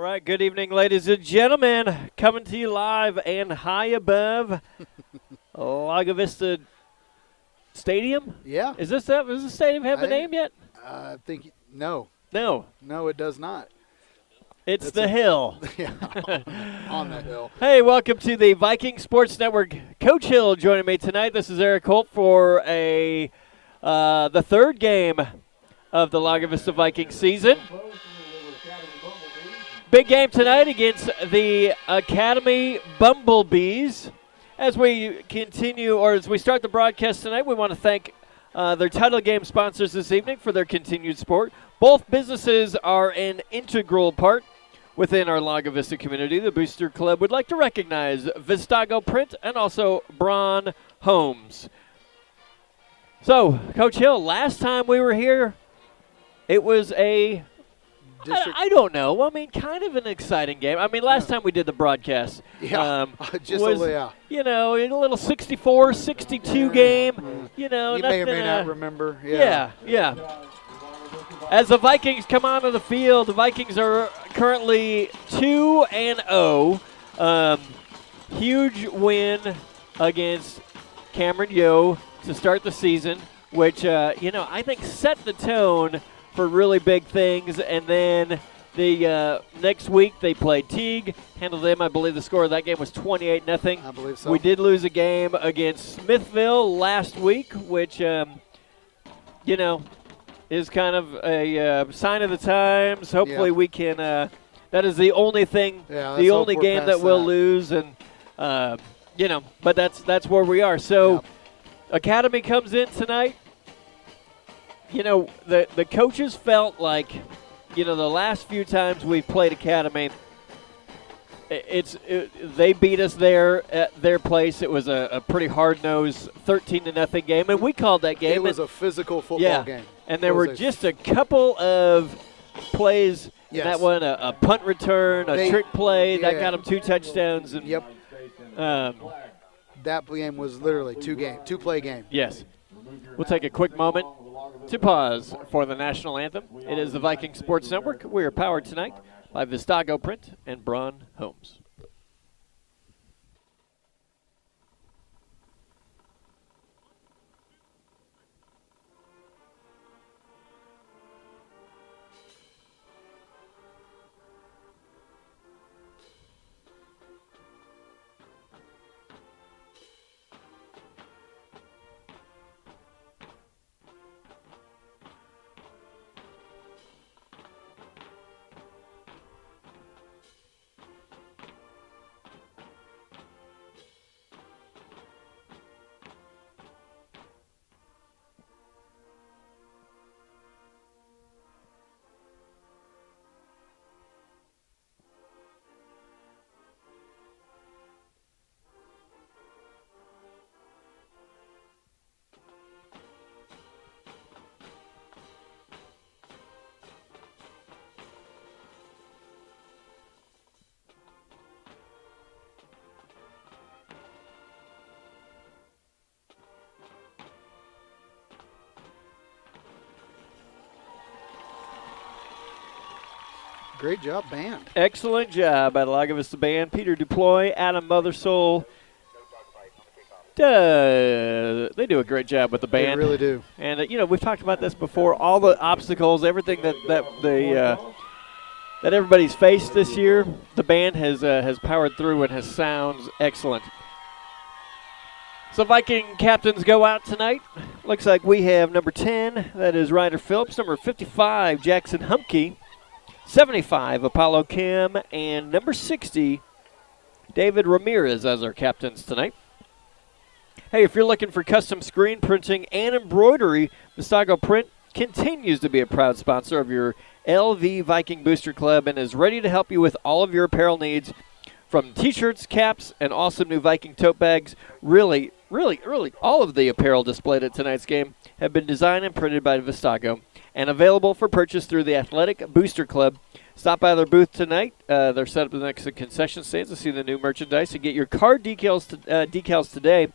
All right, good evening, ladies and gentlemen. Coming to you live and high above Lago Vista Stadium. Yeah. Does the stadium have a name yet? I think no. No. No, it does not. It's the hill. Yeah, on the hill. Hey, welcome to the Viking Sports Network. Coach Hill joining me tonight. This is Eric Holt for the third game of the Lago Vista Viking season. Big game tonight against the Academy Bumblebees. As we continue, or as we start the broadcast tonight, we want to thank their title game sponsors this evening for their continued support. Both businesses are an integral part within our Lago Vista community. The Booster Club would like to recognize Vistago Print and also Braun Homes. So, Coach Hill, last time we were here, it was I don't know. I mean, kind of an exciting game. I mean, last time we did the broadcast, Yeah, you know, a little 64-62 game. You know, you may or may not remember. Yeah. As the Vikings come onto the field, the Vikings are currently 2-0. Huge win against Cameron Yo to start the season, which I think set the tone for really big things. And then the next week they played Teague, handled them. I believe the score of that game was 28-0. I believe so. We did lose a game against Smithville last week, which is kind of a sign of the times. Hopefully we can. That is the only thing, the only game that we'll lose, and but that's where we are. So Academy comes in tonight. You know, the coaches felt like, the last few times we've played Academy, they beat us there at their place. It was a pretty hard-nosed 13-0 game, and we called that game. It was a physical football game. And there were just a couple of plays. Yes. That one, a punt return, trick play, that got them 2 touchdowns. And, that game was literally two-play game. Yes. We'll take a quick moment to pause for the national anthem. It is the Viking Sports Network. We are powered tonight by Vistago Print and Braun Homes. Great job, band. Excellent job by the Lago Vista Band. Peter Duploy, Adam Mothersole. They do a great job with the band. They really do. And, we've talked about this before. All the obstacles, everything that everybody's faced this year, the band has powered through and has sounds excellent. So Viking captains go out tonight. Looks like we have number 10, that is Ryder Phillips, number 55, Jackson Humke, 75, Apollo Kim, and number 60, David Ramirez as our captains tonight. Hey, if you're looking for custom screen printing and embroidery, Vistago Print continues to be a proud sponsor of your LV Viking Booster Club and is ready to help you with all of your apparel needs, from T-shirts, caps, and awesome new Viking tote bags. Really, all of the apparel displayed at tonight's game have been designed and printed by Vistago and available for purchase through the Athletic Booster Club. Stop by their booth tonight. They're set up next to concession stands to see the new merchandise and get your card decals today.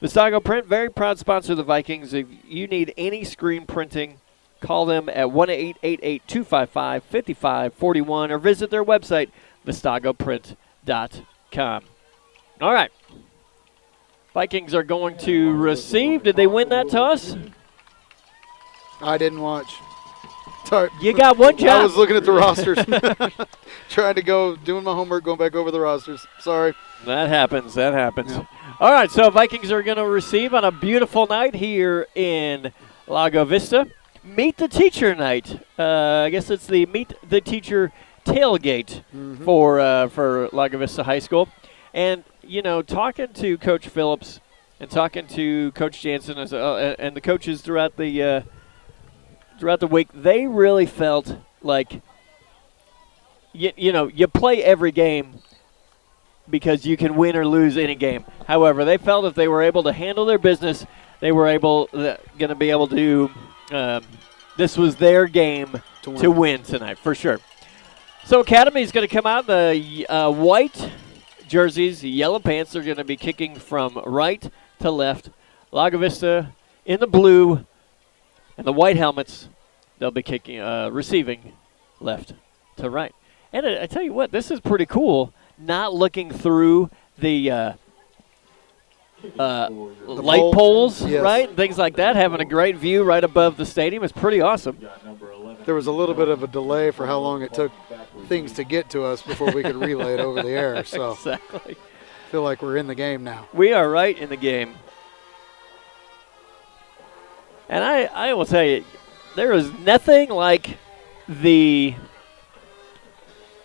Vistago Print, very proud sponsor of the Vikings. If you need any screen printing, Call them at 1-888-255-5541 or visit their website, vistagoprint.com. All right. Vikings are going to receive. Did they win that toss? I didn't watch. Sorry. You got one job. I was looking at the rosters. Trying to doing my homework, going back over the rosters. Sorry. That happens. That happens. Yeah. All right, so Vikings are going to receive on a beautiful night here in Lago Vista. Meet the Teacher night. I guess it's the Meet the Teacher tailgate for Lago Vista High School. And, you know, talking to Coach Phillips and talking to Coach Jansen and the coaches throughout the week, they really felt like, you play every game because you can win or lose any game. However, they felt if they were able to handle their business, they were going to be able to. This was their game to win tonight for sure. So Academy is going to come out in the white jerseys, the yellow pants. They're going to be kicking from right to left. Lago Vista in the blue and the white helmets. They'll be kicking, receiving left to right. And I tell you what, this is pretty cool. Not looking through the light poles, yes. right? Things like that. Having a great view right above the stadium is pretty awesome. There was a little bit of a delay for how long it took things to get to us before we could relay it over the air. So exactly. I feel like we're in the game now. We are right in the game. And I will tell you, there is nothing like the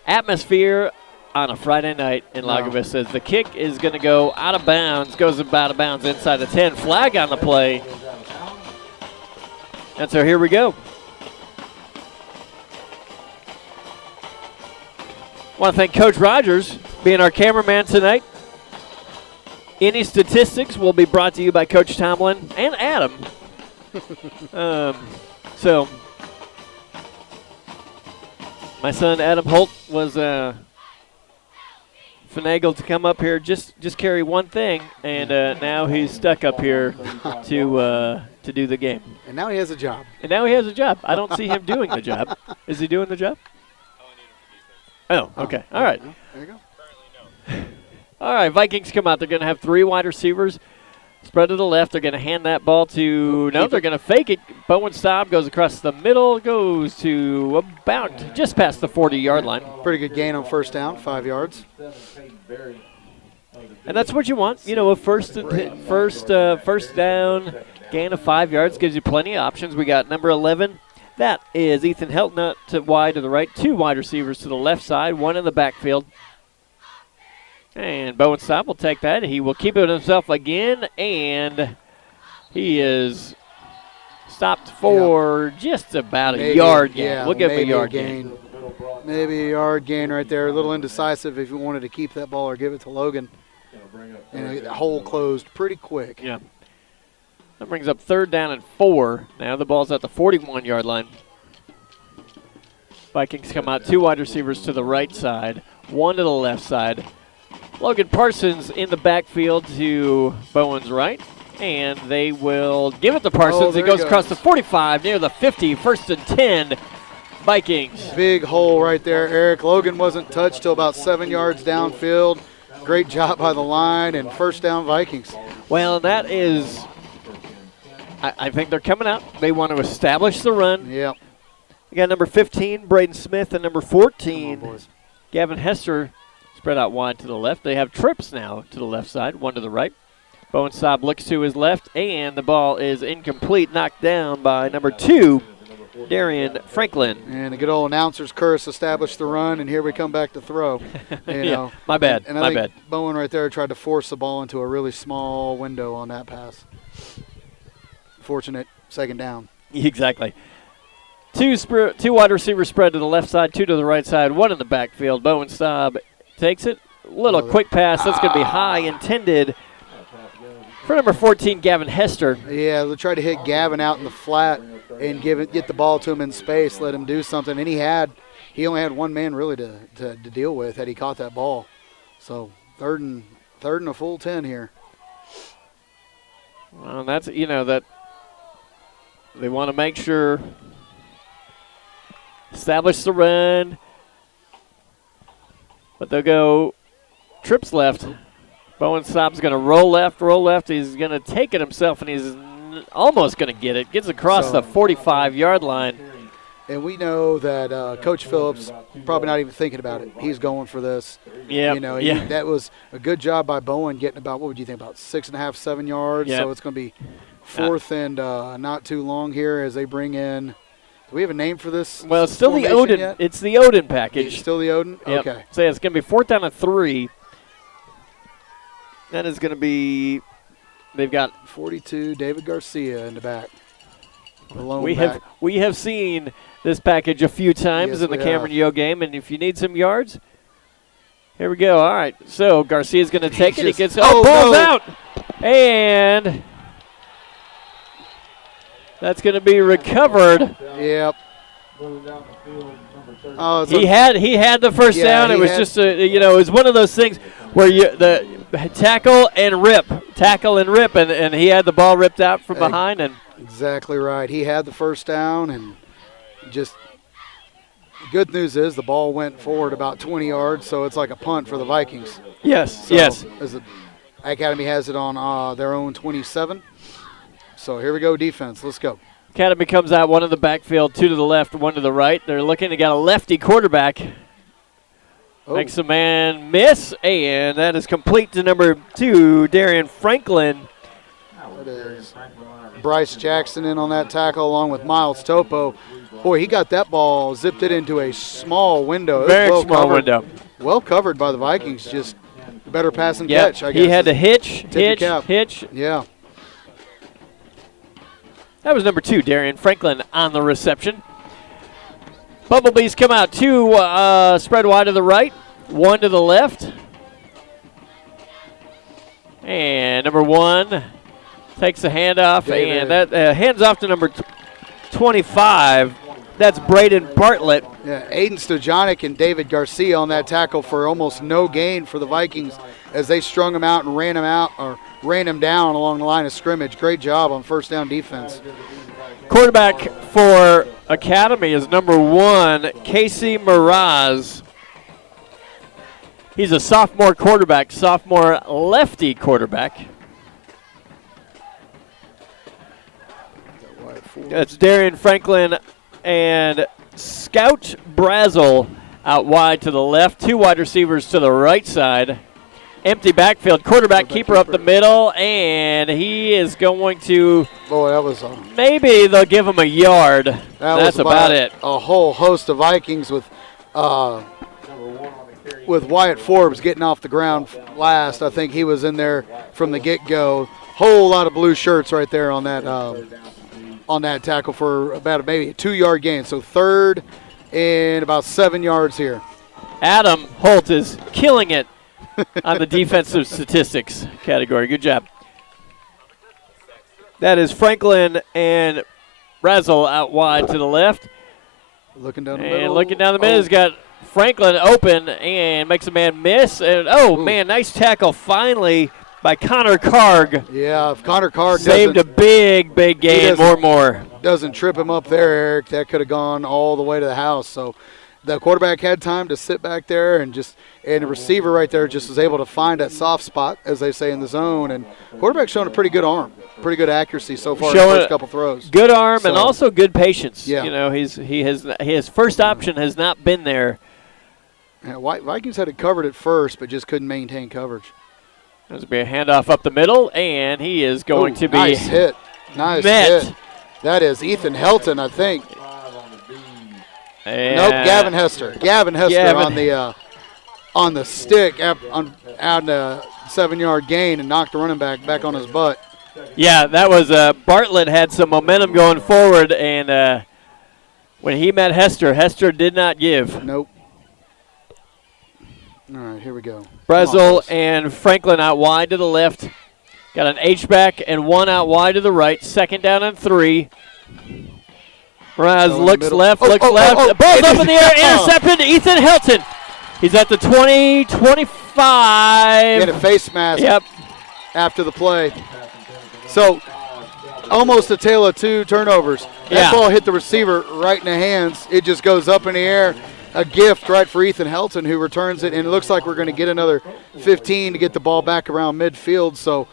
atmosphere on a Friday night in Lago Vista. The kick is going to go out of bounds, goes out of bounds inside the 10. Flag on the play. And so here we go. I want to thank Coach Rogers being our cameraman tonight. Any statistics will be brought to you by Coach Tomlin and Adam. So my son Adam Holt was finagled to come up here, just carry one thing, and now he's stuck up here to do the game. And now he has a job. I don't see him doing the job. Is he doing the job? Oh, okay. All right. There you go. All right, Vikings come out. They're going to have 3 wide receivers. Spread to the left. They're going to hand that ball to, they're going to fake it. Bowen Staub goes across the middle, goes to about just past the 40-yard line. Pretty good gain on first down, 5 yards. And that's what you want. A first down gain of 5 yards gives you plenty of options. We got number 11. That is Ethan Heltnut wide to the right. 2 wide receivers to the left side, 1 in the backfield. And Bowen Staub will take that. He will keep it himself again, and he is stopped for just about a yard gain. Yeah, we'll give him a yard gain. Maybe a yard gain right there. A little indecisive if you wanted to keep that ball or give it to Logan. And the hole closed pretty quick. Yeah. That brings up 3rd down and 4. Now the ball's at the 41-yard line. Vikings come out 2 wide receivers to the right side, 1 to the left side. Logan Parsons in the backfield to Bowen's right, and they will give it to Parsons. It goes across the 45 near the 50, 1st and 10, Vikings. Big hole right there, Eric. Logan wasn't touched till about 7 yards downfield. Great job by the line, and first down Vikings. Well, that is, I think they're coming out. They want to establish the run. Yep. We got number 15, Braden Smith, and number 14, Gavin Hester. Spread out wide to the left. They have trips now to the left side, 1 to the right. Bowen Staub looks to his left, and the ball is incomplete, knocked down by number 2, Darian Franklin. And the good old announcer's curse established the run, and here we come back to throw. Yeah, my bad, and I think Bowen right there tried to force the ball into a really small window on that pass. Fortunate second down. Exactly. Two wide receivers spread to the left side, 2 to the right side, 1 in the backfield. Bowen Staub takes it. Little quick pass. That's going to be high, intended for number 14, Gavin Hester. Yeah, they tried to hit Gavin out in the flat and get the ball to him in space, let him do something. And he only had 1 man really to deal with had he caught that ball. So third and a full 10 here. Well, that's, that they want to make sure establish the run. But they'll go trips left. Bowen Saab's going to roll left. He's going to take it himself, and he's almost going to get it. Gets across the 45-yard line. And we know that Coach Phillips probably not even thinking about it. He's going for this. Yeah. That was a good job by Bowen getting about, what would you think, about 6.5, 7 yards. Yep. So it's going to be fourth and not too long here as they bring in. Do we have a name for this? Well, it's still the Odin. Yet? It's the Odin package. It's still the Odin? Yep. Okay. So it's going to be 4th down and 3. That is going to be, they've got 42, David Garcia in the back. We have seen this package a few times in the Cameron Yo game, and if you need some yards, here we go. All right, so Garcia's going to take it. He gets balls out, and that's going to be recovered. Yep. Oh, he had the first down. It was just it was one of those things where the tackle and rip, and he had the ball ripped out from behind. And exactly right. He had the first down, and just good news is the ball went forward about 20 yards, so it's like a punt for the Vikings. Yes. As the Academy has it on their own 27. So here we go, defense. Let's go. Academy comes out, one in the backfield, 2 to the left, 1 to the right. They're looking to get a lefty quarterback. Makes a man miss, and that is complete to number 2, Darian Franklin. That is Bryce Jackson in on that tackle along with Miles Topo. Boy, he got that ball, zipped it into a small window. Very small window. Well covered by the Vikings, just better pass and catch, I guess. He had to hitch. Yeah. That was number 2, Darian Franklin, on the reception. Bumblebees come out 2 spread wide to the right, 1 to the left. And number 1 takes the handoff, and that hands off to number 25. That's Braden Bartlett. Yeah, Aiden Stojanic and David Garcia on that tackle for almost no gain for the Vikings as they strung him out and ran him down along the line of scrimmage. Great job on first down defense. Quarterback for Academy is number 1, Casey Miraz. He's a sophomore quarterback, sophomore lefty quarterback. That's Darian Franklin and Scout Brazel out wide to the left. 2 wide receivers to the right side. Empty backfield. Quarterback keeper up the middle, and he is going to. Boy, that was maybe they'll give him a yard. That's about it. A whole host of Vikings with Wyatt Forbes getting off the ground last. I think he was in there from the get-go. Whole lot of blue shirts right there on that tackle for about maybe a 2-yard gain. So 3rd and about 7 yards here. Adam Holt is killing it on the defensive statistics category. Good job. That is Franklin and Razzle out wide to the left. Looking down the middle. And looking down the middle, he's got Franklin open and makes a man miss. And man, nice tackle finally by Connor Karg. Yeah, if Connor Karg saved a big gain, more. Doesn't trip him up there, Eric. That could have gone all the way to the house. So the quarterback had time to sit back there and the receiver right there just was able to find that soft spot, as they say in the zone. And quarterback's showing a pretty good arm, pretty good accuracy so far in the first couple throws. Good arm and also good patience. Yeah. His first option has not been there. Yeah, Vikings had it covered at first, but just couldn't maintain coverage. There's going to be a handoff up the middle, and he is going to be nice hit. Nice hit. That is Ethan Helton, I think. Nope, Gavin Hester. Gavin Hester on the stick on a 7-yard gain and knocked the running back on his butt. Yeah, that was Bartlett had some momentum going forward, and when he met Hester did not give. Nope. All right, here we go. Brazel and Franklin out wide to the left. Got an H-back and 1 out wide to the right. 2nd down and 3. Raz looks left, left. Ball's up in the air, intercepted. Ethan Helton. He's at the 20, 25. In a face mask after the play. So almost a tale of two turnovers. That ball hit the receiver right in the hands. It just goes up in the air. A gift right for Ethan Helton, who returns it, and it looks like we're going to get another 15 to get the ball back around midfield. So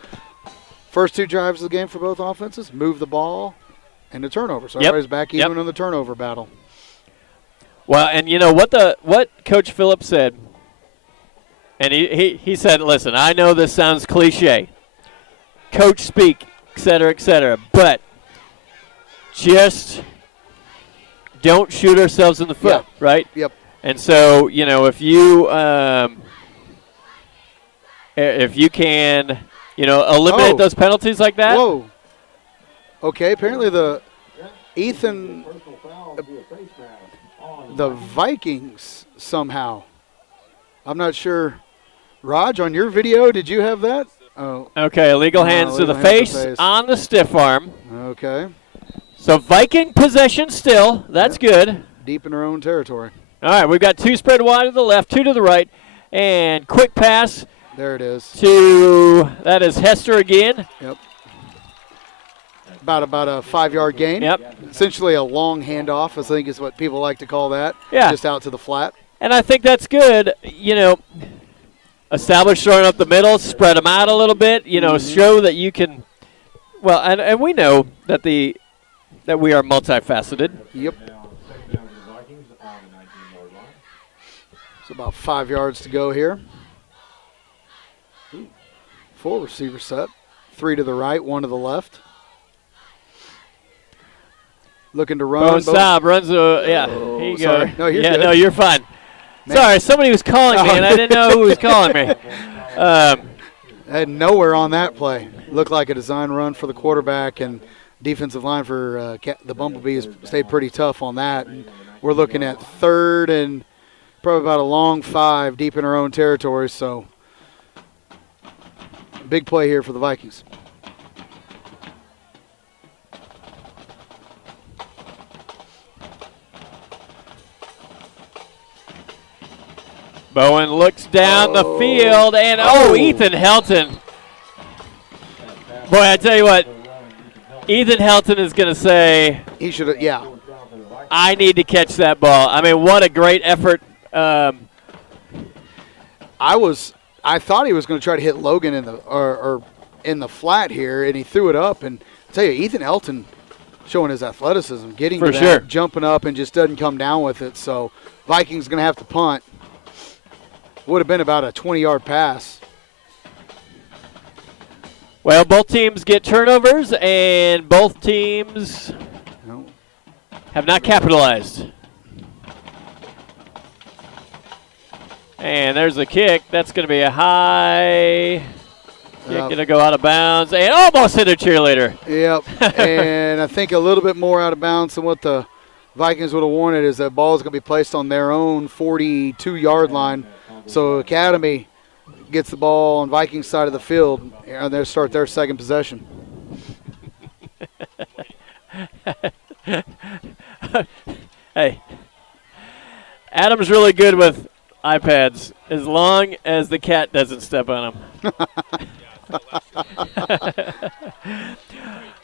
first 2 drives of the game for both offenses, move the ball and the turnover. So everybody's back even on the turnover battle. Well, and you know what Coach Phillips said, and he said, listen, I know this sounds cliche, coach speak, et cetera, but just don't shoot ourselves in the foot, right? Yep. And so, you know, if you can, you know, eliminate those penalties like that. Whoa. Okay, apparently the Vikings somehow. I'm not sure. Raj, on your video, did you have that? Oh. Okay, illegal hands to the face on the stiff arm. Okay. So Viking possession still. That's good. Deep in their own territory. All right, we've got 2 spread wide to the left, 2 to the right, and quick pass. There it is. That is Hester again. Yep. About a 5-yard gain. Yep. Essentially a long handoff, I think is what people like to call that. Yeah. Just out to the flat. And I think that's good. You know, establish throwing up the middle, spread them out a little bit. You know, show that you can. Well, and we know that that we are multifaceted. Yep. It's about 5 yards to go here. 4 receiver set. 3 to the right, 1 to the left. Looking to run. Bone Saab runs here you sorry. go. No, you're good. No, you're fine. Man. Sorry, somebody was calling me, and I didn't know who was calling me. Had nowhere on that play. Looked like a design run for the quarterback, and defensive line for the Bumblebees stayed pretty tough on that. And we're looking at 3rd and probably about a long 5 deep in our own territory. So big play here for the Vikings. Bowen looks down the field, and Ethan Helton. Boy, I tell you what, Ethan Helton is going to say, he should have, yeah. I need to catch that ball. I mean, what a great effort. I thought he was going to try to hit Logan in the flat here, and he threw it up. And I tell you, Ethan Helton showing his athleticism, getting to that, jumping up, and just doesn't come down with it. So Vikings going to have to punt. Would have been about a 20-yard pass. Well, both teams get turnovers, and both teams have not capitalized. And there's a kick. That's going to be a high kick, going to go out of bounds, and almost hit a cheerleader. Yep, and I think a little bit more out of bounds than what the Vikings would have wanted is that ball is going to be placed on their own 42-yard line. So Academy gets the ball on Vikings side of the field, and they start their second possession. Hey, Adam's really good with iPads as long as the cat doesn't step on them.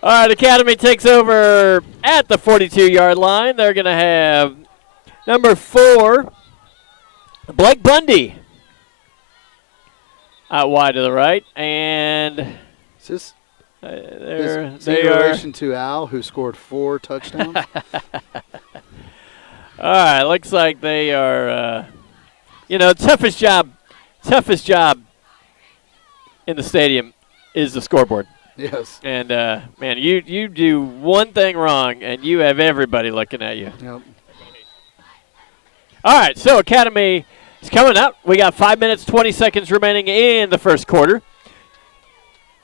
All right, Academy takes over at the 42-yard line. They're going to have number 4, Blake Bundy, out wide to the right, and is this they in relation to Al, who scored 4 touchdowns? All right, looks like they are, toughest job in the stadium is the scoreboard. Yes. And, man, you do one thing wrong, and you have everybody looking at you. Yep. All right, so Academy is coming up. We got 5 minutes, 20 seconds remaining in the first quarter.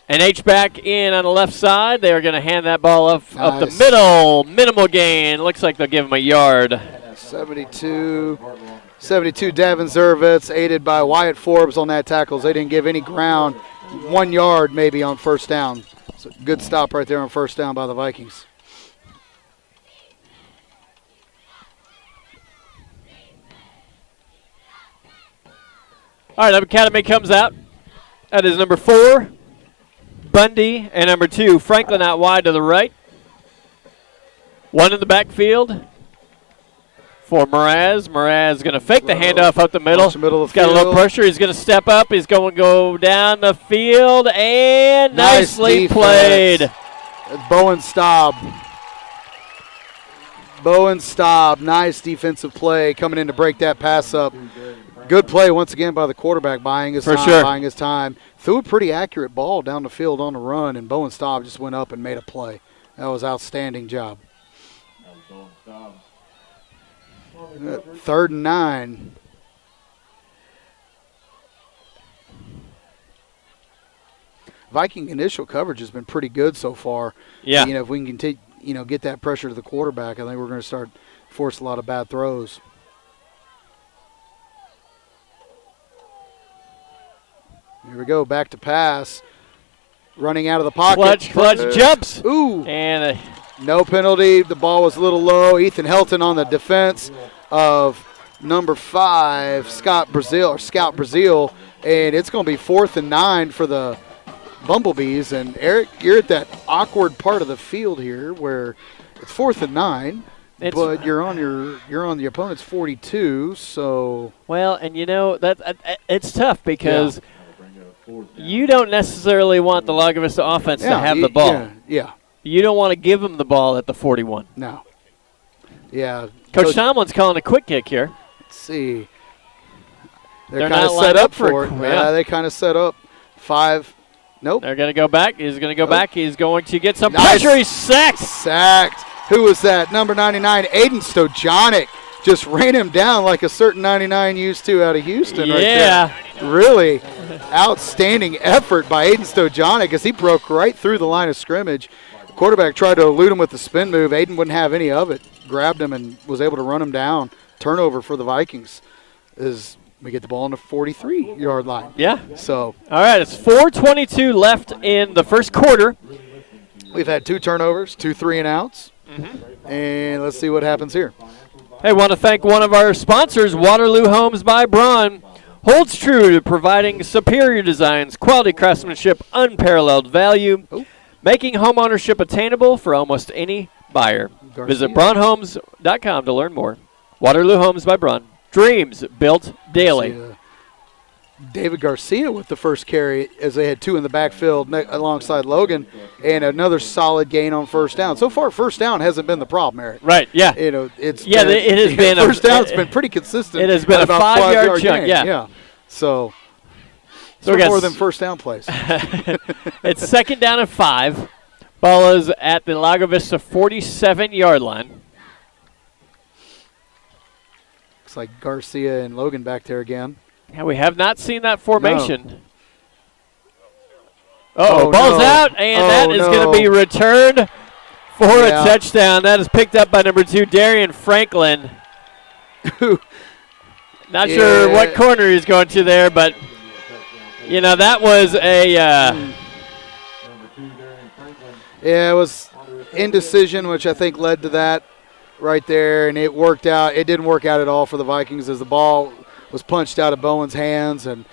And H-back in on the left side. They are going to hand that ball up the middle. Minimal gain. Looks like they'll give him a yard. 72 Davin Zervitz, aided by Wyatt Forbes on that tackles. They didn't give any ground. 1 yard maybe on first down. So good stop right there on first down by the Vikings. All right, Academy comes out. That is number 4, Bundy and number 2, Franklin out wide to the right. 1 in the backfield for Mraz. Mraz going to fake the handoff up the middle. He's got a little pressure. He's going to step up. He's going to go down the field, and nicely played. Bowen Staub. Bowen Staub, nice defensive play coming in to break that pass up. Good play once again by the quarterback, buying his time. Threw a pretty accurate ball down the field on the run, and Bowen Staub just went up and made a play. That was an outstanding job. 3rd and 9. Viking initial coverage has been pretty good so far. Yeah. You know, if we can continue, get that pressure to the quarterback, I think we're going to start force a lot of bad throws. Here we go, back to pass. Running out of the pocket. Clutch jumps. Ooh. And no penalty. The ball was a little low. Ethan Helton on the defense of number 5, Scout Brazil. And it's going to be 4th and 9 for the Bumblebees. And Eric, you're at that awkward part of the field here where it's 4th and 9. But you're on the opponent's 42, so. Well, and that it's tough because you don't necessarily want the Lago Vista offense to have the ball. Yeah. You don't want to give them the ball at the 41. No. Yeah. Coach Tomlin's calling a quick kick here. Let's see. They're kind of not set up for it. Yeah, they kind of set up 5. Nope. They're going to go back. He's going to go back. He's going to get some pressure. He's sacked. Who was that? Number 99, Aiden Stojonic. Just ran him down like a certain 99 used to out of Houston right there. Really outstanding effort by Aiden Stojonic as he broke right through the line of scrimmage. The quarterback tried to elude him with the spin move. Aiden wouldn't have any of it. Grabbed him and was able to run him down. Turnover for the Vikings as we get the ball on the 43-yard line. Yeah. So. All right, it's 4:22 left in the first quarter. We've had 2 turnovers, 2 3-and-outs. And let's see what happens here. Hey, want to thank one of our sponsors, Waterloo Homes by Braun. Holds true to providing superior designs, quality craftsmanship, unparalleled value, making home ownership attainable for almost any buyer. Visit braunhomes.com to learn more. Waterloo Homes by Braun. Dreams built daily. David Garcia with the first carry as they had 2 in the backfield alongside Logan, and another solid gain on first down. So far, first down hasn't been the problem, Eric. Right, yeah. It has been first down's been pretty consistent. It has been about a 5-yard chunk, gain. Yeah. So more than first down plays. It's 2nd down and 5. Ball is at the Lago Vista 47-yard line. Looks like Garcia and Logan back there again. Yeah, we have not seen that formation. No. Ball's out, and that is going to be returned for a touchdown. That is picked up by number 2, Darian Franklin. Not sure what corner he's going to there, but, that was a it was indecision, which I think led to that right there, and it worked out. It didn't work out at all for the Vikings as the ball was punched out of Bowen's hands and,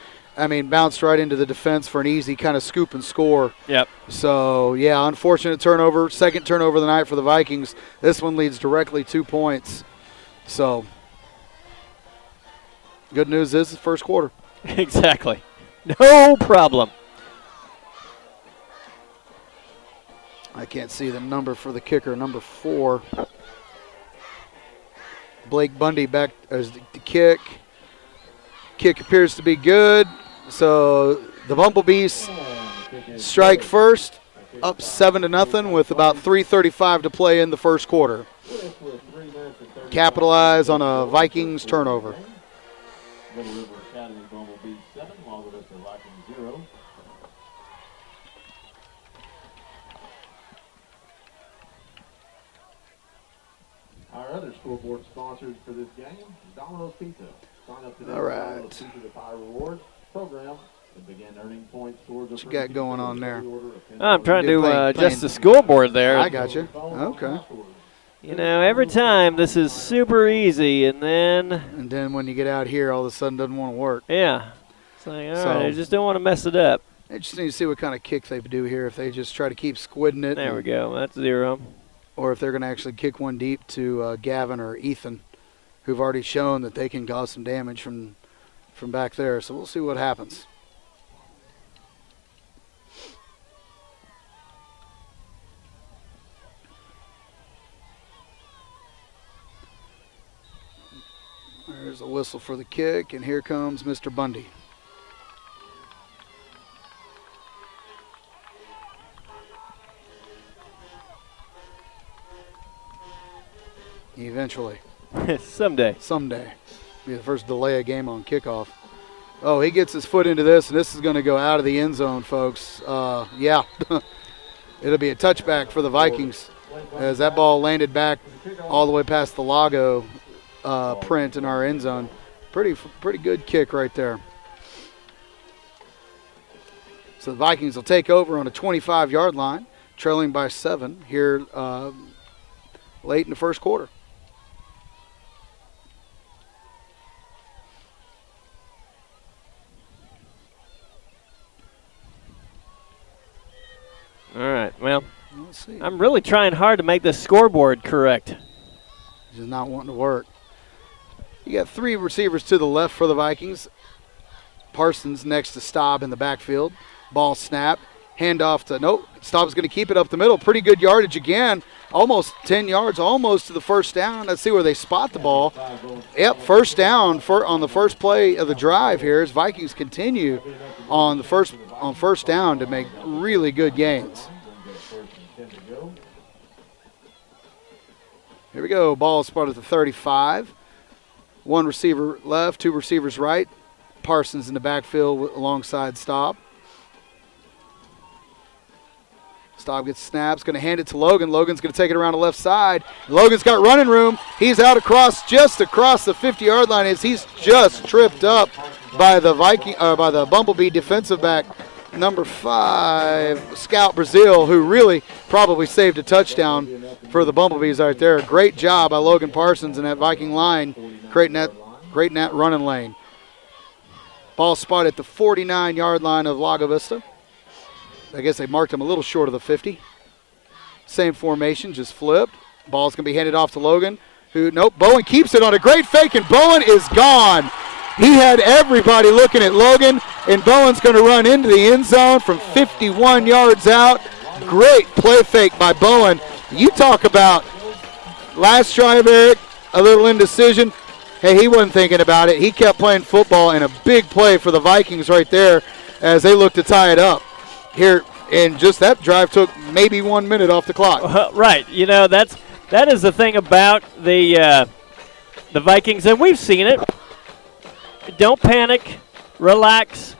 bounced right into the defense for an easy kind of scoop and score. Yep. So, unfortunate turnover. 2nd turnover of the night for the Vikings. This one leads directly 2 points. So, good news is the first quarter. Exactly. No problem. I can't see the number for the kicker, number 4. Blake Bundy back as the kick. Kick appears to be good. So the Bumblebees strike first, up 7-0 with about 3:35 to play in the first quarter. Capitalize on a Vikings turnover. Our other scoreboard sponsors for this game, Domino's Pizza. Sign up today. All right. Domino's Pizza the Pie Rewards program and begin earning points towards what you got going on there? I'm trying to adjust the scoreboard there. I got you. Okay. Every time this is super easy, and then when you get out here, all of a sudden doesn't want to work. Yeah. It's like, all right, I just don't want to mess it up. Interesting to see what kind of kick they do here, if they just try to keep squidding it. There we go. That's 0. Or if they're going to actually kick one deep to Gavin or Ethan, who've already shown that they can cause some damage from back there. So we'll see what happens. There's a whistle for the kick, and here comes Mr. Bundy. Eventually. Someday. Someday. Be the first delay a game on kickoff. Oh, he gets his foot into this, and this is going to go out of the end zone, folks. Yeah. It'll be a touchback for the Vikings as that ball landed back all the way past the LAGO print in our end zone. Pretty good kick right there. So the Vikings will take over on a 25-yard line, trailing by 7 here late in the first quarter. All right, well, Let's see. I'm really trying hard to make this scoreboard correct. Just not wanting to work. You got 3 receivers to the left for the Vikings. Parsons next to Staub in the backfield. Ball snap. Handoff to, nope, Staub's going to keep it up the middle. Pretty good yardage again. Almost 10 yards, almost to the first down. Let's see where they spot the ball. Yep, first down on the first play of the drive here as Vikings continue on first down to make really good gains. Here we go. Ball spotted at the 35. 1 receiver left, 2 receivers right. Parsons in the backfield alongside Staub. Staub gets snaps, going to hand it to Logan. Logan's going to take it around the left side. Logan's got running room. He's out just across the 50-yard line as he's just tripped up by the Bumblebee defensive back, number 5, Scout Brazil, who really probably saved a touchdown for the Bumblebees right there. Great job by Logan Parsons and that Viking line, creating that running lane. Ball spot at the 49-yard line of Lago Vista. I guess they marked him a little short of the 50. Same formation, just flipped. Ball's going to be handed off to Logan, Bowen keeps it on a great fake, and Bowen is gone. He had everybody looking at Logan, and Bowen's going to run into the end zone from 51 yards out. Great play fake by Bowen. You talk about last drive, Eric, a little indecision. Hey, he wasn't thinking about it. He kept playing football, and a big play for the Vikings right there as they look to tie it up. Here, and just that drive took maybe 1 minute off the clock. Right. You know, that is the thing about the Vikings, and we've seen it. Don't panic. Relax,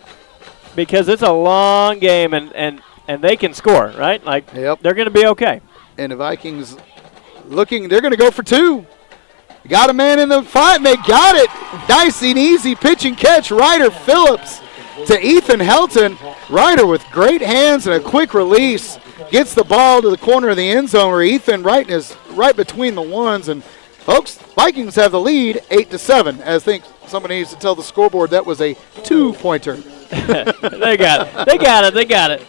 because it's a long game, and they can score, right? Like, yep. They're going to be okay. And the Vikings they're going to go for 2. Got a man in the fight, and they got it. Nice and easy pitch and catch. Ryder Phillips to Ethan Helton. Ryder with great hands and a quick release gets the ball to the corner of the end zone where Ethan right between the ones. And folks, Vikings have the lead 8-7. As I think somebody needs to tell the scoreboard that was a 2-pointer. They got it.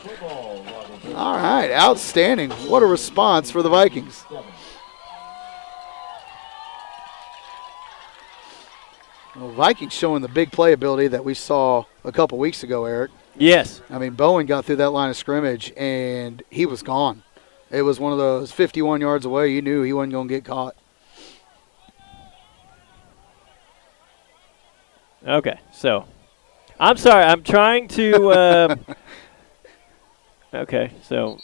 All right, outstanding. What a response for the Vikings. Well, Vikings showing the big playability that we saw a couple weeks ago, Eric. Yes. I mean, Bowen got through that line of scrimmage, and he was gone. It was one of those 51 yards away. You knew he wasn't going to get caught. Okay, so I'm sorry. I'm trying to okay, so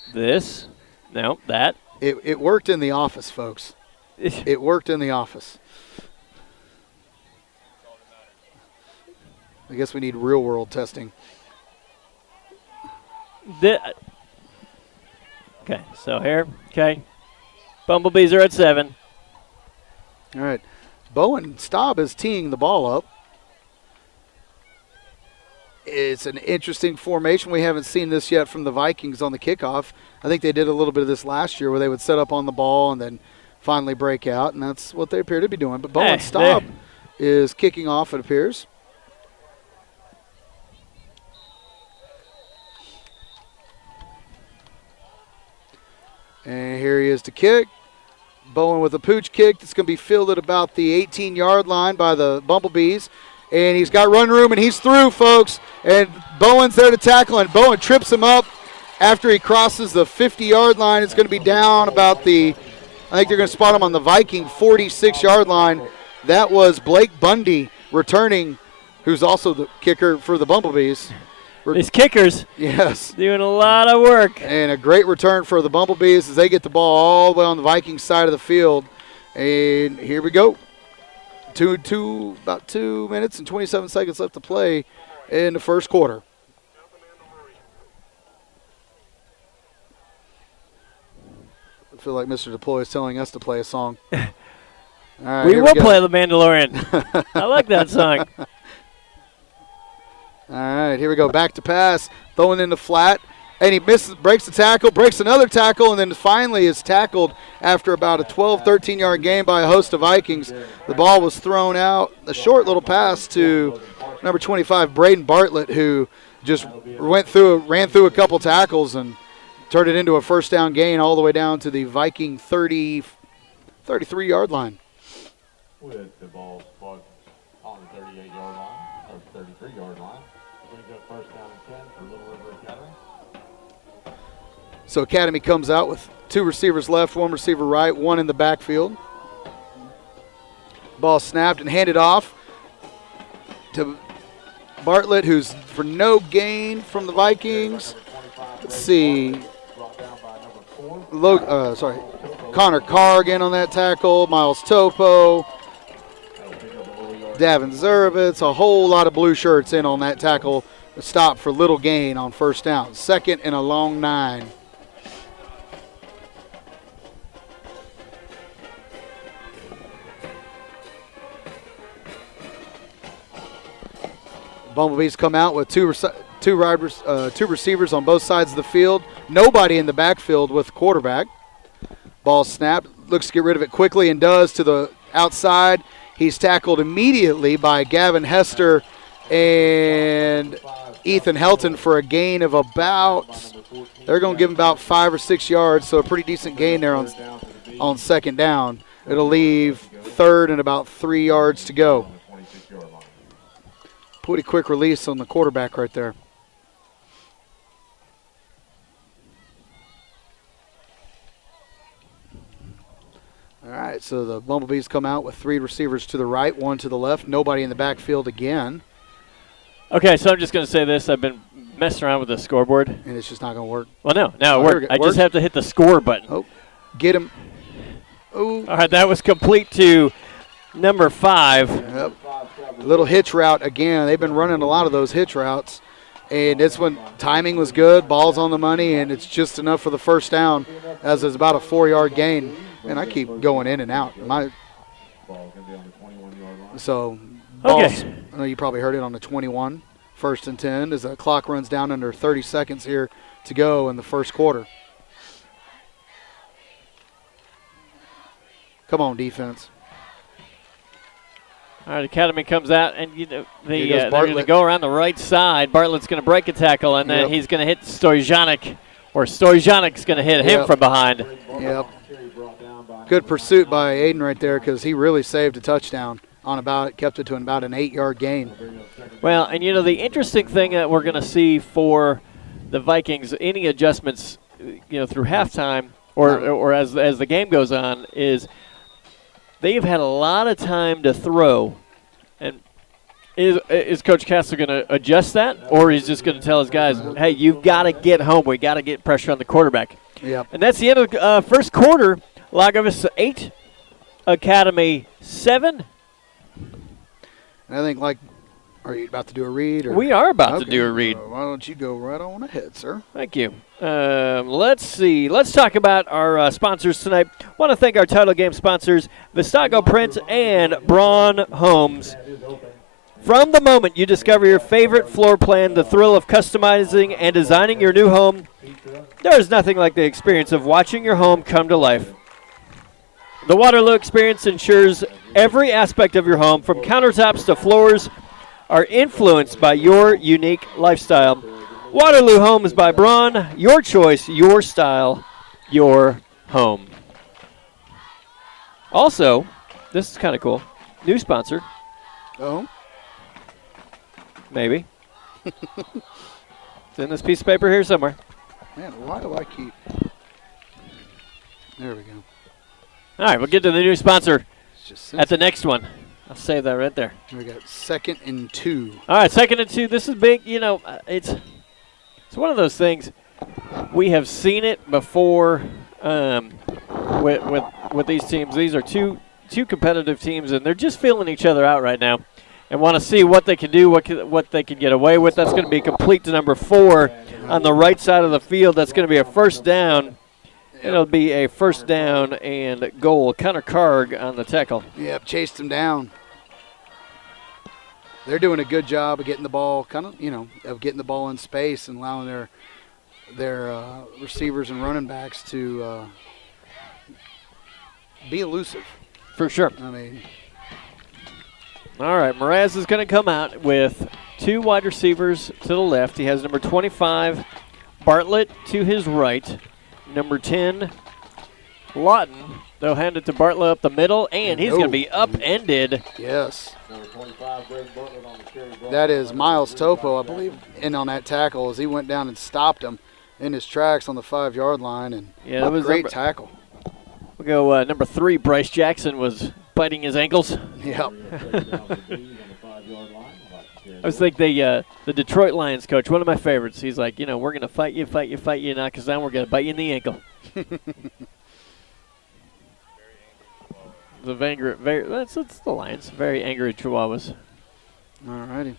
that. It worked in the office, folks. It worked in the office. I guess we need real-world testing. Okay, so here, Bumblebees are at 7. All right. Bowen Staub is teeing the ball up. It's an interesting formation. We haven't seen this yet from the Vikings on the kickoff. I think they did a little bit of this last year where they would set up on the ball and then finally break out, and that's what they appear to be doing. But Bowen Staub is kicking off, it appears. And here he is to kick. Bowen with a pooch kick that's going to be fielded about the 18-yard line by the Bumblebees. And he's got run room, and he's through, folks. And Bowen's there to tackle, and Bowen trips him up after he crosses the 50-yard line. It's going to be down about the, I think they're going to spot him on the Viking 46-yard line. That was Blake Bundy returning, who's also the kicker for the Bumblebees. These kickers, yes, doing a lot of work. And a great return for the Bumblebees as they get the ball all the way on the Vikings side of the field. And here we go. About 2 minutes and 27 seconds left to play in the first quarter. I feel like Mr. Deploy is telling us to play a song. All right, we will play The Mandalorian. I like that song. All right, here we go. Back to pass, throwing in the flat, and he misses, breaks the tackle, breaks another tackle, and then finally is tackled after about a 12, 13-yard game by a host of Vikings. The ball was thrown out. A short little pass to number 25, Braden Bartlett, who just ran through a couple tackles and turned it into a first down gain all the way down to the Viking 33-yard line. With the ball spot on the 38-yard line, or 33-yard line. Brings up first down and 10 for Little River Academy. So Academy comes out with 2 receivers left, 1 receiver right, 1 in the backfield. Ball snapped and handed off to Bartlett, who's for no gain from the Vikings. Let's see. Connor Carr again on that tackle. Miles Topo. Davin Zurovitz, a whole lot of blue shirts in on that tackle. A stop for little gain on first down. Second and a long 9. Bumblebees come out with two receivers on both sides of the field. Nobody in the backfield with the quarterback. Ball snapped. Looks to get rid of it quickly and does to the outside. He's tackled immediately by Gavin Hester and Ethan Helton for a gain of about, they're going to give him about 5 or 6 yards, so a pretty decent gain there on second down. It'll leave third and about 3 yards to go. Pretty quick release on the quarterback right there. All right, so the Bumblebees come out with 3 receivers to the right, 1 to the left. Nobody in the backfield again. Okay, so I'm just going to say this. I've been messing around with the scoreboard. And it's just not going to work. Well, no, it worked. I just have to hit the score button. Oh, get him. Oh. All right, that was complete to number 5. Yep. Little hitch route again. They've been running a lot of those hitch routes. And this one, timing was good, ball's on the money, and it's just enough for the first down as it's about a 4-yard gain. And I keep going in and out. So, balls, I know you probably heard it on the 21, 1st and 10, as the clock runs down under 30 seconds here to go in the first quarter. Come on, defense. All right, Academy comes out, and they're going to go around the right side. Bartlett's going to break a tackle, and then he's going to hit Stojanik, or Stojanik's going to hit him from behind. Yep. Good pursuit by Aiden right there because he really saved a touchdown kept it to about an 8-yard gain. Well, and the interesting thing that we're going to see for the Vikings, any adjustments, through halftime or as the game goes on, is they've had a lot of time to throw. And is Coach Castle going to adjust that, or he's just going to tell his guys, hey, you've got to get home. We got to get pressure on the quarterback. Yep. And that's the end of the first quarter. LAGO 8, Academy 7. And I think, are you about to do a read? Or? We are about to do a read. Why don't you go right on ahead, sir? Thank you. Let's see. Let's talk about our sponsors tonight. Want to thank our title game sponsors, VISTA Print and Braun Homes. From the moment you discover your favorite floor plan, the thrill of customizing and designing your new home, there is nothing like the experience of watching your home come to life. The Waterloo experience ensures every aspect of your home, from countertops to floors, are influenced by your unique lifestyle. Waterloo Homes by Braun, your choice, your style, your home. Also, this is kind of cool. New sponsor. Oh. Maybe. It's in this piece of paper here somewhere. Man, why do I keep... There we go. All right, we'll get to the new sponsor It's just at the next one. I'll save that right there. We got 2nd and 2. All right, 2nd and 2. This is big. You know, it's one of those things. We have seen it before with these teams. These are two competitive teams, and they're just feeling each other out right now, and want to see what they can do, what they can get away with. That's going to be complete to number 4 on the right side of the field. That's going to be a first down. It'll be a first down and goal. Connor Karg on the tackle. Yep, chased him down. They're doing a good job of getting the ball, of getting the ball in space and allowing their receivers and running backs to be elusive. For sure. I mean, all right, Mraz is going to come out with 2 wide receivers to the left. He has number 25, Bartlett, to his right. Number 10, Lawton. They'll hand it to Bartlett up the middle, and he's going to be upended. Yes. That is Miles Topo, I believe, in on that tackle as he went down and stopped him in his tracks on the 5-yard line. And yeah, that was a great tackle. We'll go number 3, Bryce Jackson was biting his ankles. Yep. I was like the Detroit Lions coach, one of my favorites. He's like, we're going to fight you, knock us down. We're going to bite you in the ankle. That's the Lions. Very angry Chihuahuas. All righty.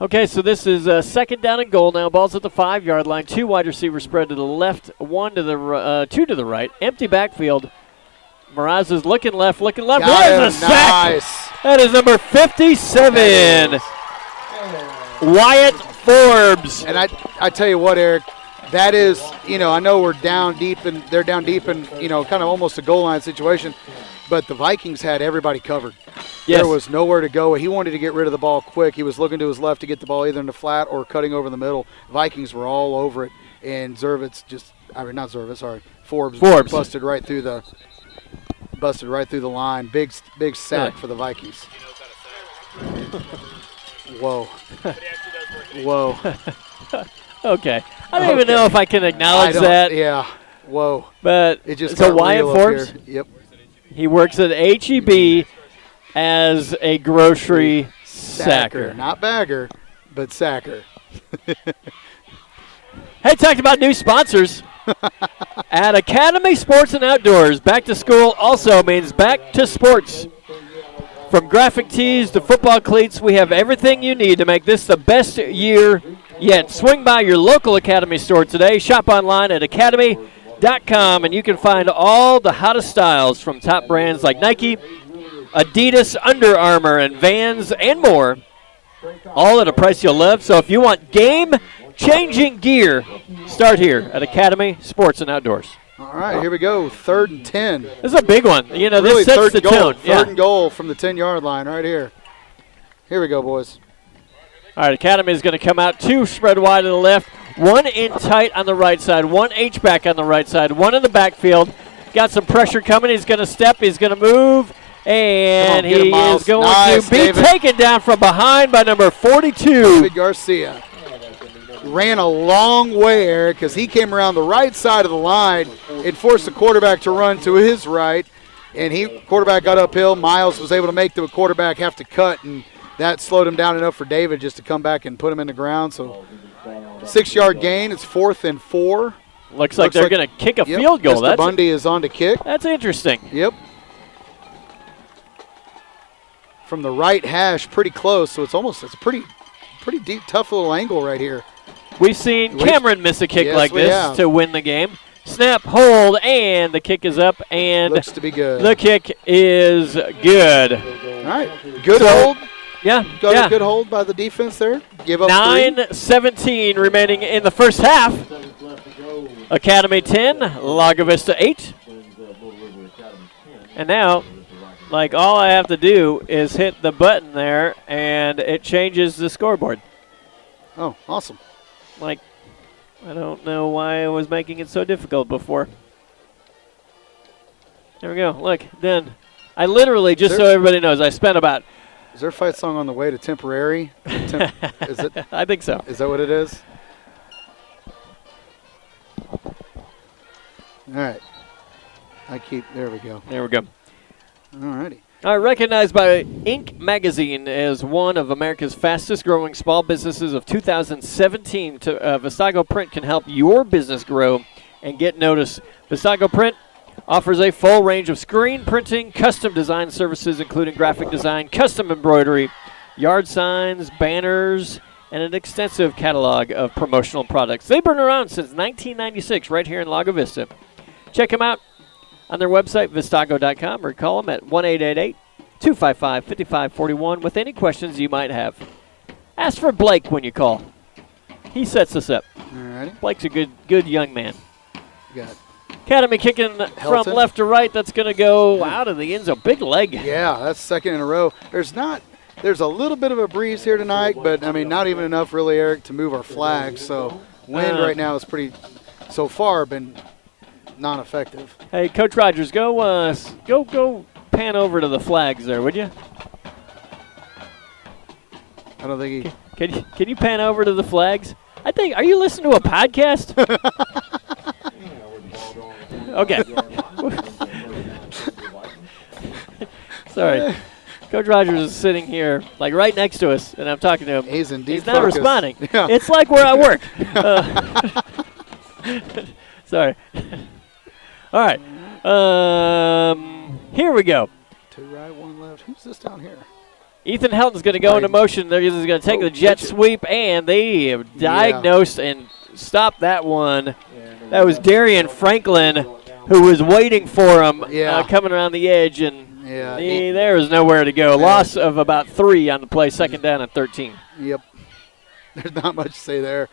Okay, so this is 2nd down and goal now. Ball's at the 5-yard line. 2 wide receivers spread to the left, 2 to the right. Empty backfield. Mraz is looking left. There's a sack. Nice. That is number 57. Wyatt Forbes. And I tell you what, Eric, that is, I know we're down deep and they're down deep in, kind of almost a goal line situation, but the Vikings had everybody covered. Yes. There was nowhere to go. He wanted to get rid of the ball quick. He was looking to his left to get the ball either in the flat or cutting over the middle. Vikings were all over it, and Forbes busted right through the line. Big sack for the Vikings. Whoa. Whoa. Okay. I don't even know if I can acknowledge that. Yeah. Whoa. But it just so Wyatt Forbes, yep. He works at HEB as a grocery sacker. Not bagger, but sacker. Hey, talked about new sponsors. At Academy Sports and Outdoors, back to school also means back to sports. From graphic tees to football cleats, we have everything you need to make this the best year yet. Swing by your local Academy store today. Shop online at academy.com, and you can find all the hottest styles from top brands like Nike, Adidas, Under Armour, and Vans, and more, all at a price you'll love. So if you want game-changing gear, start here at Academy Sports and Outdoors. All right, here we go. 3rd and 10. This is a big one. Really, this sets the tone. Third and goal from the 10-yard line right here. Here we go, boys. All right, Academy is going to come out 2 spread wide to the left, 1 in tight on the right side, 1 H-back on the right side, 1 in the backfield. Got some pressure coming. He's going to step. He's going to move. And he is going to be taken down from behind by number 42. David Garcia. Ran a long way, Eric, because he came around the right side of the line and forced the quarterback to run to his right. And quarterback got uphill. Miles was able to make the quarterback have to cut, and that slowed him down enough for David just to come back and put him in the ground. So 6-yard gain. It's 4th and 4. Looks like they're going to kick a field goal. Mr. Bundy is on to kick. That's interesting. Yep. From the right hash, pretty close. So it's a pretty deep, tough little angle right here. We've seen Cameron miss a kick like this to win the game. Snap, hold, and the kick is up, and looks to be good. The kick is good. All right, good hold. Yeah, got a good hold by the defense there. Give up 9:17 remaining in the first half. Academy 10, Lago Vista 8. And now, all I have to do is hit the button there, and it changes the scoreboard. Oh, awesome. I don't know why I was making it so difficult before. There we go. Look, then I literally, just so everybody knows, I spent about. Is there a fight song on the way to Temporary? Is it? I think so. Is that what it is? All right. There we go. There we go. All righty. All right, recognized by Inc. magazine as one of America's fastest growing small businesses of 2017, Vistago Print can help your business grow and get noticed. Vistago Print offers a full range of screen printing, custom design services, including graphic design, custom embroidery, yard signs, banners, and an extensive catalog of promotional products. They've been around since 1996 right here in Lago Vista. Check them out on their website, vistago.com, or call them at 1-888-255-5541 with any questions you might have. Ask for Blake when you call. He sets us up. All righty. Blake's a good young man. You got Academy kicking from left to right. That's going to go out of the end zone. Big leg. Yeah, that's second in a row. There's a little bit of a breeze here tonight, but, I mean, not even enough really, Eric, to move our flags. So wind right now is pretty, so far, been non-effective. Hey, Coach Rogers, go pan over to the flags there, would you? I don't think he. Can you pan over to the flags? Are you listening to a podcast? Okay. Sorry. Coach Rogers is sitting here, like right next to us, and I'm talking to him. He's in deep He's not focus. responding. Yeah. It's like we're at work. Sorry. All right. Here we go. 2 right, 1 left. Who's this down here? Ethan Helton's going to go into motion. They're going to take the jet sweep, and they have diagnosed and stopped that one. That was Darian Franklin, who was waiting for him coming around the edge, and there was nowhere to go. Loss of about 3 on the play, second down and 13. Yep. There's not much to say there.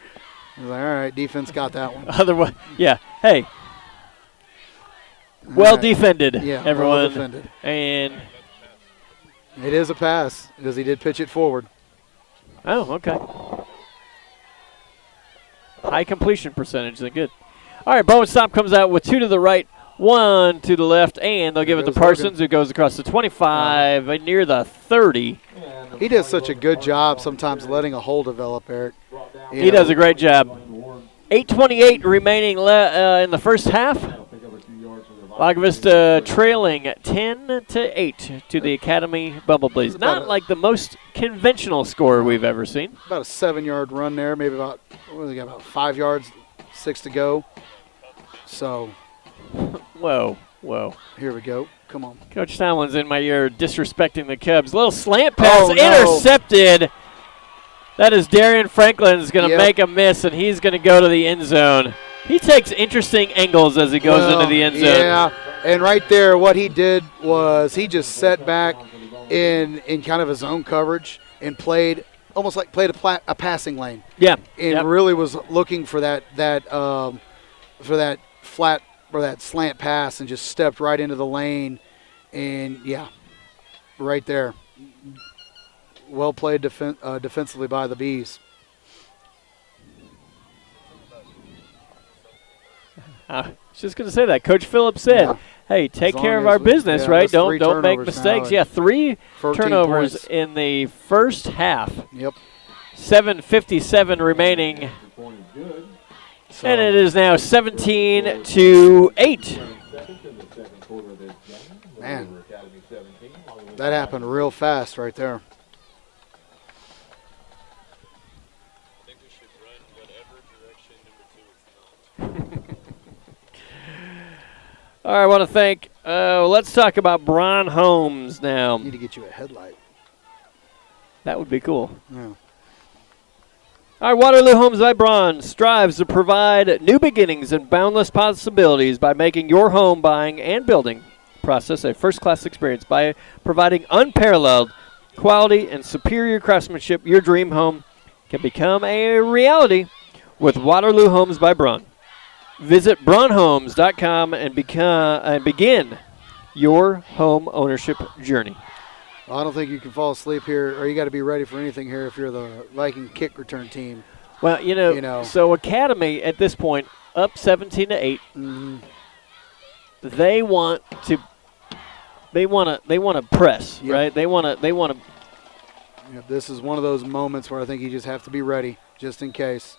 I was like, all right, defense got that one. Otherwise, hey. Well defended, everyone. Well defended. And it is a pass because he did pitch it forward. Oh, okay. High completion percentage, then good. All right, Bowen Stop comes out with 2 to the right, 1 to the left, and they'll give it to Parsons, who goes across the 25, near the 30. He does such a good job sometimes letting a hole develop, Eric. He does a great job. 8:28 remaining in the first half. Lago Vista trailing 10-8 to the Academy Bumblebees. Not like the most conventional score we've ever seen. About a 7-yard run there, maybe about 5 yards, 6 to go. So. Whoa. Here we go. Come on. Coach Tomlin's in my ear disrespecting the Cubs. Little slant pass intercepted. That is Darian Franklin's going to make a miss, and he's going to go to the end zone. He takes interesting angles as he goes into the end zone. Yeah, and right there what he did was he just set back in kind of his own coverage and played a passing lane. Yeah. And really was looking for that flat or that slant pass and just stepped right into the lane. And, right there. Well played defensively by the Bees. I was just going to say that. Coach Phillips said, hey, take care of our business, right? Don't make mistakes. 3 turnovers in the first half. Yep. 7:57 remaining. And it is now 17-8. Man, that happened real fast right there. All right, I want to thank, let's talk about Bron Holmes now. Need to get you a headlight. That would be cool. Yeah. All right, Waterloo Homes by Bron strives to provide new beginnings and boundless possibilities by making your home buying and building process a first-class experience by providing unparalleled quality and superior craftsmanship. Your dream home can become a reality with Waterloo Homes by Bron. Visit bronhomes.com and begin your home ownership journey. Well, I don't think you can fall asleep here, or you got to be ready for anything here if you're the Viking kick return team. Well, you know. So Academy at this point up 17-8. Mm-hmm. They want to they want to press, Yep. right? They want to. Yeah, this is one of those moments where I think you just have to be ready, just in case.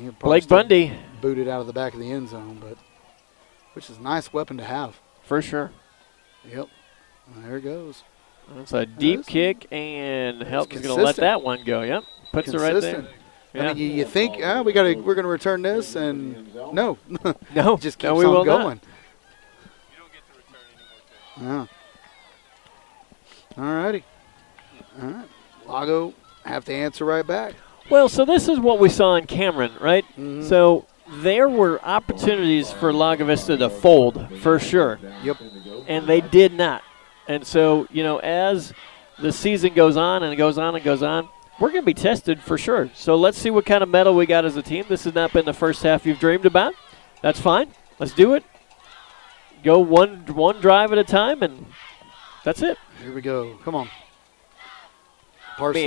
He'll probably Blake still Bundy, boot it out of the back of the end zone, but which is a nice weapon to have. for sure. Yep. There it goes. It's a deep kick, and Helton's going to let consistent. that one go. Yep, puts it right there. Consistent. Yeah. I mean, you think, we're going to return this, and no. No, just keeps no, we will on going. Yeah. All righty. All right. Lago have to answer right back. Well, so this is what we saw in Cameron, right? Mhm. So there were opportunities for Lago Vista to fold, for sure. Yep. And they did not. And so, as the season goes on and it goes on and goes on, we're going to be tested for sure. So let's see what kind of medal we got as a team. This has not been the first half you've dreamed about. That's fine. Let's do it. Go one drive at a time, and that's it. Here we go. Come on. Be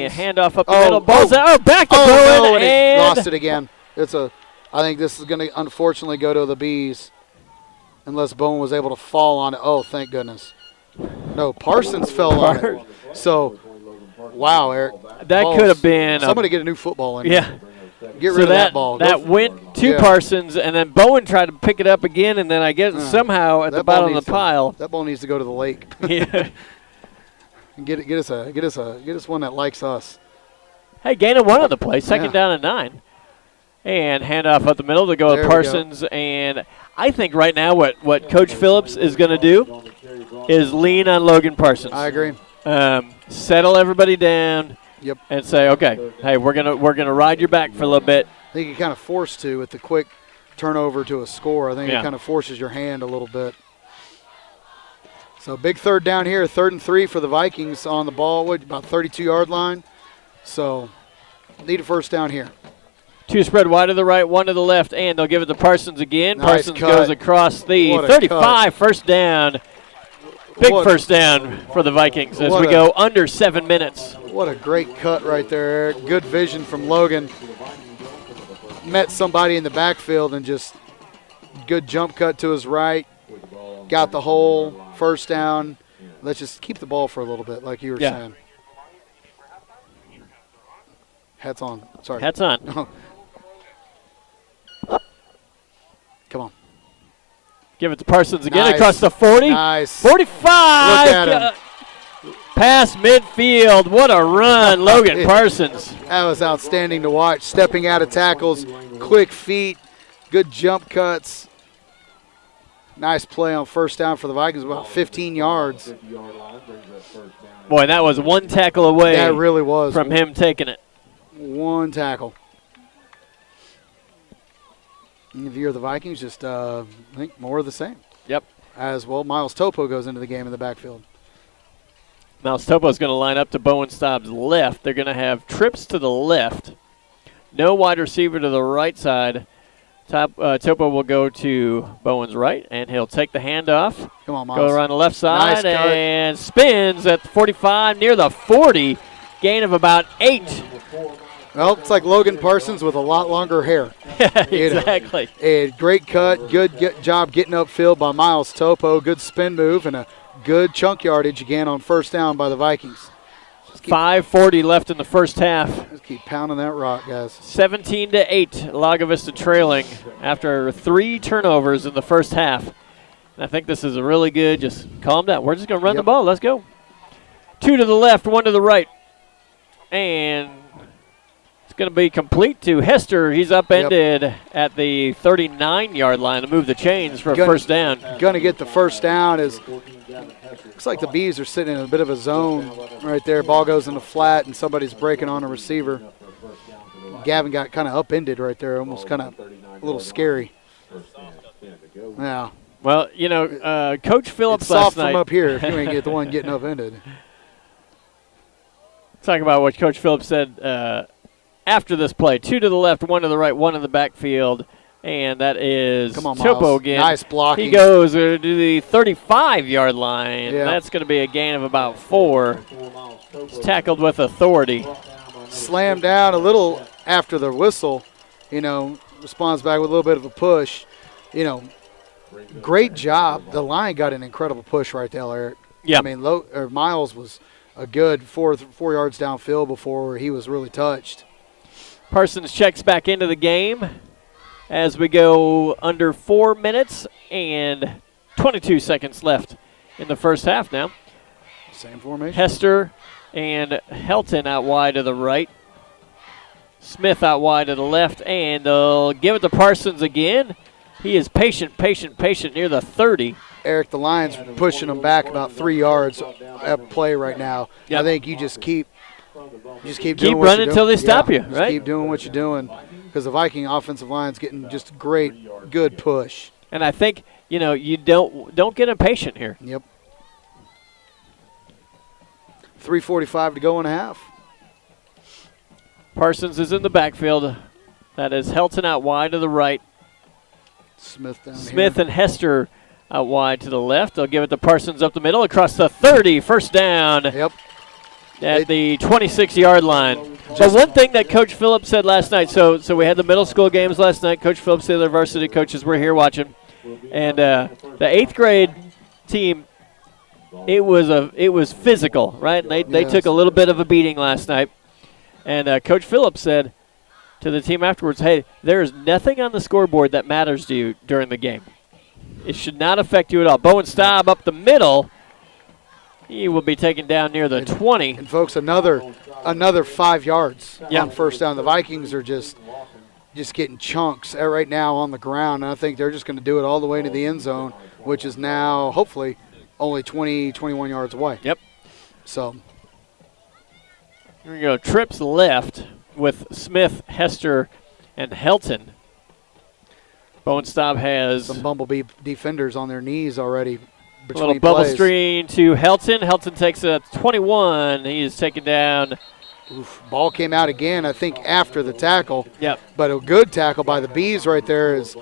a Parsons. handoff up the middle. Ball's out. Oh, back to Bowen. No, and he And lost it again. I think this is going to unfortunately go to the Bees unless Bowen was able to fall on it. Oh, thank goodness. No, Parsons fell on it. So, wow, Eric. that Balls. could have been Somebody get a new football in. yeah. Get So rid of that ball. Go That for- went to Yeah. Parsons, and then Bowen tried to pick it up again, and then I guess somehow at that the ball bottom of needs the to- pile. That ball needs to go to the lake. Yeah. Get us one that likes us. Hey, gain of one on the play, second Yeah. down and 9. And handoff up the middle to go There with we go. Parsons. And I think right now what Coach Phillips is going to do is lean on Logan Parsons. I agree. Settle everybody down. Yep. And say, okay, hey, we're gonna ride your back for a little bit. I think you kind of forced to with the quick turnover to a score. I think Yeah. it kind of forces your hand a little bit. So big third down here, 3rd and 3 for the Vikings on the ball, about 32-yard line. So need a first down here. 2 spread wide to the right, 1 to the left, and they'll give it to Parsons again. Nice Parsons cut. goes across the What a 35, first down. Big What- first down for the Vikings as What we a- go under 7 minutes. What a great cut right there, Eric. Good vision from Logan. Met somebody in the backfield and just good jump cut to his right. Got the hole, first down. Let's just keep the ball for a little bit, like you were Yeah. saying. Hats on. Sorry. Hats on. Come on. Give it to Parsons again Nice. across the 40. Nice. 45. Look at him. Past midfield. What a run, Logan Parsons. That was outstanding to watch. Stepping out of tackles, quick feet, good jump cuts. Nice play on first down for the Vikings, about 15 yards. Boy, that was one tackle away That really was. from him taking it. One tackle. And if you're the Vikings, just I think more of the same. Yep. As well, Miles Topo goes into the game in the backfield. Mouse Topo's going to line up to Bowen Staub's left. They're going to have trips to the left. No wide receiver to the right side. Topo will go to Bowen's right, and he'll take the handoff. Come on, Go Miles. around the left Nice side cut. and spins at the 45 near the 40. Gain of about 8. Well, it's like Logan Parsons with a lot longer hair. Exactly. A great cut, good job getting upfield by Miles Topo. Good spin move and a good chunk yardage again on first down by the Vikings. 5:40 left in the first half. Let's keep pounding that rock, guys. 17-8, Lago Vista trailing after 3 turnovers in the first half. And I think this is a really good, just calm down. We're just going to run the ball. Let's go. 2 to the left, 1 to the right. And it's going to be complete to Hester. He's upended at the 39-yard line to move the chains for a first down. Going to get the first down is looks like the Bees are sitting in a bit of a zone right there. Ball goes in the flat and somebody's breaking on a receiver. Gavin got kind of upended right there, almost kind of a little scary. Yeah. Well, Coach Phillips It's soft last night. from up here if you ain't get the one getting upended. Talk about what Coach Phillips said after this play. 2 to the left, 1 to the right, 1 in the backfield. And that is Come on, Topo Miles. again. Nice blocking. He goes to the 35-yard line. Yeah. That's going to be a gain of about 4. He's tackled with authority. Slammed down a little after the whistle, responds back with a little bit of a push. great job. The line got an incredible push right there, Eric. Yeah. I mean, Miles was a good 4 yards downfield before he was really touched. Parsons checks back into the game as we go under 4 minutes and 22 seconds left in the first half now. Same formation. Hester and Helton out wide to the right. Smith out wide to the left, and they'll give it to Parsons again. He is patient near the 30. Eric, the line's pushing them back about 3 yards at play right now. Yep. I think you just keep Keep doing what running you're until they doing. stop you, Just right? keep doing what you're doing because the Viking offensive line's getting just good push. And I think, you don't get impatient here. Yep. 3:45 to go in a half. Parsons is in the backfield. That is Helton out wide to the right. Smith down Smith here. and Hester out wide to the left. They'll give it to Parsons up the middle across the 30. First down Yep. at the 26-yard line. But one thing that Coach Phillips said last night, so we had the middle school games last night. Coach Phillips, the other varsity coaches were here watching. And the 8th grade team, it was physical, right? And they Yes. took a little bit of a beating last night. And Coach Phillips said to the team afterwards, hey, there is nothing on the scoreboard that matters to you during the game. It should not affect you at all. Bowen Staub up the middle. He will be taken down near the 20. And folks, another 5 yards Yep. on first down. The Vikings are just getting chunks right now on the ground. And I think they're just going to do it all the way to the end zone, which is now hopefully only 20, 21 yards away. Yep. So Here we go. Trips left with Smith, Hester, and Helton. Bowen Staub has some bumblebee defenders on their knees already a between little bubble plays. screen to Helton. Helton takes it at 21. He is taken down. Oof, ball came out again, I think, after the tackle. Yep. But a good tackle by the Bees right there is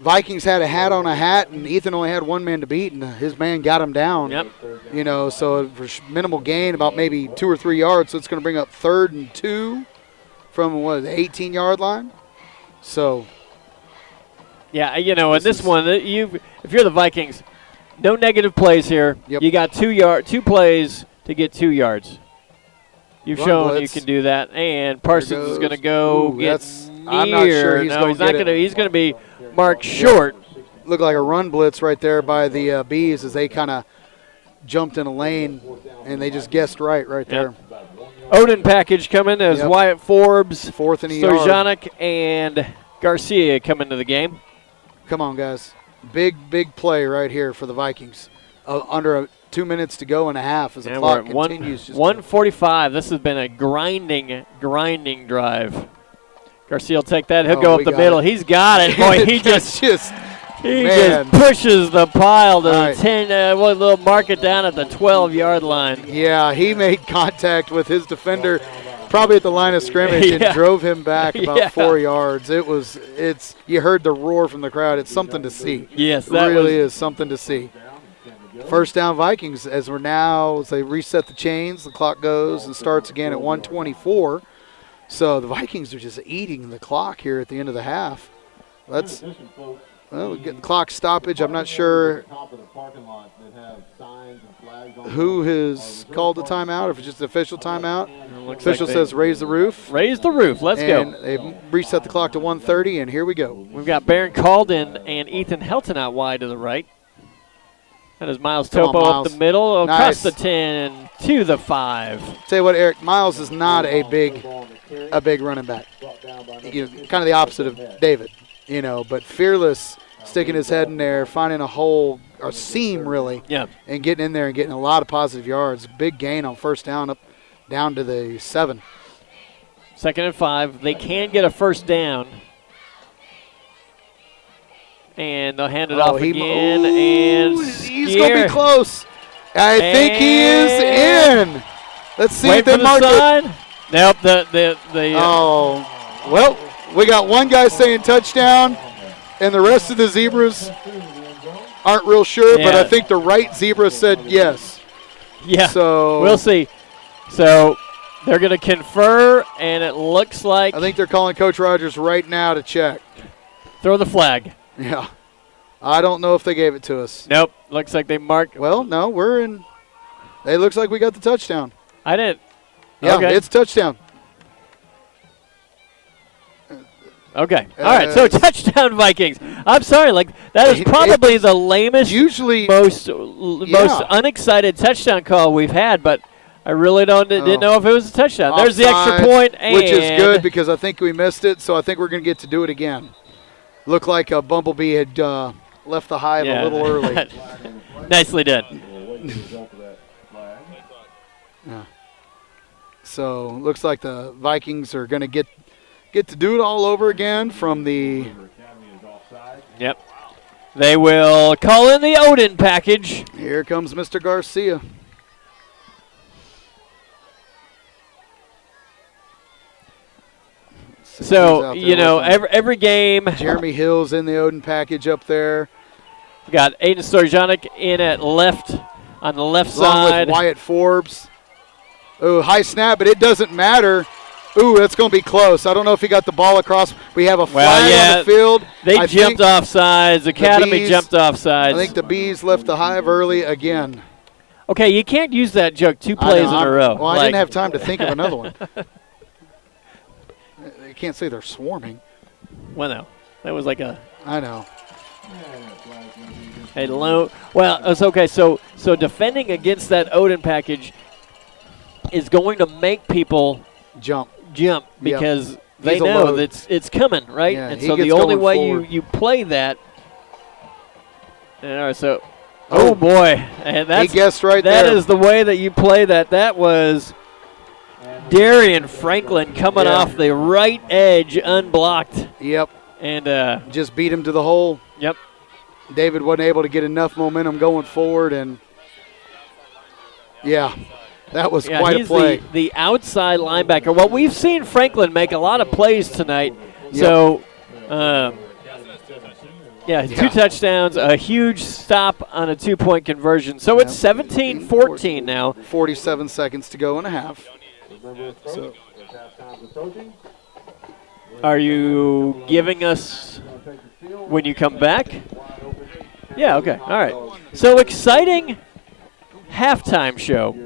Vikings had a hat on a hat, and Ethan only had one man to beat, and his man got him down. Yep. So for minimal gain, about maybe 2 or 3 yards. So it's going to bring up 3rd and 2 from, the 18-yard line. So Yeah, in this one, if you're the Vikings, no negative plays here. Yep. You got 2 plays to get 2 yards. You've Run shown blitz. you can do that. And Parsons is going to go Ooh, get that's- near. I'm not sure he's no, gonna he's not get going it. to. He's going to be marked short. looked like a run blitz right there by the Bees as they kind of jumped in a lane, and they just guessed right there. Odin package coming as Yep. Wyatt Forbes, 4th and a yard. Stojanik, and Garcia come into the game. Come on, guys. Big play right here for the Vikings. Under 2 minutes to go and a half as the And clock we're at continues. 1:45. This has been a grinding drive. Garcia will take that. He'll go up we the got middle. it. He's got it. Boy, he That's just man. pushes the pile to All the right. 10. We'll mark it down at the 12-yard line. Yeah, he made contact with his defender probably at the line of scrimmage Yeah. and drove him back about Yeah. 4 yards. You heard the roar from the crowd. It's something to see. Yes, It that really was is something to see. First down Vikings as they reset the chains, the clock goes and starts again at 1:24. So the Vikings are just eating the clock here at the end of the half. We get the clock stoppage. I'm not sure who has called the timeout, or if it's just the official timeout. looks Official like they says raise the roof. raise the roof. Let's And go. they've reset the clock to 1:30, and here we go. We've got Baron Calden and Ethan Helton out wide to the right. That is Miles Come on, Topo up Miles. the middle, across Nice. the 10 to the 5. Tell you what, Eric, Miles is not a big running back. Kind of the opposite of David, but fearless, sticking his head in there, finding a hole, or seam really, Yeah. and getting in there and getting a lot of positive yards. Big gain on first down, up down to the 7. 2nd and 5. They can get a first down. And they'll hand it off again. And he's going to be close. I think he is in. Let's see Wait if they for the mark it. sign. Nope. Oh, well, we got one guy saying touchdown, and the rest of the zebras aren't real sure, but Yeah. I think the right zebra said yes. Yeah. So We'll see. So they're going to confer, and it looks like I think they're calling Coach Rogers right now to check. throw the flag. Yeah. I don't know if they gave it to us. Nope. Looks like they marked. Well, no, we're in. It looks like we got the touchdown. I didn't. Yeah, okay. it's touchdown. Okay. All right. So touchdown Vikings. I'm sorry. Like that is probably the lamest, most unexcited touchdown call we've had. But I really didn't know if it was a touchdown. There's the extra point, which is good because I think we missed it. So I think we're going to get to do it again. Looked like a Bumblebee had left the hive a little early. Nicely done. Yeah. So looks like the Vikings are going to get to do it all over again from the. Yep. They will call in the Odin package. Here comes Mr. Garcia. So, you know, every game. Jeremy Hill's in the Odin package up there. We got Aiden Storjanic in at left, on the left Along side. with Wyatt Forbes. Oh, high snap, but it doesn't matter. Ooh, that's going to be close. I don't know if he got the ball across. We have a flag on the field. They jumped off sides. Academy jumped off sides. I think the Bees left the hive early again. Okay, you can't use that joke 2 plays in a row. Well, I didn't have time to think of another one. You can't say they're swarming. Well, no. That was like a. I know. A low. Well, it's okay. So defending against that Odin package is going to make people jump because they know that it's coming, right? Yeah, and so the only way you play that. All right, so. Oh boy, and he guessed right there. That is the way that you play that. That was Darian Franklin coming off the right edge unblocked. Yep. And just beat him to the hole. Yep. David wasn't able to get enough momentum going forward, and that was quite a play. He's the outside linebacker. Well, we've seen Franklin make a lot of plays tonight. Yep. So, 2 touchdowns, a huge stop on a 2-point conversion. So it's 17-14 now. 47 seconds to go and a half. So. Are you giving us when you come back? Yeah, okay. All right. So exciting halftime show.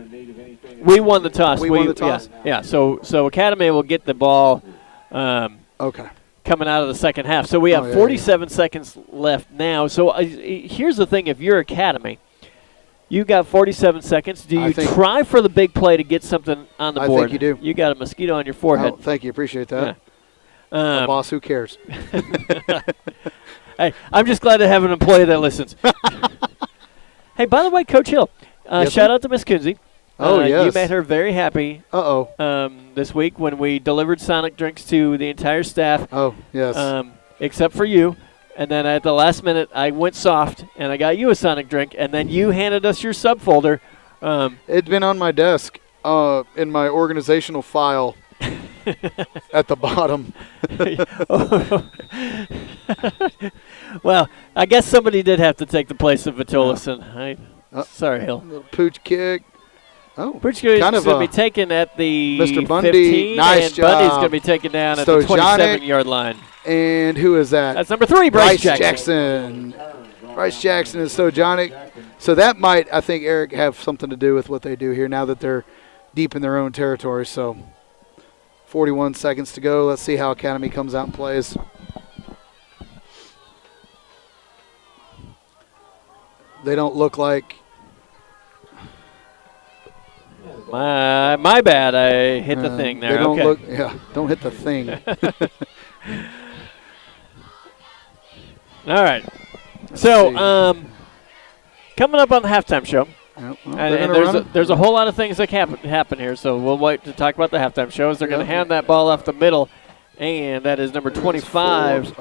We won the toss. We won the toss? Yeah. So Academy will get the ball coming out of the second half. So we have 47 seconds left now. So here's the thing. If you're Academy, you've got 47 seconds. Do you try for the big play to get something on the board? I think you do. You got a mosquito on your forehead. Oh, thank you. Appreciate that. Yeah. Boss, who cares? Hey, I'm just glad to have an employee that listens. Hey, by the way, Coach Hill, shout out to Miss Kinsey. Oh, yes. You made her very happy this week when we delivered Sonic drinks to the entire staff. Oh, yes. Except for you. And then at the last minute, I went soft, and I got you a Sonic drink, and then you handed us your subfolder. It'd been on my desk in my organizational file at the bottom. Well, I guess somebody did have to take the place of Vitolison. Sorry, Hill. Pooch kick. Oh, Pooch kick is going to be taken at the Mr. Bundy. 15, nice and job. Bundy's going to be taken down at the 27-yard line. And who is that? That's number 3, Bryce Jackson. Bryce Jackson and Stojanic. So that might, I think, Eric, have something to do with what they do here now that they're deep in their own territory. So 41 seconds to go. Let's see how Academy comes out and plays. They don't look like. My bad. I hit the thing there. They don't look. Yeah, don't hit the thing. All right. So, coming up on the halftime show, and there's a whole lot of things that happen here. So we'll wait to talk about the halftime show. As they're going to hand that ball off the middle, and that is number 25.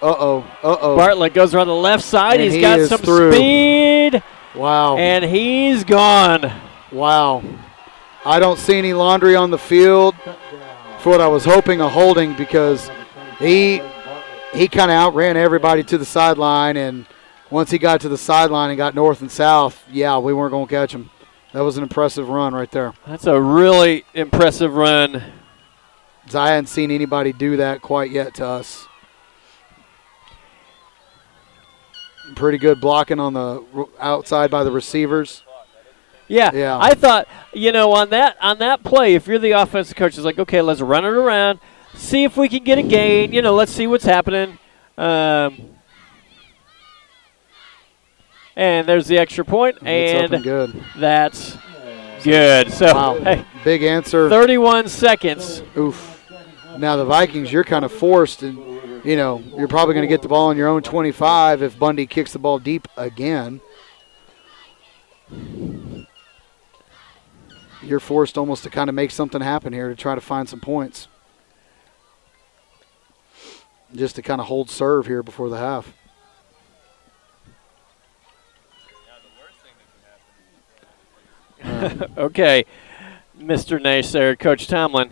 Bartlett goes around the left side. He's got some speed. Wow. And he's gone. Wow. I don't see any laundry on the field for what I was hoping a holding, because he kind of outran everybody to the sideline, and once he got to the sideline and got north and south, we weren't going to catch him. That was an impressive run right there. That's a really impressive run. I hadn't seen anybody do that quite yet to us. Pretty good blocking on the outside by the receivers. Yeah, I thought, on that play, if you're the offensive coach, it's like, okay, let's run it around, see if we can get a gain. Let's see what's happening. And there's the extra point, and it's good. That's good. So, wow. Hey, big answer. 31 seconds. Oof. Now the Vikings, you're kind of forced, and you're probably going to get the ball on your own 25 if Bundy kicks the ball deep again. You're forced almost to kind of make something happen here to try to find some points. Just to kind of hold serve here before the half. Okay, Mr. Naysayer, Coach Tomlin.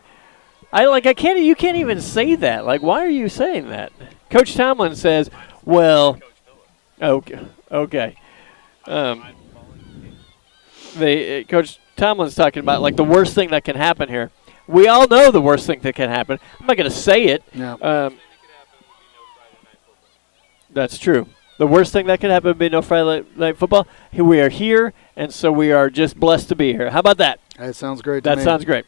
You can't even say that. Like, why are you saying that? Coach Tomlin says, well, okay. Coach Tomlin's talking about, like, the worst thing that can happen here. We all know the worst thing that can happen. I'm not going to say it. Yeah. That's true. The worst thing that could happen would be no Friday night football. We are here, and so we are just blessed to be here. How about that? That sounds great to me. That sounds great.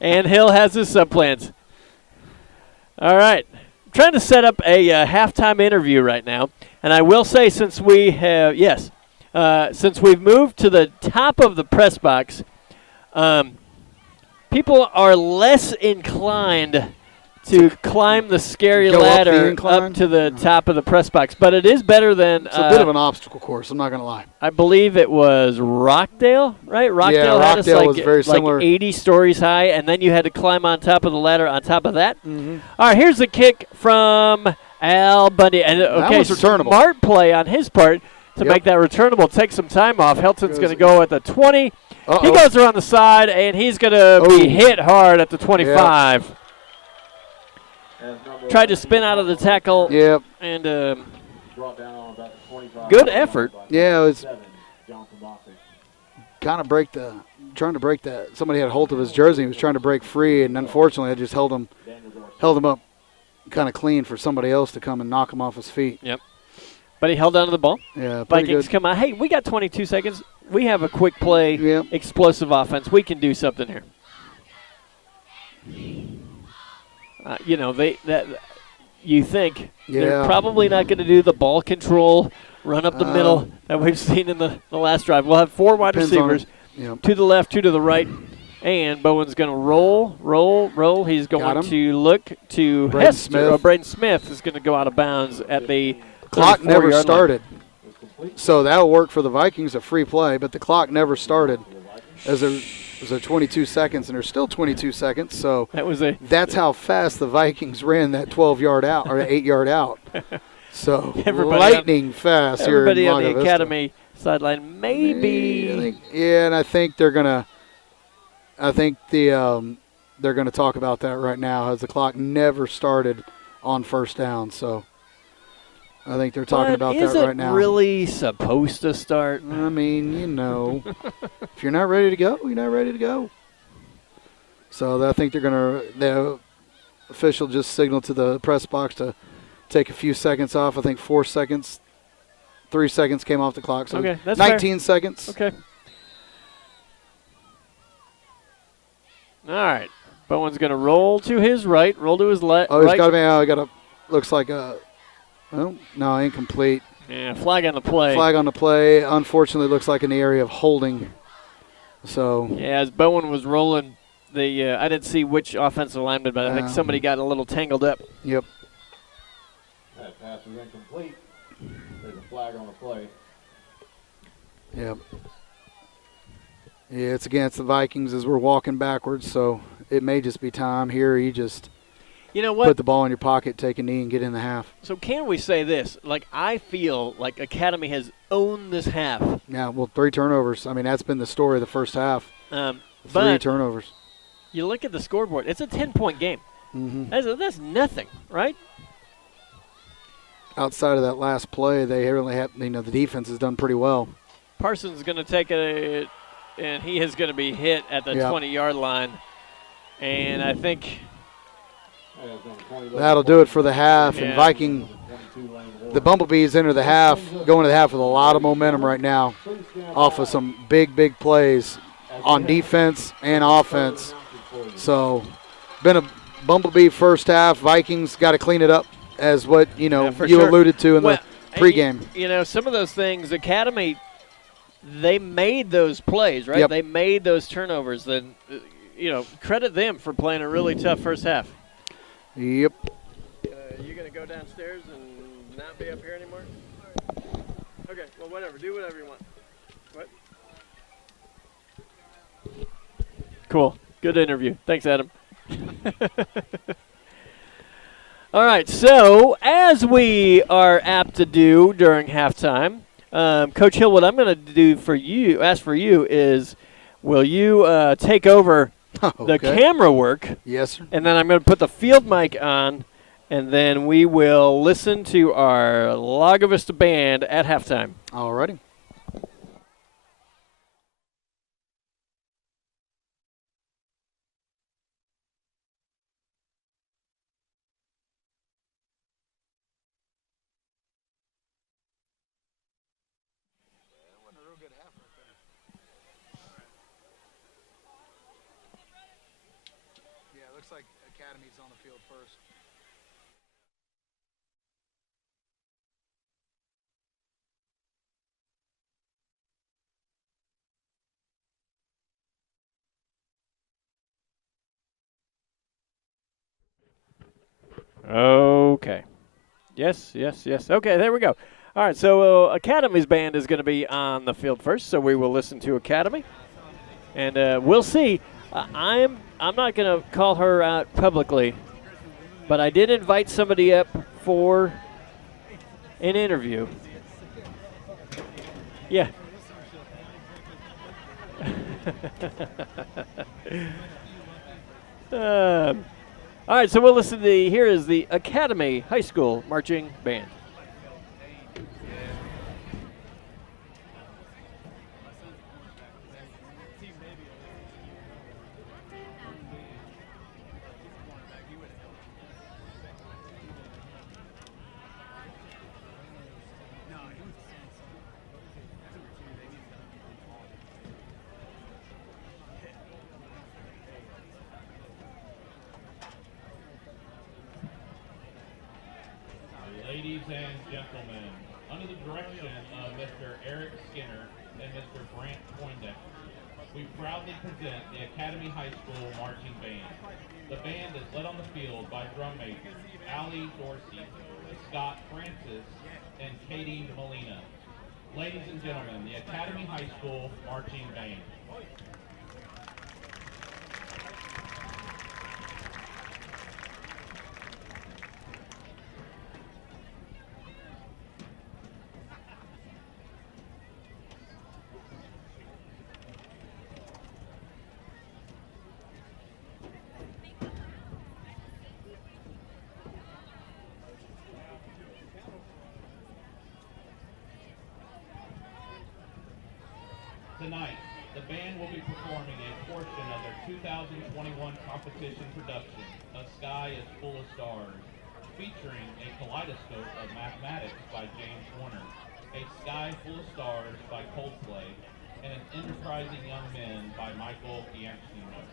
And Hill has his sub-plans. All right. I'm trying to set up a halftime interview right now. And I will say, since we've moved to the top of the press box, people are less inclined to climb the scary ladder up to the top of the press box. But it is better than... It's a bit of an obstacle course, I'm not going to lie. I believe it was Rockdale, right? Rockdale had us was very similar. 80 stories high, and then you had to climb on top of the ladder on top of that. Mm-hmm. All right, here's the kick from Al Bundy. And, that was returnable. Smart play on his part to make that returnable. Take some time off. Helton's going to go at the 20. He goes around the side, and he's going to be hit hard at the 25. Yep. Tried to spin out of the tackle. Yep. And good effort. Yeah, it was kind of trying to break that. Somebody had hold of his jersey. He was trying to break free, and unfortunately, I just held him up kind of clean for somebody else to come and knock him off his feet. Yep. But he held on to the ball. Yeah, Vikings come out. Hey, we got 22 seconds. We have a quick play, explosive offense. We can do something here. You think they're probably not going to do the ball control, run up the middle that we've seen in the last drive. We'll have 4 wide receivers, to the left, 2 to the right, and Bowen's going to roll. He's going to look to Hester. Braden Smith is going to go out of bounds at the clock never started. So that'll work for the Vikings, a free play, but the clock never started as a 22 seconds, and there's still 22 seconds. So that's how fast the Vikings ran that 12-yard out or 8-yard out. So lightning fast here in Everybody on the Vista. Academy sideline, maybe. And I think they're gonna. They're gonna talk about that right now, as the clock never started on first down. So I think they're talking about that right now. Is it really supposed to start? I mean, if you're not ready to go, you're not ready to go. So I think the official just signaled to the press box to take a few seconds off. I think 4 seconds, 3 seconds came off the clock. So okay, that's 19 seconds. Okay. All right. Bowen's going to roll to his right, roll to his left. Oh, he's got to looks like a. Oh, no, incomplete. Yeah, flag on the play. Flag on the play. Unfortunately, looks like in the area of holding. So. Yeah, as Bowen was rolling, I didn't see which offensive lineman, but I think somebody got a little tangled up. Yep. That pass was incomplete. There's a flag on the play. Yep. Yeah, it's against the Vikings as we're walking backwards, so it may just be time here. You just. You know what? Put the ball in your pocket, take a knee, and get in the half. So can we say this? Like, I feel like Academy has owned this half. Yeah, well, 3 turnovers. I mean, that's been the story of the first half. 3 turnovers. You look at the scoreboard. It's a 10-point game. Mm-hmm. That's nothing, right? Outside of that last play, they really have. The defense has done pretty well. Parsons is going to take it, and he is going to be hit at the 20-yard line. And I think that'll do it for the half. And the Bumblebees enter the half, going to the half with a lot of momentum right now off of some big plays on defense and offense. So been a Bumblebee first half. Vikings got to clean it up, as what you sure. alluded to in the pregame. Some of those things, Academy, they made those plays, right? Yep. They made those turnovers. Then, credit them for playing a really tough first half. Yep. You gonna go downstairs and not be up here anymore? Okay. Well, whatever. Do whatever you want. What? Cool. Good interview. Thanks, Adam. All right, so as we are apt to do during halftime, Coach Hill, what I'm going to ask for you is, will you take over the camera work? Yes, sir. And then I'm going to put the field mic on, and then we will listen to our Lago Vista band at halftime. All righty. Looks like Academy's on the field first. Okay. Yes. Okay, there we go. All right, so Academy's band is going to be on the field first, so we will listen to Academy, and we'll see. I'm not going to call her out publicly, but I did invite somebody up for an interview. Yeah. All right, so we'll listen to here is the Academy High School Marching Band. Ladies and gentlemen, under the direction of Mr. Eric Skinner and Mr. Brant Poindexter, we proudly present the Academy High School Marching Band. The band is led on the field by drum majors Allie Dorsey, Scott Francis, and Katie Molina. Ladies and gentlemen, the Academy High School Marching Band. Tonight, the band will be performing a portion of their 2021 competition production, A Sky is Full of Stars, featuring a kaleidoscope of mathematics by James Horner, A Sky Full of Stars by Coldplay, and An Enterprising Young Men by Michael Giacchino.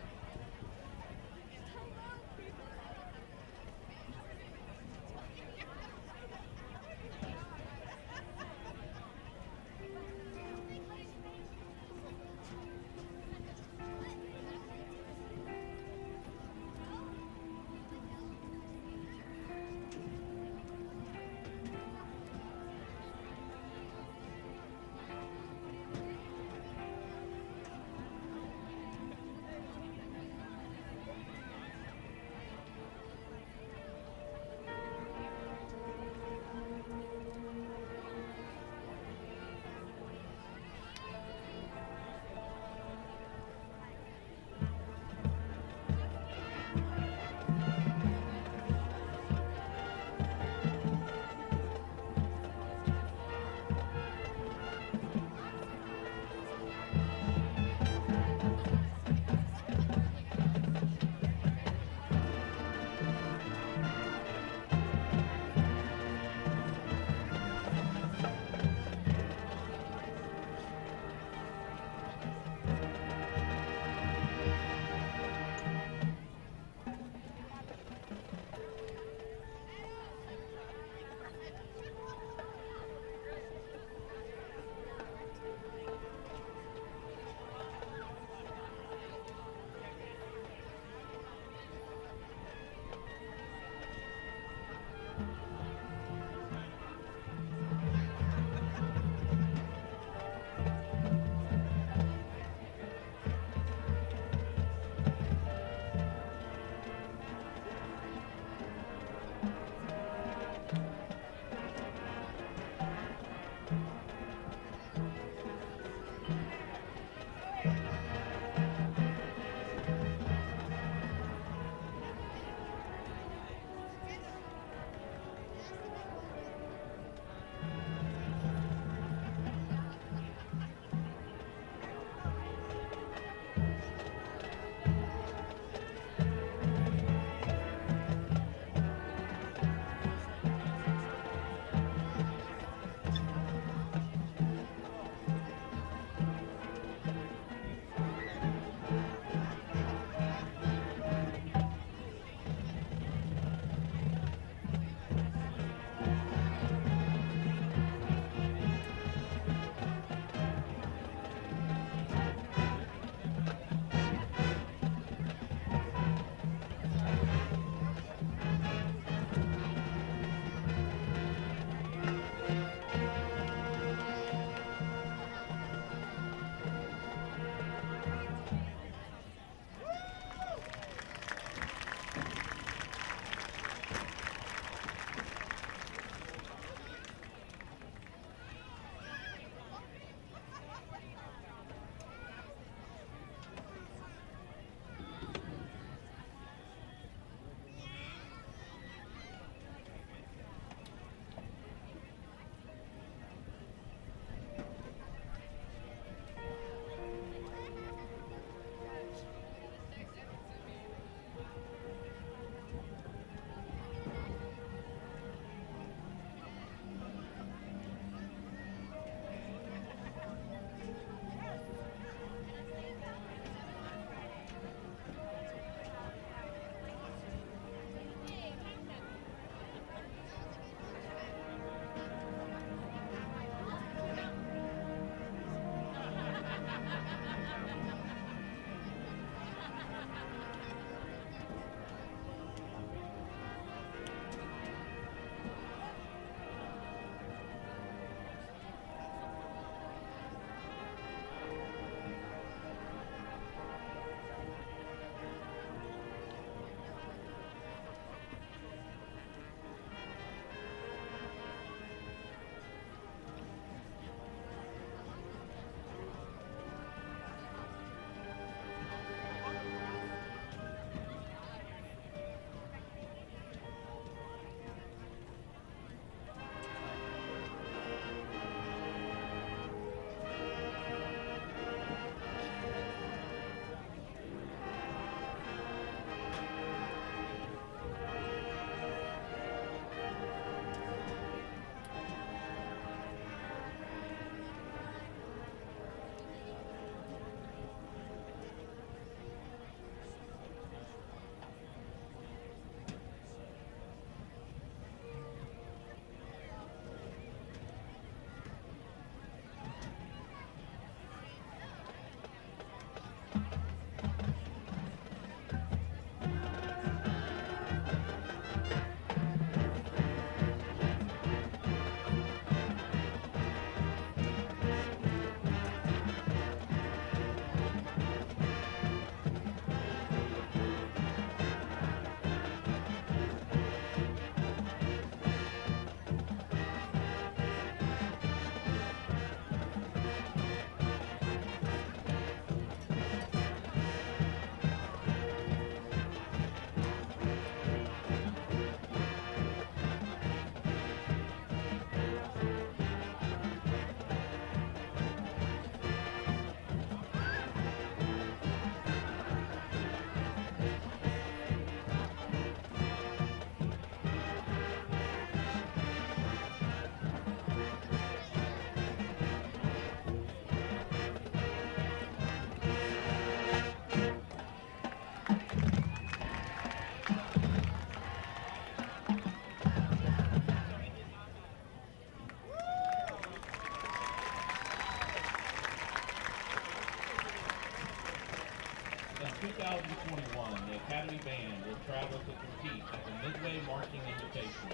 2021, the Academy Band will travel to compete at the Midway Marching Invitational,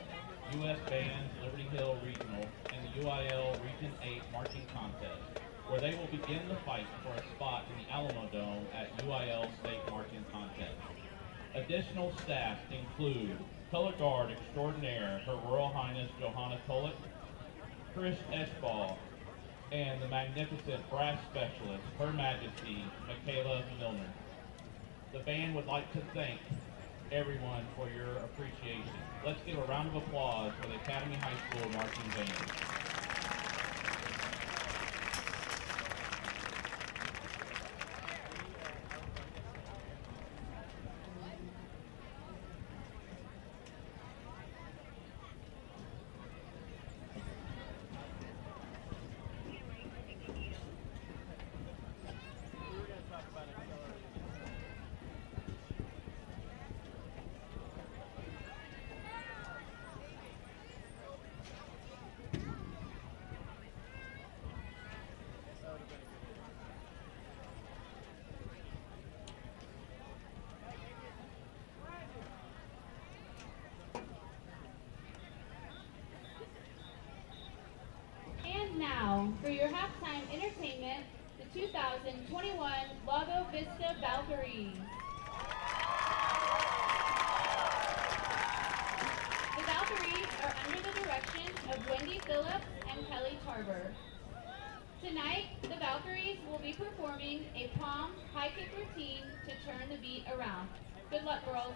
U.S. Bands Liberty Hill Regional, and the UIL Region 8 Marching Contest, where they will begin the fight for a spot in the Alamo Dome at UIL State Marching Contest. Additional staff include Color Guard Extraordinaire, Her Royal Highness Johanna Tolik, Chris Eschball, and the magnificent brass specialist, Her Majesty Michaela Milner. The band would like to thank everyone for your appreciation. Let's give a round of applause for the Academy High School Marching Band. And now, for your halftime entertainment, the 2021 LAGO VISTA Valkyries. The Valkyries are under the direction of Wendy Phillips and Kelly Tarver. Tonight, the Valkyries will be performing a palm high kick routine to turn the beat around. Good luck, girls.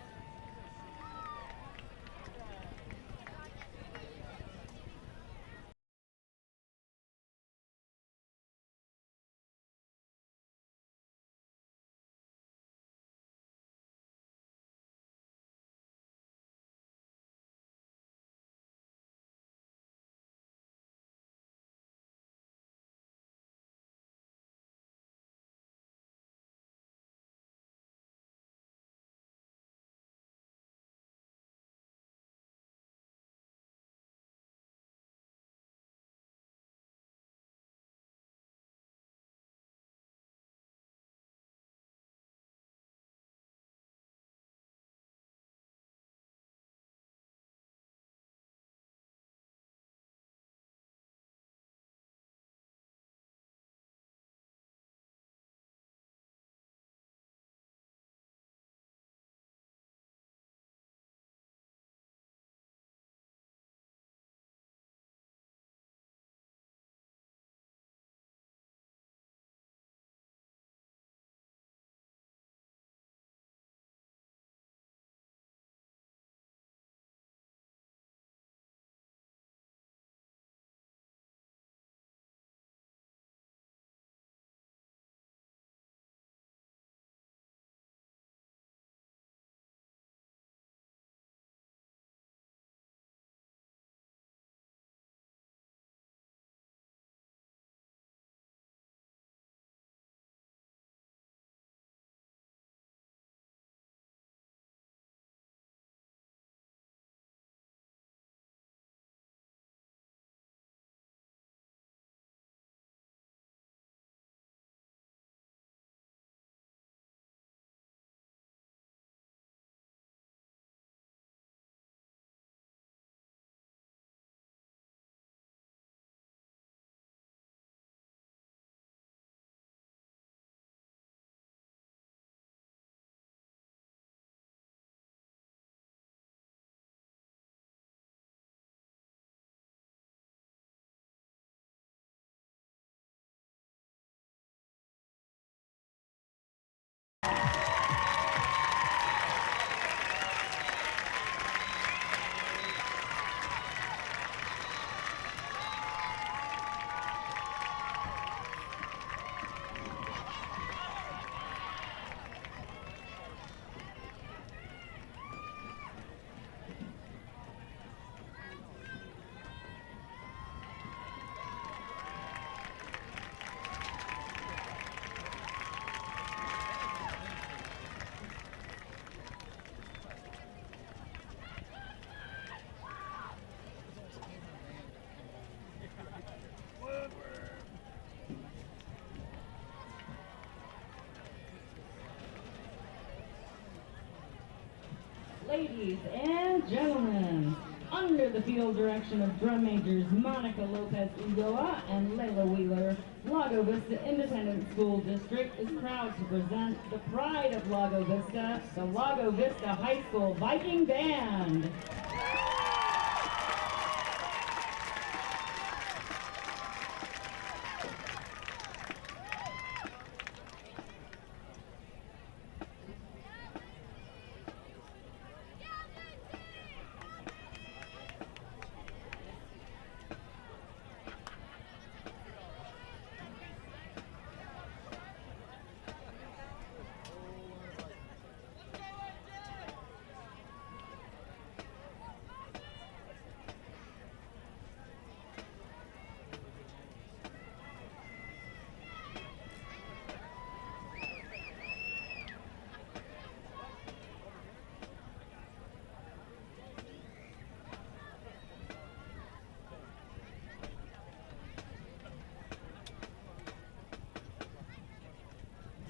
Ladies and gentlemen, under the field direction of drum majors Monica Lopez Ulloa and Layla Wheeler, Lago Vista Independent School District is proud to present the pride of Lago Vista, the Lago Vista High School Viking Band.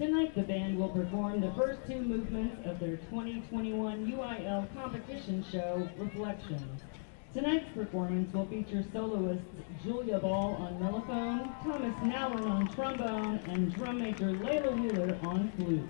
Tonight, the band will perform the first two movements of their 2021 UIL competition show, Reflections. Tonight's performance will feature soloists Julia Ball on mellophone, Thomas Nowlin on trombone, and drum major Layla Wheeler on flute.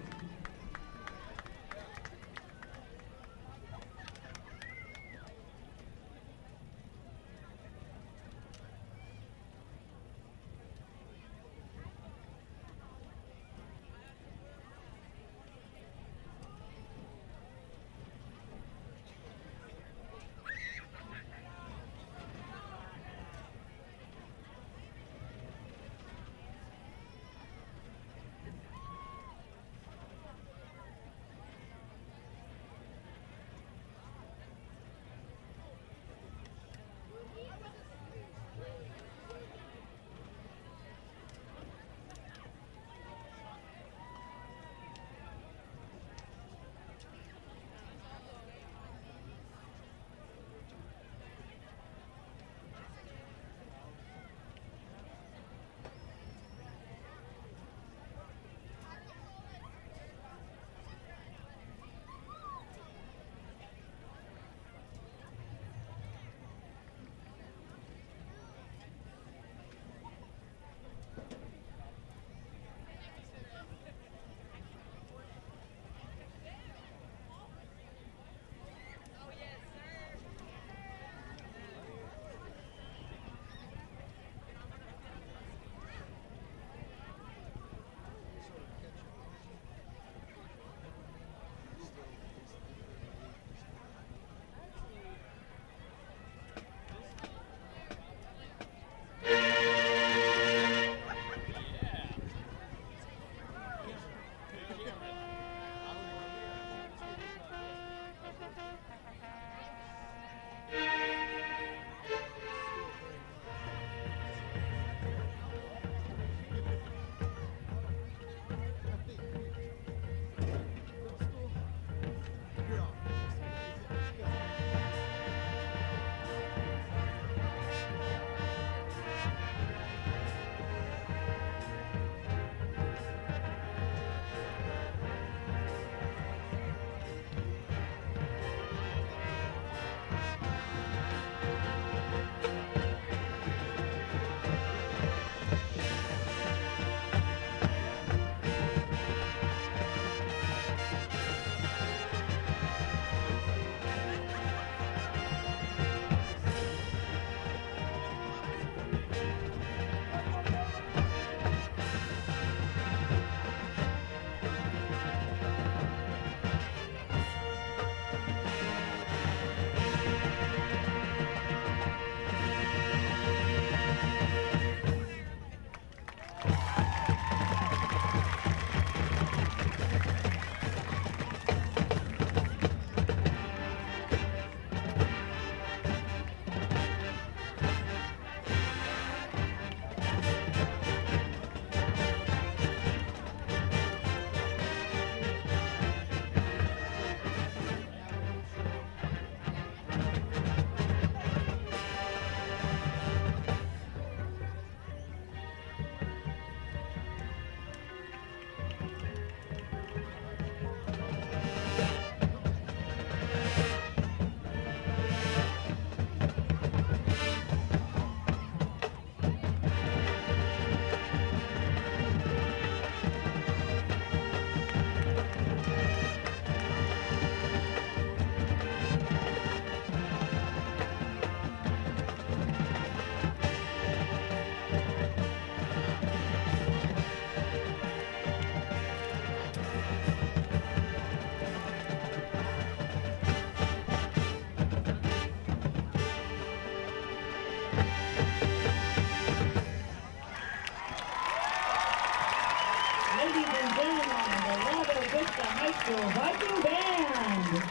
ladies and gentlemen, the LAGO VISTA High School Viking Band.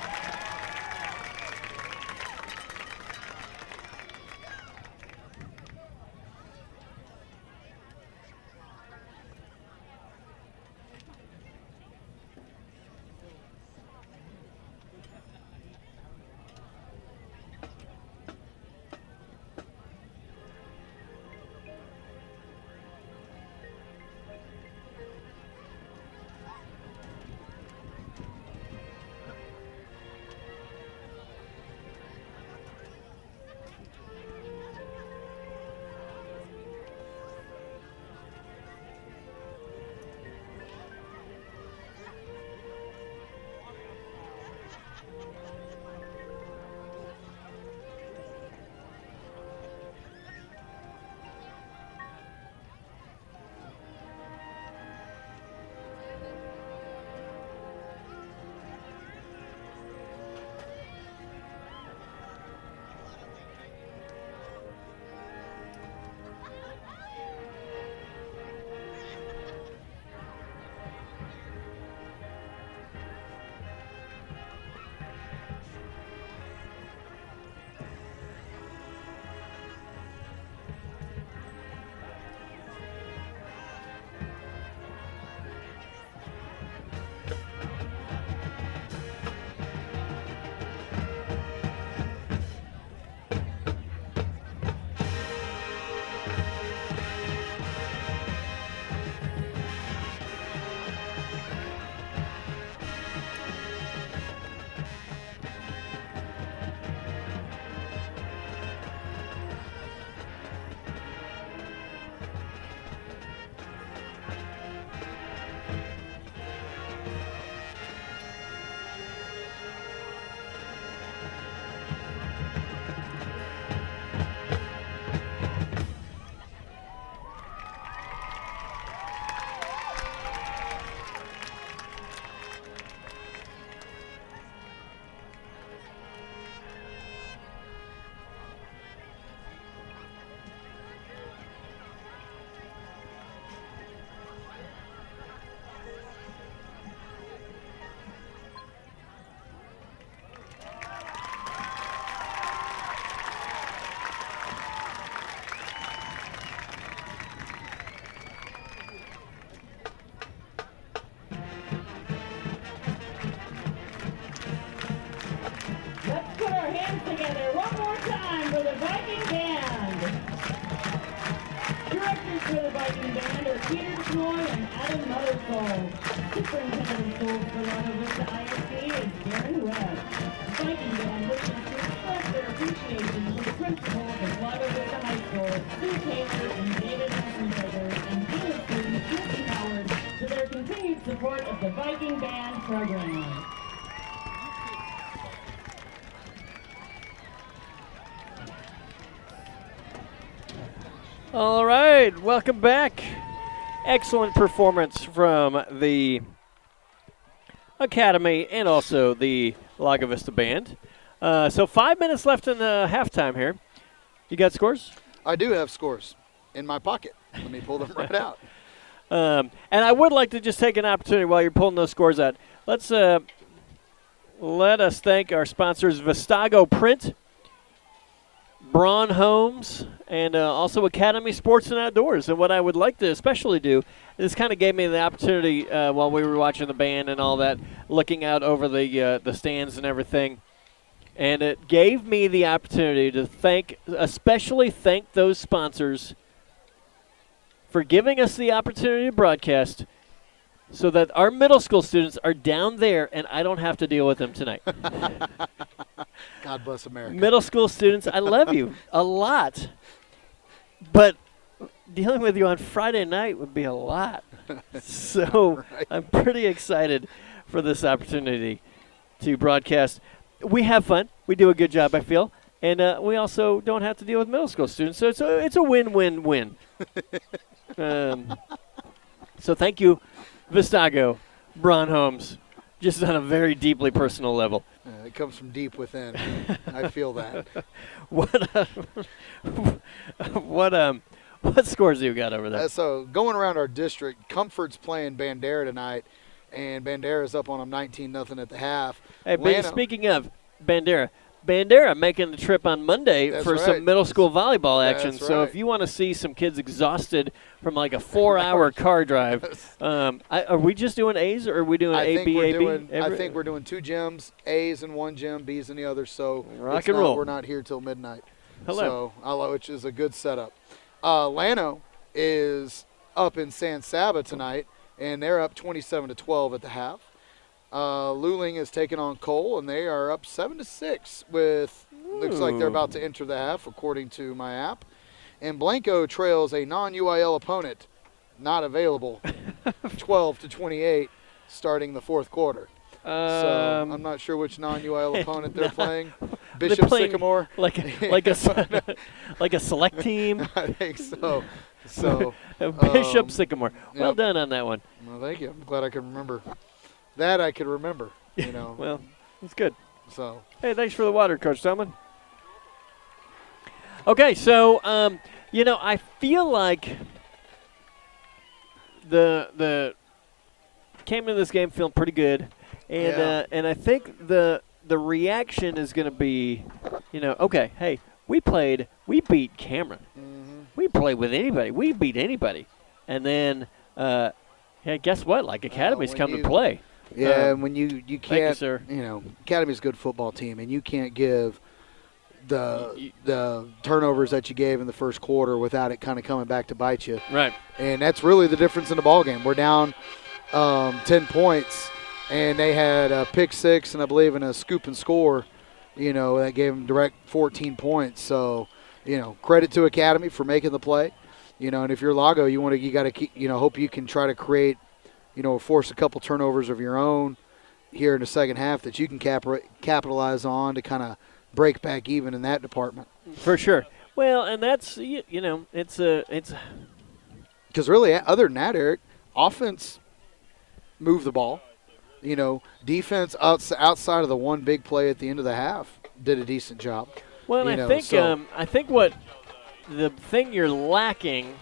Let's put our hands together one more time for the Viking Band. Directors for the Viking Band are Peter DeCroy and Adam Mothersole. Superintendent of Schools for LAGO VISTA ISD is Darren Webb. The Viking Band wishes to express their appreciation to the principals of LAGO VISTA High School, Sue Taylor and David Messenberger, and field students Brittany Howard for their continued support of the Viking Band program. All right, welcome back. Excellent performance from the Academy and also the LAGO VISTA Band. So 5 minutes left in the halftime here. You got scores? I do have scores in my pocket. Let me pull them right out. And I would like to just take an opportunity while you're pulling those scores out. Let us thank our sponsors, Vistago Print, Braun Homes, and also Academy Sports and Outdoors. And what I would like to especially do, this kind of gave me the opportunity while we were watching the band and all that, looking out over the stands and everything. And it gave me the opportunity to especially thank those sponsors for giving us the opportunity to broadcast so that our middle school students are down there and I don't have to deal with them tonight. God bless America. Middle school students, I love you a lot. But dealing with you on Friday night would be a lot. So Right. I'm pretty excited for this opportunity to broadcast. We have fun. We do a good job, I feel. And we also don't have to deal with middle school students. So it's a win-win-win. So thank you, Vistago, Braun Homes, just on a very deeply personal level. It comes from deep within. What scores you got over there? So going around our district, Comfort's playing Bandera tonight, and Bandera's up on them 19-0 at the half. Hey, Lano- speaking of Bandera making the trip on Monday That's for right. some middle school volleyball action. That's So right. if you want to see some kids exhausted from like a 4-hour car drive, are we just doing A's or are we doing A, B, A, B? I think we're doing 2 gyms, A's in one gym, B's in the other. So Rock and roll. We're not here till midnight. Hello. So, which is a good setup. Lano is up in San Saba tonight, and they're up 27-12 at the half. Luling is taking on Cole, and they are up 7-6 with looks like they're about to enter the half, according to my app. And Blanco trails a non-UIL opponent, not available, 12-28, starting the fourth quarter. So I'm not sure which non-UIL opponent they're playing. Bishop Sycamore, like a select team. I think so. So Bishop Sycamore. Well yep. done on that one. Well, thank you. I'm glad I can remember. That I could remember. Well, that's good. So. Hey, thanks for the water, Coach Tillman. Okay, so I feel like the came into this game feeling pretty good, and and I think the reaction is going to be, okay, hey, we beat Cameron, we played with anybody, we beat anybody, and then hey, guess what? Like Academy's come to play. Yeah, and when you can't, thank you, sir. Academy's a good football team, and you can't give the turnovers that you gave in the first quarter without it kind of coming back to bite you. Right. And that's really the difference in the ball game. We're down 10 points, and they had a pick six and I believe in a scoop and score, that gave them direct 14 points. So, credit to Academy for making the play. And if you're Lago, you got to keep, hope you can try to create, force a couple turnovers of your own here in the second half that you can capitalize on to kind of break back even in that department. For sure. Well, and that's it's because really, other than that, Eric, offense moved the ball. Defense outside of the one big play at the end of the half did a decent job. Well, and I think what the thing you're lacking,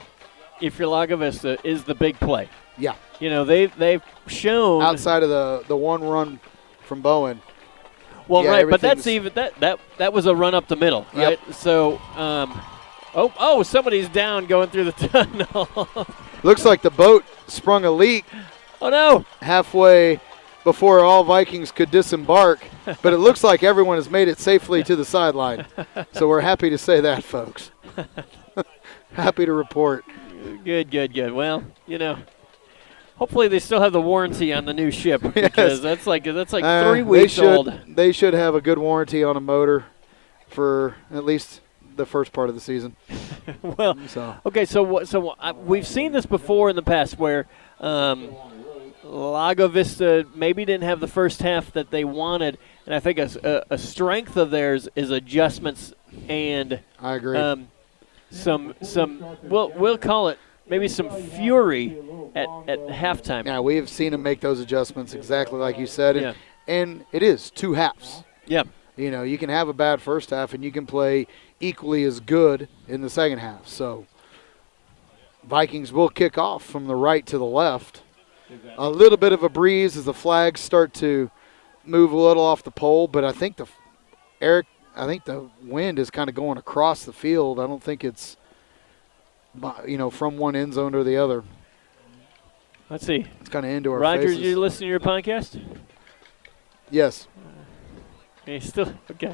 if you're Lago Vista, is the big play. Yeah. They've shown outside of the one run from Bowen. Well, right, but that's even that was a run up the middle, right? Yep. So, somebody's down going through the tunnel. Looks like the boat sprung a leak. Oh no! Halfway before all Vikings could disembark, but it looks like everyone has made it safely to the sideline. So we're happy to say that, folks. Happy to report. Good. Well, hopefully they still have the warranty on the new ship because that's like 3 weeks old. They should have a good warranty on a motor for at least the first part of the season. Well, okay, so we've seen this before in the past where Lago Vista maybe didn't have the first half that they wanted, and I think a strength of theirs is adjustments and I agree. Some we'll call it maybe some fury at halftime. Yeah, we have seen them make those adjustments exactly like you said, and it is 2 halves. Yeah. You can have a bad first half, and you can play equally as good in the second half. So Vikings will kick off from the right to the left. A little bit of a breeze as the flags start to move a little off the pole, but I think the wind is kind of going across the field. I don't think it's from one end zone to the other. Let's see. It's kind of into our Roger, faces. Roger, you listen to your podcast? Yes. Still okay.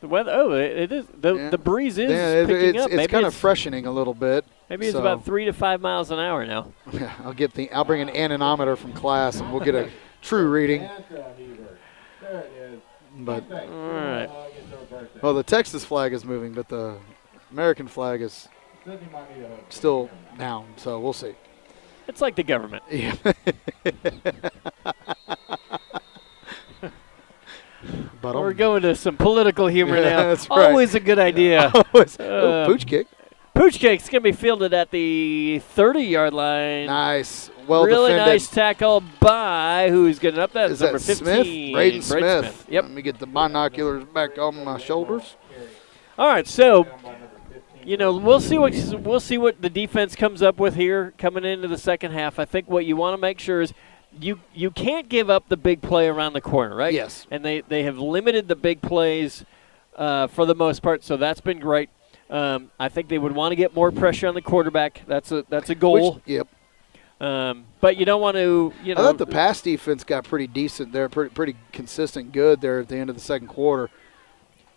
The weather. It is. The breeze is picking up. It's kind of freshening a little bit. Maybe it's about 3 to 5 miles an hour now. Yeah, I'll bring an anemometer from class, and we'll get a true reading. But all right. Well, the Texas flag is moving, but the American flag is still down. So we'll see. It's like the government. Yeah. But we're going to some political humor now. That's right. Always a good idea. Pooch kick. Pooch kick's going to be fielded at the 30-yard line. Nice. well really defended. nice tackle by who's getting up. That's Is number that 15. Smith? Braden Smith. Yep. Let me get the binoculars back on my shoulders. All right, so we'll see what the defense comes up with here coming into the second half. I think what you want to make sure is you can't give up the big play around the corner, right? Yes. And they have limited the big plays for the most part, so that's been great. I think they would want to get more pressure on the quarterback. That's a goal. Yep. But you don't want to, I thought the pass defense got pretty decent there, pretty consistent, good there at the end of the second quarter.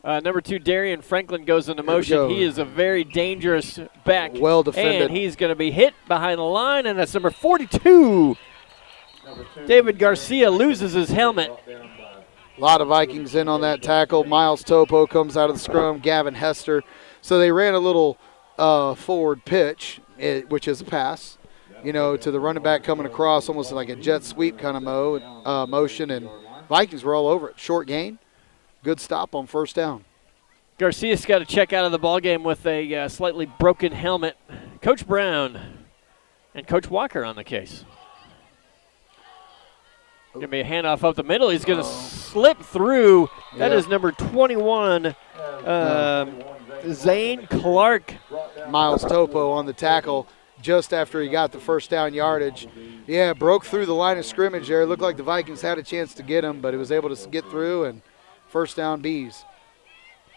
Number 2, Darian Franklin goes into motion. He is a very dangerous back. Well defended. And he's going to be hit behind the line, and that's number 42. David Garcia loses his helmet. A lot of Vikings in on that tackle. Miles Topo comes out of the scrum. Gavin Hester. So they ran a little forward pitch, which is a pass, to the running back coming across, almost like a jet sweep kind of motion. And Vikings were all over it. Short gain. Good stop on first down. Garcia's got to check out of the ballgame with a slightly broken helmet. Coach Brown and Coach Walker on the case. Going to be a handoff up the middle. He's going to slip through. That is number 21, Zane Clark. Miles Topo on the tackle just after he got the first down yardage. Yeah, broke through the line of scrimmage there. It looked like the Vikings had a chance to get him, but he was able to get through, and first down Bees.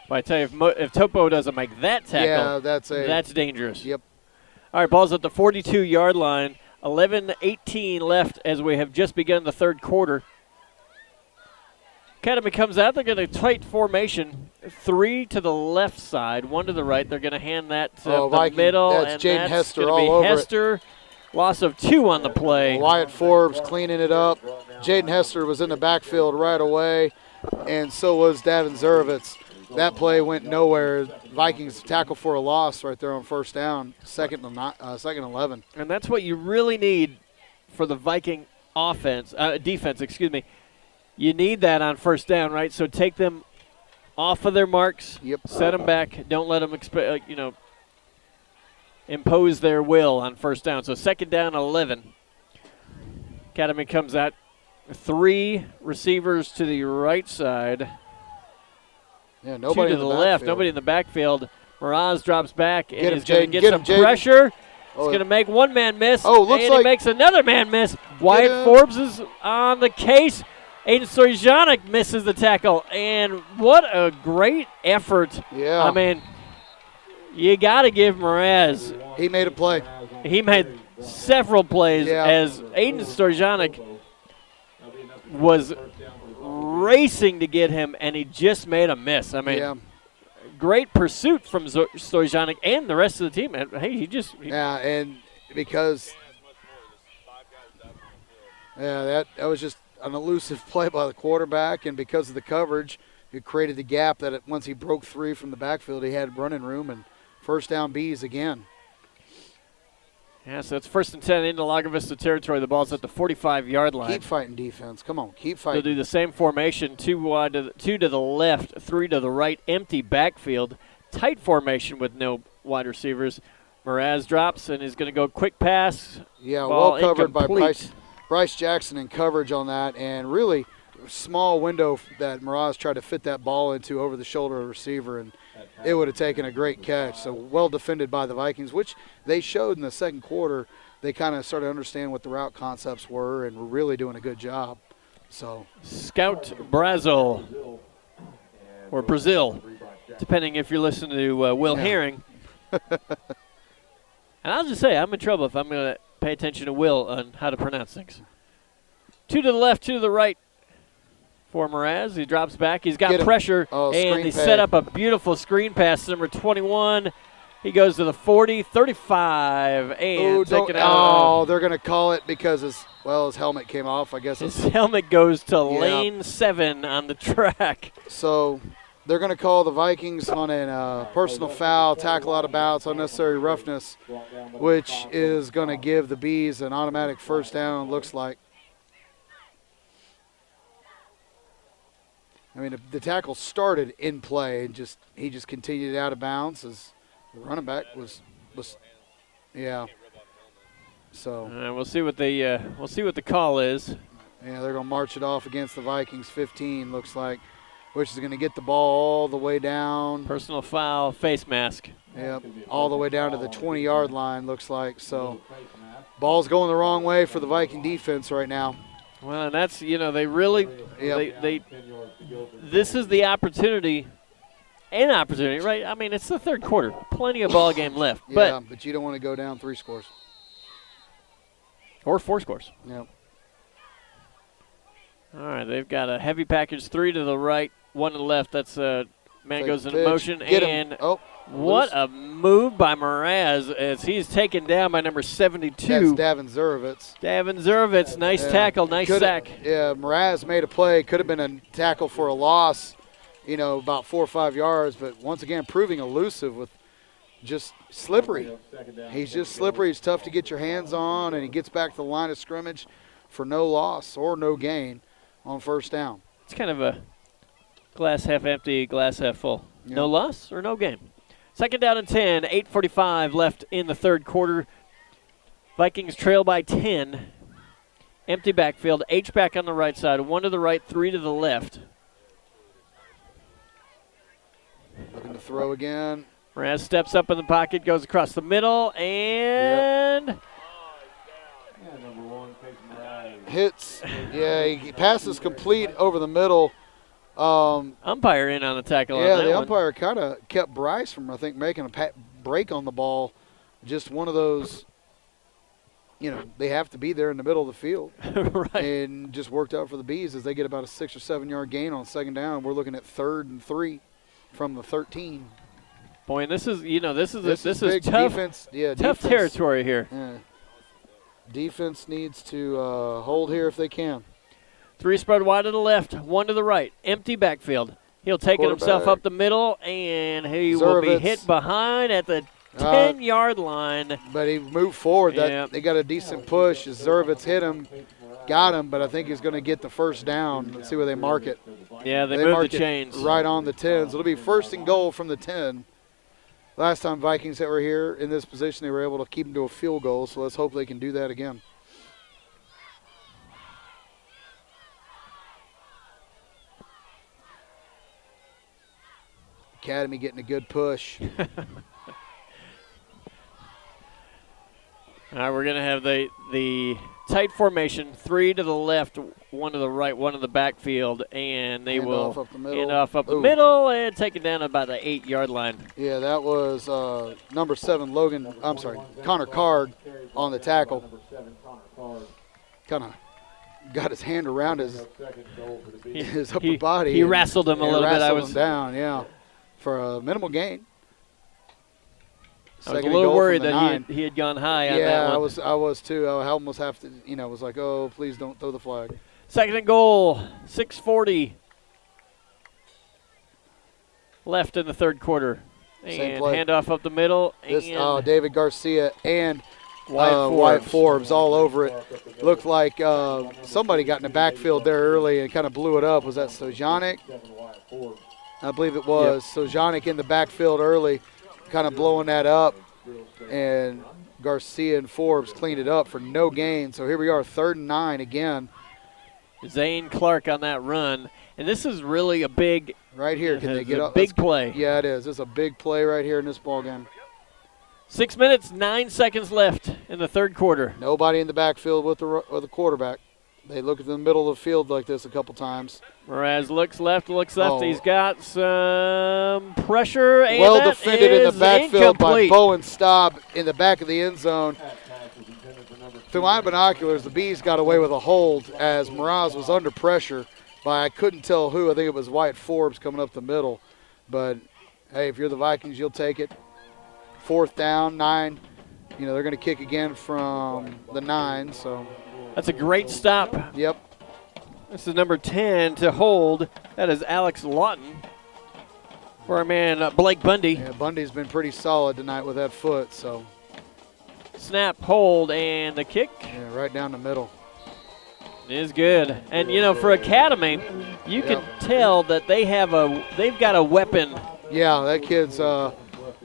Well, I tell you, if Topo doesn't make that tackle, that's dangerous. Yep. All right, ball's at the 42-yard line. 11:18 left as we have just begun the third quarter. Academy comes out. They're going to tight formation. 3 to the left side, 1 to the right. They're going to hand that to the middle. That's Jaden Hester all over Hester. Loss of 2 on the play. Wyatt Forbes cleaning it up. Jaden Hester was in the backfield right away, and so was Davin Zurovitz. That play went nowhere. Vikings tackle for a loss right there on first down, second and 11. And that's what you really need for the Viking defense. You need that on first down, right? So take them off of their marks. Yep. Set them back. Don't let them impose their will on first down. So second down, 11. Academy comes out. 3 receivers to the right side. Yeah, nobody 2 to in the the left. backfield. Nobody in the backfield. Miraz drops back and Get him, is going to Jaden. get Get some him, Jaden. pressure. He's Oh, going to make one man miss. Oh, looks and like- he makes another man miss. Wyatt Forbes is on the case. Aiden Stojanik misses the tackle. And what a great effort. Yeah. I mean, you got to give Miraz. He made a play. He made several plays Yeah. as Aiden Stojanik was racing to get him, and he just made a miss. I mean, Yeah. great pursuit from Stojanik and the rest of the team. And, hey, Yeah, and because that was just an elusive play by the quarterback, and because of the coverage, it created the gap that once he broke free from the backfield, he had running room, and first down Bees again. Yeah, so it's 1st and 10 into Lago Vista territory. The ball's at the 45-yard line. Keep fighting defense. Come on, keep They'll fighting. do the same formation, 2 wide, 2 to the left, 3 to the right, empty backfield, tight formation with no wide receivers. Miraz drops and is going to go quick pass. Yeah, Ball well covered by incomplete. Bryce Jackson in coverage on that, and really small window that Miraz tried to fit that ball into over the shoulder of the receiver, and it would have taken a great catch. So well defended by the Vikings, which they showed in the second quarter. They kind of started to understand what the route concepts were and were really doing a good job. So Scout Brazil, or Brazil, depending if you're listening to Will Herring. And I'll just say, I'm in trouble if I'm going to pay attention to Will on how to pronounce things. 2 to the left, 2 to the right for Miraz. He drops back. He's got pressure, and he set up a beautiful screen pass. Number 21. He goes to the 40, 35, and taken out. Oh, they're going to call it because his helmet came off. I guess his helmet goes to lane 7 on the track. So they're going to call the Vikings on a personal foul, tackle out of bounds, unnecessary roughness, which is going to give the Bees an automatic first down, looks like. I mean, the tackle started in play, and he just continued out of bounds as the running back was. So we'll see what the call is. yeah, they're going to march it off against the Vikings 15, looks like, which is going to get the ball all the way down. Personal foul, face mask. Yep, all the way down to the 20-yard line, looks like. So ball's going the wrong way for the Viking defense right now. Well, and that's, they really, Yep. this is the opportunity, right? I mean, it's the third quarter. Plenty of ball game left. Yeah, but you don't want to go down 3 scores. Or 4 scores. Yep. All right, they've got a heavy package, 3 to the right, 1 to the left. That's man Fake goes in pitch. motion. Get him. And Oh, what loose. a move by Mraz as he's taken down by number 72. That's Davin Zurovitz. Davin Zurovitz, nice Yeah. tackle, nice sack. Yeah, Mraz made a play. Could have been a tackle for a loss, about 4 or 5 yards. But once again, proving elusive with just slippery. He's just slippery. He's tough to get your hands on, and he gets back to the line of scrimmage for no loss or no gain on first down. It's kind of a glass half empty, glass half full. Yeah. No loss or no game. Second down and 10, 8:45 left in the third quarter. Vikings trail by 10. Empty backfield, H-back on the right side, 1 to the right, 3 to the left. Looking to throw again. Mraz steps up in the pocket, goes across the middle, and Hits. Yeah, he passes complete over the middle. umpire in on the tackle on Yeah, that the one. umpire kind of kept Bryce from, I think, making a break on the ball. Just one of those, they have to be there in the middle of the field. Right. And just worked out for the Bees as they get about a 6 or 7 yard gain on second down. We're looking at 3rd and 3 from the 13. Boy, and this is This is tough, defense. Yeah, tough defense, territory here. Yeah. Defense needs to hold here if they can. 3 spread wide to the left, 1 to the right. Empty backfield. He'll take it himself Quarterback. up the middle, and he will be Zurovitz. hit behind at the 10-yard line. But he moved forward. Yeah. They got a decent push. Zurovitz hit him, got him, but I think he's going to get the first down. Let's see where they mark it. Yeah, they mark moved the it chains. right on the 10. So it'll be 1st and goal from the 10. Last time Vikings that were here in this position, they were able to keep them to a field goal, so let's hope they can do that again. Academy getting a good push. All right, we're going to have the tight formation, 3 to the left, 1 to the right, 1 to the backfield, and they Hand will off up the middle. hand off up the Ooh. middle and take it down about the 8-yard line. Yeah, that was number 7, Connor Card on the tackle. Kind of got his hand around his upper body. He and- wrestled him a and little bit. wrestled him down, yeah, for a minimal gain. I was a Second and little goal worried from the that 9. he had gone high on Yeah, that one. I was too. I almost have to, was like, oh, please don't throw the flag. Second and goal, 6:40 left in the third quarter. Same And play. handoff up the middle. This and David Garcia and Wyatt Forbes all over it. Looked like somebody got in the backfield there early and kind of blew it up. Was that Sojanic? I believe it was. Sojanic in the backfield early, kind of blowing that up. And Garcia and Forbes cleaned it up for no gain. So here we are, 3rd and 9 again. Zane Clark on that run. And this is really a big, Right here, can they it's get a up? big play. Yeah, it is. It's a big play right here in this ball game. 6 minutes, 9 seconds left in the third quarter. Nobody in the backfield with the quarterback. They look at the middle of the field like this a couple times. Mraz looks left, Oh. He's got some pressure, and Well that defended in the is backfield by incomplete. Bowen Staub in the back of the end zone. Through my binoculars, the Bees got away with a hold as Mraz was under pressure by, I couldn't tell who. I think it was Wyatt Forbes coming up the middle. But, hey, if you're the Vikings, you'll take it. 4th down, 9. They're going to kick again from the 9. So, That's a great stop. yep. This is number 10 to hold. That is Alex Lawton for our man Blake Bundy. Yeah, Bundy's been pretty solid tonight with that foot. So, Snap, hold, and the kick yeah, right down the middle. is good. And for Academy, you can tell that they've got a weapon. Yeah, that kid's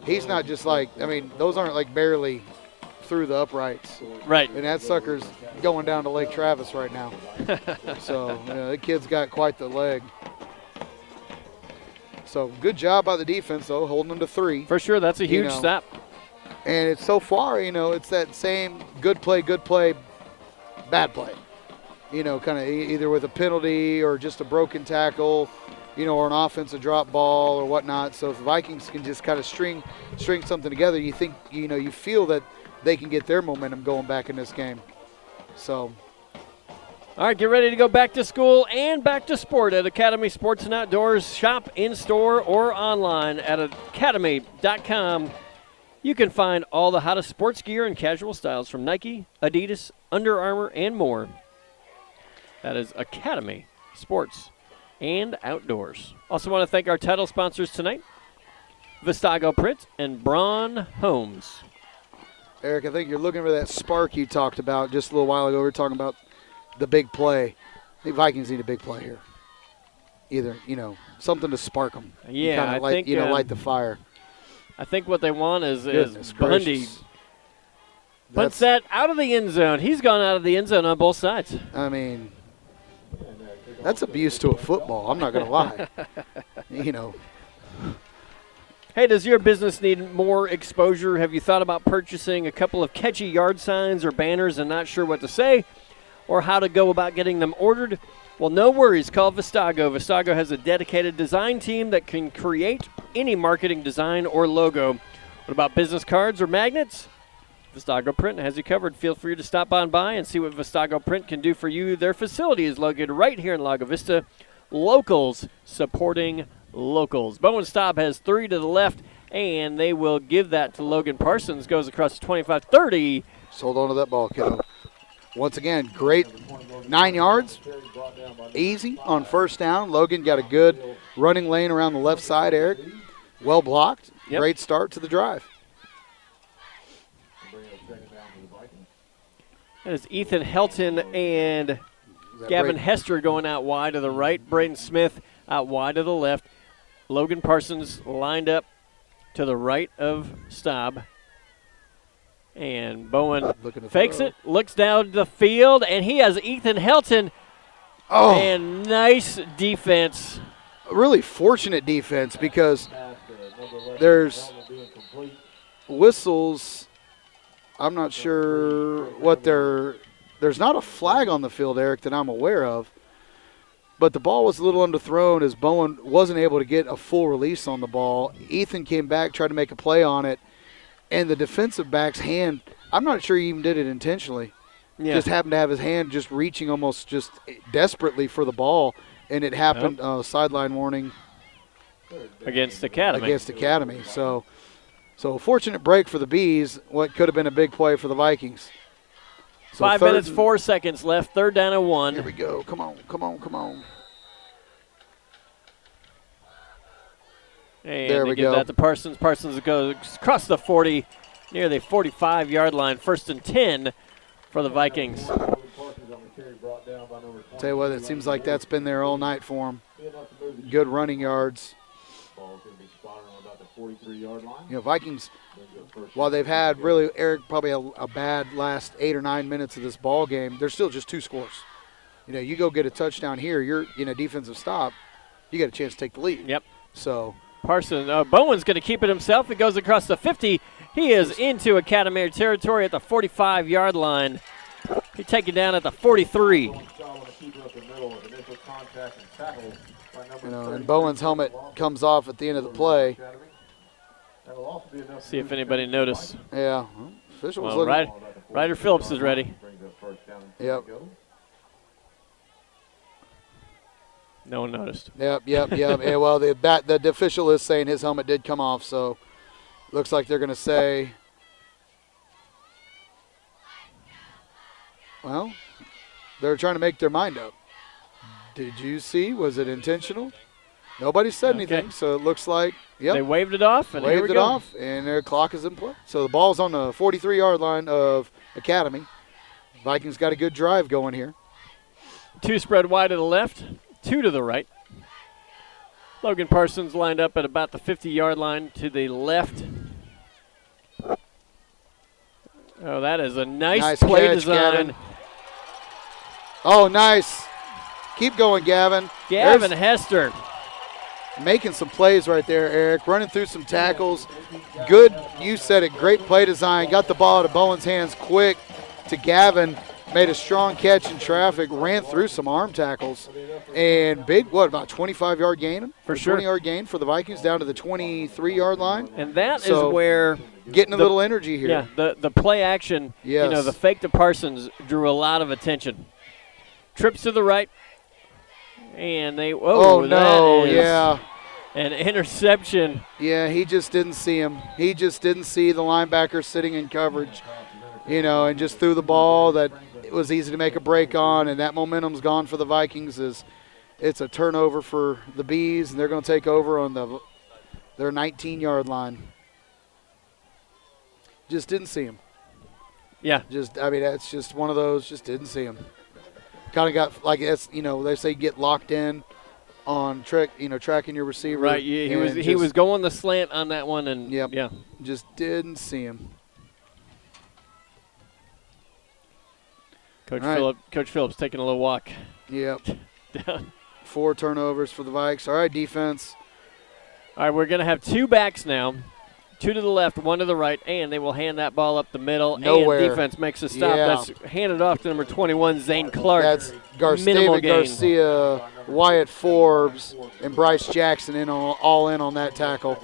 he's not just like, those aren't like barely through the uprights. Right. And that sucker's going down to Lake Travis right now. So, the kid's got quite the leg. So, good job by the defense, though, holding them to 3. For sure, that's a huge stop. And it's so far, it's that same good play, bad play. Kind of either with a penalty or just a broken tackle, or an offensive drop ball or whatnot. So if the Vikings can just kind of string something together, you think, you feel that they can get their momentum going back in this game. So. All right, get ready to go back to school and back to sport at Academy Sports and Outdoors. Shop in-store or online at academy.com. You can find all the hottest sports gear and casual styles from Nike, Adidas, Under Armour, and more. That is Academy Sports and Outdoors. Also want to thank our title sponsors tonight, Vistago Print and Braun Homes. Eric, I think you're looking for that spark you talked about just a little while ago. We were talking about the big play. I think Vikings need a big play here. Either, something to spark them. Yeah, I think light the fire. I think what they want is Bundy punts that out of the end zone. He's gone out of the end zone on both sides. I mean, that's abuse to a football. I'm not going to lie. Hey, does your business need more exposure? Have you thought about purchasing a couple of catchy yard signs or banners and not sure what to say or how to go about getting them ordered? Well, no worries. Call Vistago. Vistago has a dedicated design team that can create any marketing design or logo. What about business cards or magnets? Vistago Print has you covered. Feel free to stop on by and see what Vistago Print can do for you. Their facility is located right here in Lago Vista. Locals supporting locals. Bowen Staub has 3 to the left, and they will give that to Logan Parsons. Goes across the 25-30. Just hold on to that ball, kiddo. Once again, great 9 yards. Easy on first down. Logan got a good running lane around the left side, Eric. Well blocked. Yep. Great start to the drive. That is Ethan Helton and Gavin Hester going out wide to the right. Braden Smith out wide to the left. Logan Parsons lined up to the right of Staub. And Bowen fakes it, looks down the field, and he has Ethan Helton. Oh. And nice defense. Really fortunate defense because there's whistles. I'm not sure what there's not a flag on the field, Eric, that I'm aware of. But the ball was a little underthrown as Bowen wasn't able to get a full release on the ball. Ethan came back, tried to make a play on it, and the defensive back's hand, I'm not sure he even did it intentionally. Yeah. Just happened to have his hand just reaching almost just desperately for the ball, and it happened, sideline warning. Against Academy. So a fortunate break for the Bees, what could have been a big play for the Vikings. So 5 minutes, 4 seconds left, 3rd down and 1. Here we go. Come on. And there they we give go. that to Parsons. Parsons goes across the 40, near the 45-yard line, 1st and 10 for the Vikings. Tell you what, it seems like that's been there all night for them. Good running yards. Vikings, while they've had really, Eric, probably a bad last 8 or 9 minutes of this ball game, they're still just 2 scores. You go get a touchdown here, you're in a defensive stop, you got a chance to take the lead. Yep. So Parsons, Bowen's going to keep it himself. It goes across the 50. He is into Academy territory at the 45-yard line. He's taken down at the 43. And Bowen's helmet comes off at the end of the play. See if anybody noticed. Yeah. Official was Well, looking. Ryder Phillips is ready. Yep. No one noticed. Yep. Yeah, well, the official is saying his helmet did come off, so looks like they're going to say, well, they're trying to make their mind up. Did you see? Was it intentional? Nobody said anything, so it looks like, yep. They waved it off, and waved it off, and their clock is in play. So the ball's on the 43-yard line of Academy. Vikings got a good drive going here. 2 spread wide to the left, 2 to the right. Logan Parsons lined up at about the 50-yard line to the left. Oh, that is a nice catch, play design. Gavin. Oh, nice. Keep going, Gavin. Gavin There's Hester. making some plays right there, Eric. Running through some tackles. Good, you said it, great play design. Got the ball out of Bowen's hands quick to Gavin. Made a strong catch in traffic, ran through some arm tackles, and big, about 25-yard gain? For sure. 20-yard gain for the Vikings down to the 23-yard line. And that is where getting a little energy here. Yeah, the play action, yes. The fake to Parsons drew a lot of attention. Trips to the right, and they, no, yeah. An interception. Yeah, he just didn't see him. He just didn't see the linebacker sitting in coverage, and just threw the ball that it was easy to make a break on, and that momentum's gone for the Vikings. It's a turnover for the Bees, and they're going to take over on their 19-yard line. Just didn't see him. Yeah. That's just one of those, just didn't see him. Kind of got, they say get locked in on tracking your receiver. Right, he was going the slant on that one, and just didn't see him. Coach Phillips taking a little walk. Yep. Down. 4 turnovers for the Vikes. All right, defense. All right, we're going to have 2 backs now. 2 to the left, 1 to the right, and they will hand that ball up the middle. Nowhere. And defense makes a stop. Yeah. That's handed off to number 21, Zane Clark. That's Minimal David gain. Garcia, Wyatt Forbes, and Bryce Jackson all in on that tackle.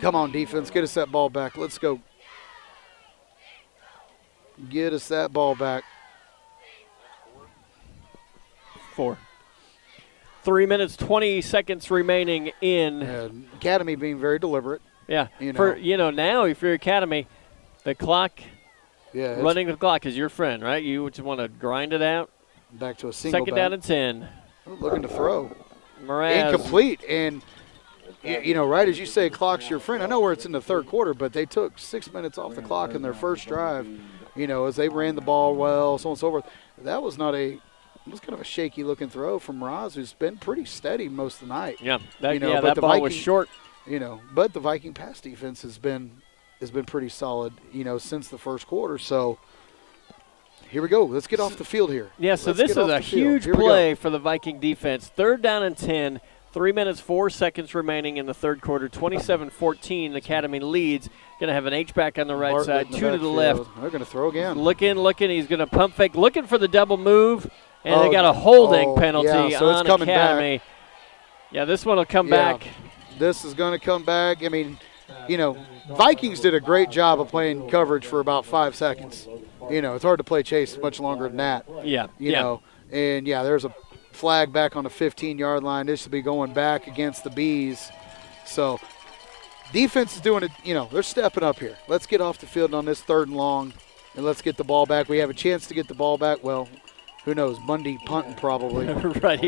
Come on, defense. Get us that ball back. Let's go. Get us that ball back. 4. 3 minutes, 20 seconds remaining in. Academy being very deliberate. Yeah. Now if you're Academy, the clock, running the clock is your friend, right? You just want to grind it out. Back to a single. Second down and 10. Looking to throw. Mraz. Incomplete. And, right as you say, clock's your friend. I know where it's in the third quarter, but they took 6 minutes off the clock in their first drive, as they ran the ball well, so on and so forth. That was not it was kind of a shaky-looking throw from Mraz, who's been pretty steady most of the night. Yeah, that ball was short. But the Viking pass defense has been pretty solid, since the first quarter. So here we go. Let's get off the field here. Yeah, so this is a huge play for the Viking defense. 3rd down and 10, 3 minutes, 4 seconds remaining in the third quarter. 27-14, Academy leads. Going to have an H-back on the right side, 2 to the left. They're going to throw again. Looking. He's going to pump fake, looking for the double move. And they got a holding penalty on Academy. Back. Yeah, this one will come back. This is going to come back. Vikings did a great job of playing coverage for about 5 seconds. It's hard to play chase much longer than that. Yeah. And, there's a flag back on the 15-yard line. This should be going back against the Bees. So defense is doing it. They're stepping up here. Let's get off the field on this 3rd and long, and let's get the ball back. We have a chance to get the ball back. Well, who knows? Bundy punting probably. Right.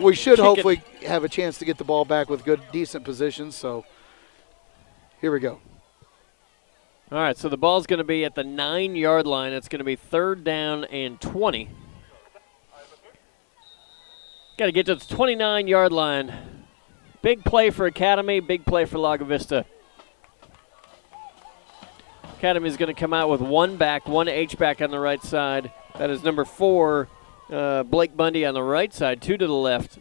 We should hopefully have a chance to get the ball back with good, decent positions. So here we go. All right, so the ball's going to be at the 9-yard line. It's going to be 3rd down and 20. Got to get to the 29-yard line. Big play for Academy, big play for Lago Vista. Academy is going to come out with 1 back, 1 H-back on the right side. That is number 4, Blake Bundy on the right side, 2 to the left.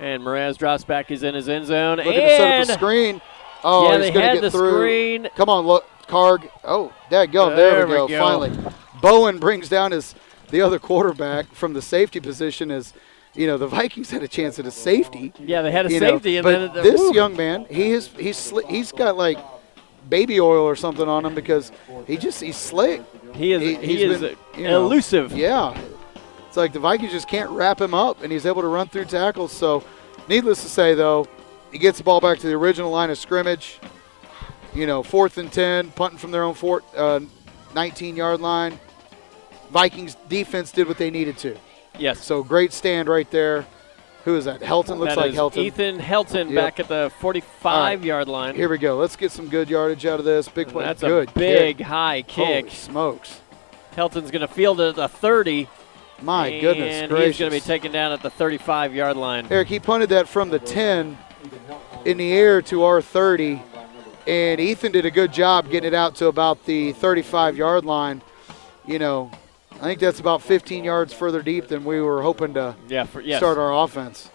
And Mraz drops back. He's in his end zone. Looking to set up the screen. Oh, yeah, he's going to get through. Screen. Come on, look, Karg. Oh, dadgum. There we go. Finally. Bowen brings down the other quarterback from the safety position as, the Vikings had a chance at a safety. Yeah, they had a safety. But this young man, he's got like baby oil or something on him because he's slick. He is elusive. Yeah. It's like the Vikings just can't wrap him up, and he's able to run through tackles. So, needless to say, though, he gets the ball back to the original line of scrimmage. 4th and 10, punting from their own 19-yard line. Vikings defense did what they needed to. Yes. So, great stand right there. Who is that? Helton? Looks like Helton. Ethan Helton back at the 45-yard line. Here we go. Let's get some good yardage out of this. Big play. That's good a big high kick. Holy smokes. Helton's going to field it at the 30. My goodness gracious. And he's going to be taken down at the 35-yard line. Eric, he punted that from the 10 in the air to our 30. And Ethan did a good job getting it out to about the 35-yard line. You know, I think that's about 15 yards further deep than we were hoping to start our offense.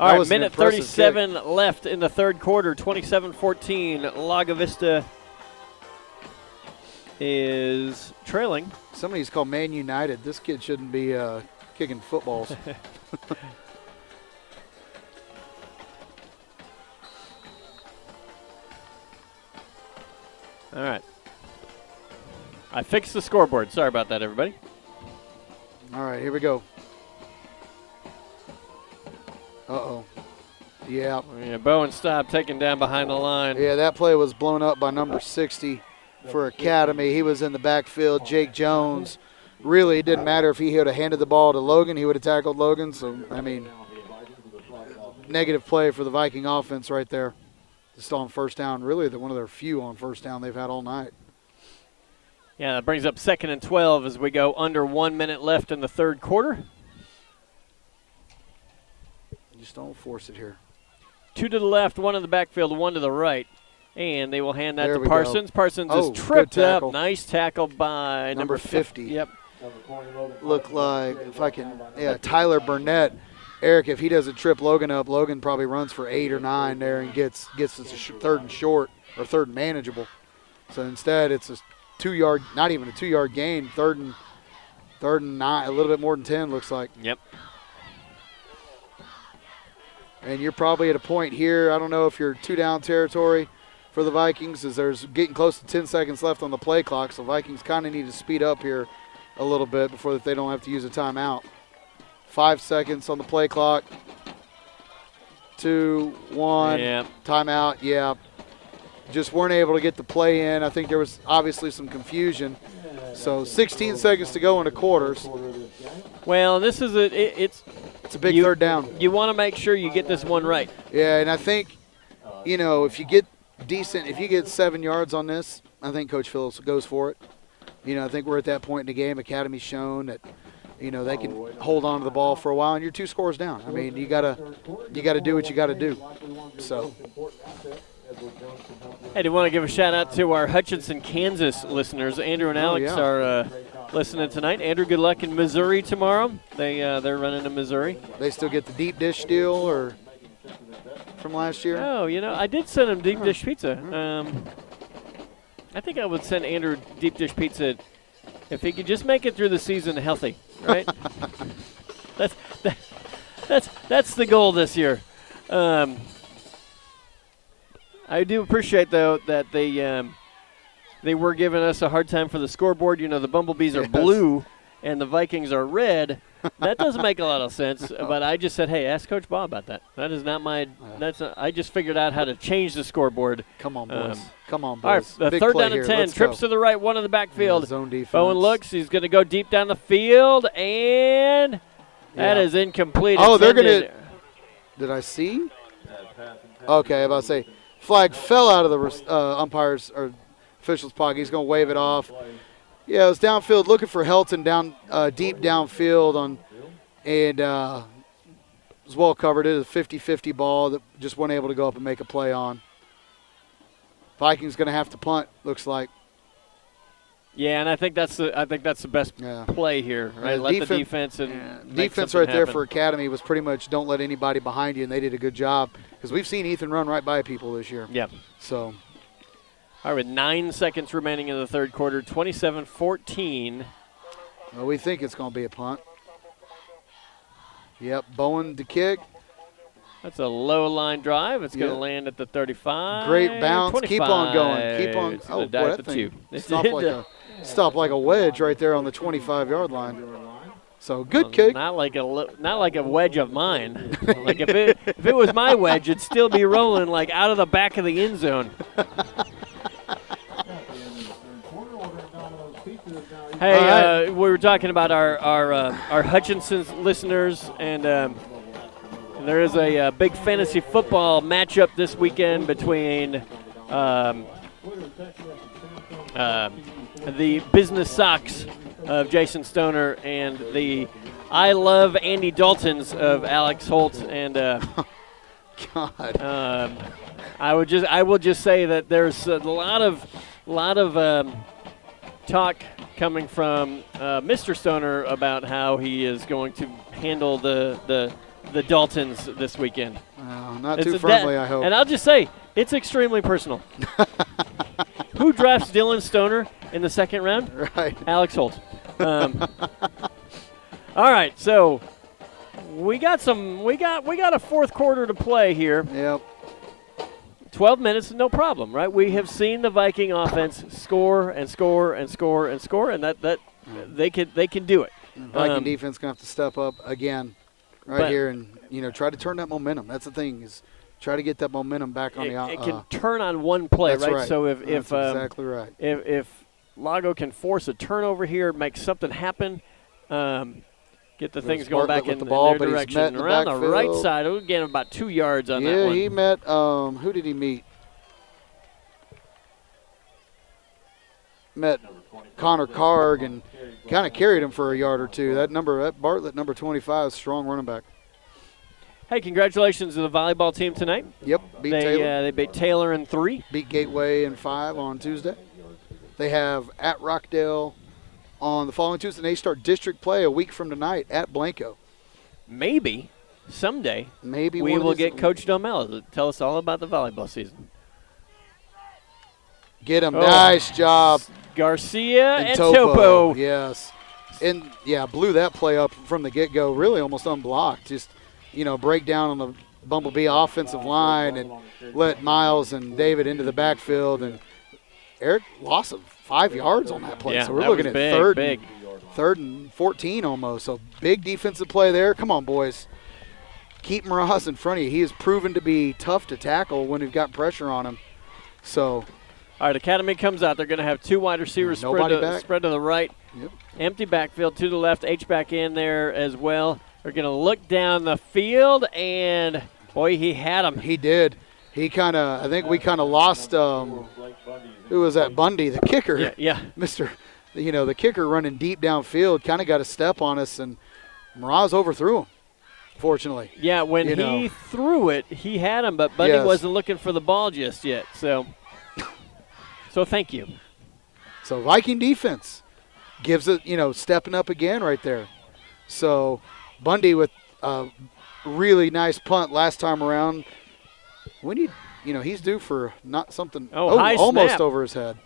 All right, minute 37 left in the third quarter, 27-14. Lago Vista is trailing. Somebody's called Man United. This kid shouldn't be kicking footballs. All right. I fixed the scoreboard. Sorry about that, everybody. All right, here we go. Uh-oh. Yeah. Bowen Staub taken down behind the line. Yeah, that play was blown up by number 60 for Academy. He was in the backfield. Jake Jones. Really, it didn't matter if he would have handed the ball to Logan. He would have tackled Logan. So, I mean, negative play for the Viking offense right there. Just on first down. Really, one of their few on first down they've had all night. Yeah, that brings up 2nd and 12 as we go under 1 minute left in the third quarter. Just don't force it here. 2 to the left, 1 in the backfield, 1 to the right. And they will hand that There to we Parsons. go. Parsons Oh, is tripped good up. tackle. Nice tackle by Number 50. Yep. Look like, if I can, Tyler Burnett. Eric, if he doesn't trip Logan up, Logan probably runs for 8 or 9 there and gets us a 3rd and short or 3rd and manageable. So instead, it's a 2-yard, not even a 2-yard gain, 3rd and 9, a little bit more than 10 looks like. Yep. And you're probably at a point here, I don't know if you're 2-down territory for the Vikings, as there's getting close to 10 seconds left on the play clock, so Vikings kind of need to speed up here a little bit before they don't have to use a timeout. 5 seconds on the play clock. 2, 1, Yep. timeout, yeah. Just weren't able to get the play in. I think there was obviously some confusion. So 16 seconds to go in the quarters. Well, this is it's a big 3rd down. You want to make sure you get this one right. Yeah, and I think, if you get if you get 7 yards on this, I think Coach Phillips goes for it. I think we're at that point in the game. Academy's shown that, they can hold on to the ball for a while, and you're 2 scores down. I mean, you gotta do what you gotta do. So. Hey, I do want to give a shout out to our Hutchinson, Kansas listeners. Andrew and Alex are listening tonight. Andrew, good luck in Missouri tomorrow. They're running to Missouri. They still get the deep dish deal or from last year? Oh, I did send him deep dish pizza. I think I would send Andrew deep dish pizza if he could just make it through the season healthy, right? That's the goal this year. I do appreciate, though, that they were giving us a hard time for the scoreboard. The Bumblebees are blue and the Vikings are red. That doesn't make a lot of sense, but I just said, hey, ask Coach Bob about that. That is not my I just figured out how to change the scoreboard. Come on, boys. Come on, boys. All right, the Big 3rd play down and here. 10. Let's Trips go. to the right, 1 in the backfield. Zone defense. Bowen looks. He's going to go deep down the field, and that is incomplete. Oh, they're going Intended. to – did I see? Okay, I was about to say, flag fell out of the umpire's or official's pocket. He's going to wave it off. Yeah, it was downfield looking for Helton down deep downfield and was well covered. It was a 50-50 ball that just wasn't able to go up and make a play on. Vikings going to have to punt, looks like. Yeah, and I think that's the best play here, right? Let the defense and defense right there for Academy was pretty much don't let anybody behind you, and they did a good job because we've seen Ethan run right by people this year. Yeah. So. All right, with 9 seconds remaining in the third quarter, 27-14. Well, we think it's going to be a punt. Yep, Bowen to kick. That's a low line drive. It's going to land at the 35. Great bounce. 25. Keep on going. Keep on. Oh, boy, that thing stopped like a wedge right there on the 25-yard line. So good kick. Not like a wedge of mine. Like if it was my wedge, it'd still be rolling like out of the back of the end zone. Hey, we were talking about our Hutchinson listeners, and there is a big fantasy football matchup this weekend between the Business Sox of Jason Stoner and the I Love Andy Daltons of Alex Holt. And God. I will just say that there's a lot of talk coming from Mr. Stoner about how he is going to handle the Daltons this weekend. Not too firmly, I hope. And I'll just say, it's extremely personal. Who drafts Dylan Stoner in the second round? Right. Alex Holt. All right, so we got a fourth quarter to play here. Yep. 12 minutes, no problem, right? We have seen the Viking offense score and score and score and score, and that they can do it. Viking defense gonna have to step up again, here, and try to turn that momentum. That's the thing, is try to get that momentum back on the. It can turn on one play, that's right? So if exactly right. If LAGO can force a turnover here, make something happen. Get the things going back in the ball, their direction. Around the right side, we'll gain about 2 yards on that one. Yeah, he met, who did he meet? Met Connor Carg and kind of carried him for a yard or two. That Bartlett, number 25, strong running back. Hey, congratulations to the volleyball team tonight. Yep, beat Taylor. They beat Taylor in 3. Beat Gateway in 5 on Tuesday. They have at Rockdale on the following Tuesday. They start district play a week from tonight at Blanco. Maybe someday we will get Coach Domelo to tell us all about the volleyball season. Get him. Nice job. Garcia and Topo. Yes. And, blew that play up from the get-go, really almost unblocked. Just, break down on the Bumblebee offensive line and let Miles and David into the backfield. And Eric lost 5 yards on that play. Yeah, so we're looking at third and 14 almost. So big defensive play there. Come on, boys. Keep Mraz in front of you. He has proven to be tough to tackle when we've got pressure on him. So, all right, Academy comes out. They're going to have 2 wide receivers spread to the right. Yep. Empty backfield to the left. H-back in there as well. They're going to look down the field, and, boy, he had him. He did. I think we kind of lost, who was that, Bundy, the kicker. Yeah. The kicker running deep downfield kind of got a step on us, and Mraz overthrew him, fortunately. Yeah, when he threw it, he had him, but Bundy wasn't looking for the ball just yet. So thank you. So Viking defense gives it, stepping up again right there. So Bundy with a really nice punt last time around. We need, he's due for not something almost snap. over his head.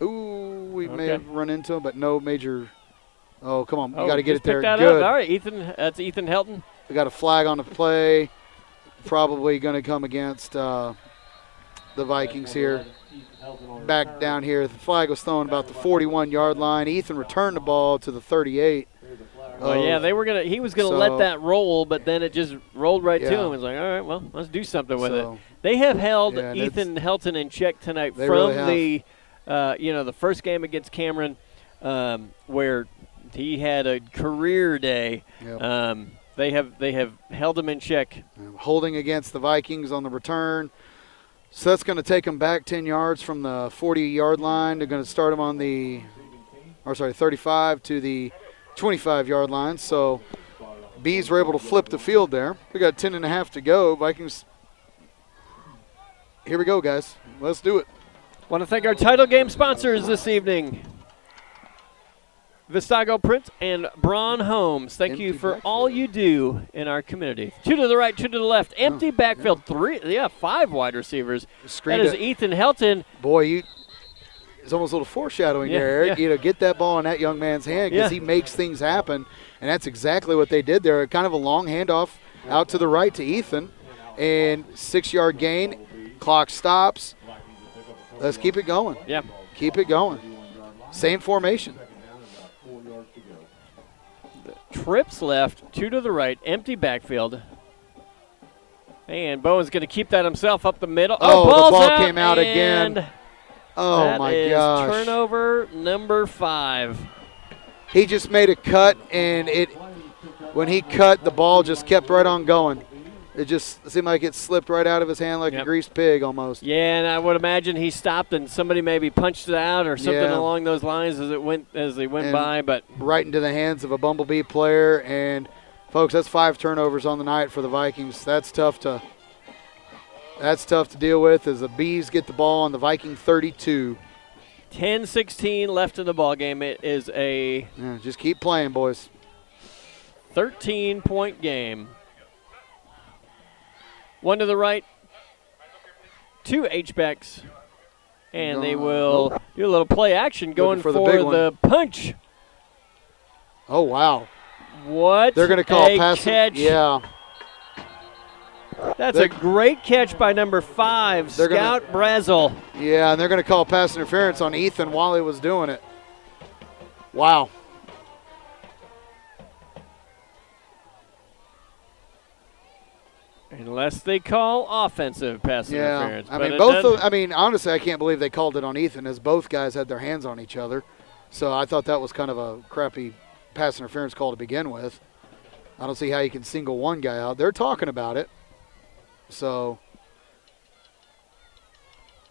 Ooh, we may have run into him, but no major. Oh, come on. We got to get it there. Good. All right, that's Ethan Helton. We got a flag on the play. Probably going to come against the Vikings here. Back down here. The flag was thrown about the 41-yard line. Ethan returned the ball to the 38. He was gonna let that roll, but then it just rolled right to him. It's like, all right, well, let's do something with it. They have held Ethan Helton in check tonight from the first game against Cameron, where he had a career day. Yep. They have held him in check. Holding against the Vikings on the return. So that's going to take them back 10 yards from the 40-yard line. They're going to start them on 35 to the 25-yard line. So Bees were able to flip the field there. We got 10.5 to go. Vikings, here we go, guys. Let's do it. Want to thank our title game sponsors this evening. Vistago Print and Braun Homes. Thank you for all you do in our community. 2 to the right, 2 to the left. Empty backfield. 5 wide receivers. That is Ethan Helton. Boy, it's almost a little foreshadowing there, Eric. Yeah. Get that ball in that young man's hand because he makes things happen, and that's exactly what they did there. Kind of a long handoff out to the right to Ethan, and 6-yard gain. Clock stops. Let's keep it going. Yeah. Keep it going. Same formation. Trips left, 2 to the right, empty backfield. And Bowen's going to keep that himself up the middle. The ball came out again. Oh, my gosh. Turnover number 5. He just made a cut, and when he cut, the ball just kept right on going. It just seemed like it slipped right out of his hand like a greased pig almost. Yeah, and I would imagine he stopped and somebody maybe punched it out or something along those lines as they went by. But right into the hands of a Bumblebee player. And, folks, that's 5 turnovers on the night for the Vikings. That's tough to That's tough to deal with as the Bees get the ball on the Viking 32. 10-16 left in the ball game. It is a Yeah, just keep playing, boys. 13-point game. One to the right, 2 H-backs, and they will do a little play action going for for the big one. the punch. Oh, wow. What They're going to call a pass. catch. Yeah. That's a great catch by number 5, Scout Brazel. Yeah, and they're going to call pass interference on Ethan while he was doing it. Wow. Unless they call offensive pass interference. I But mean, honestly, I can't believe they called it on Ethan as both guys had their hands on each other. So I thought that was kind of a crappy pass interference call to begin with. I don't see how you can single one guy out. They're talking about it. So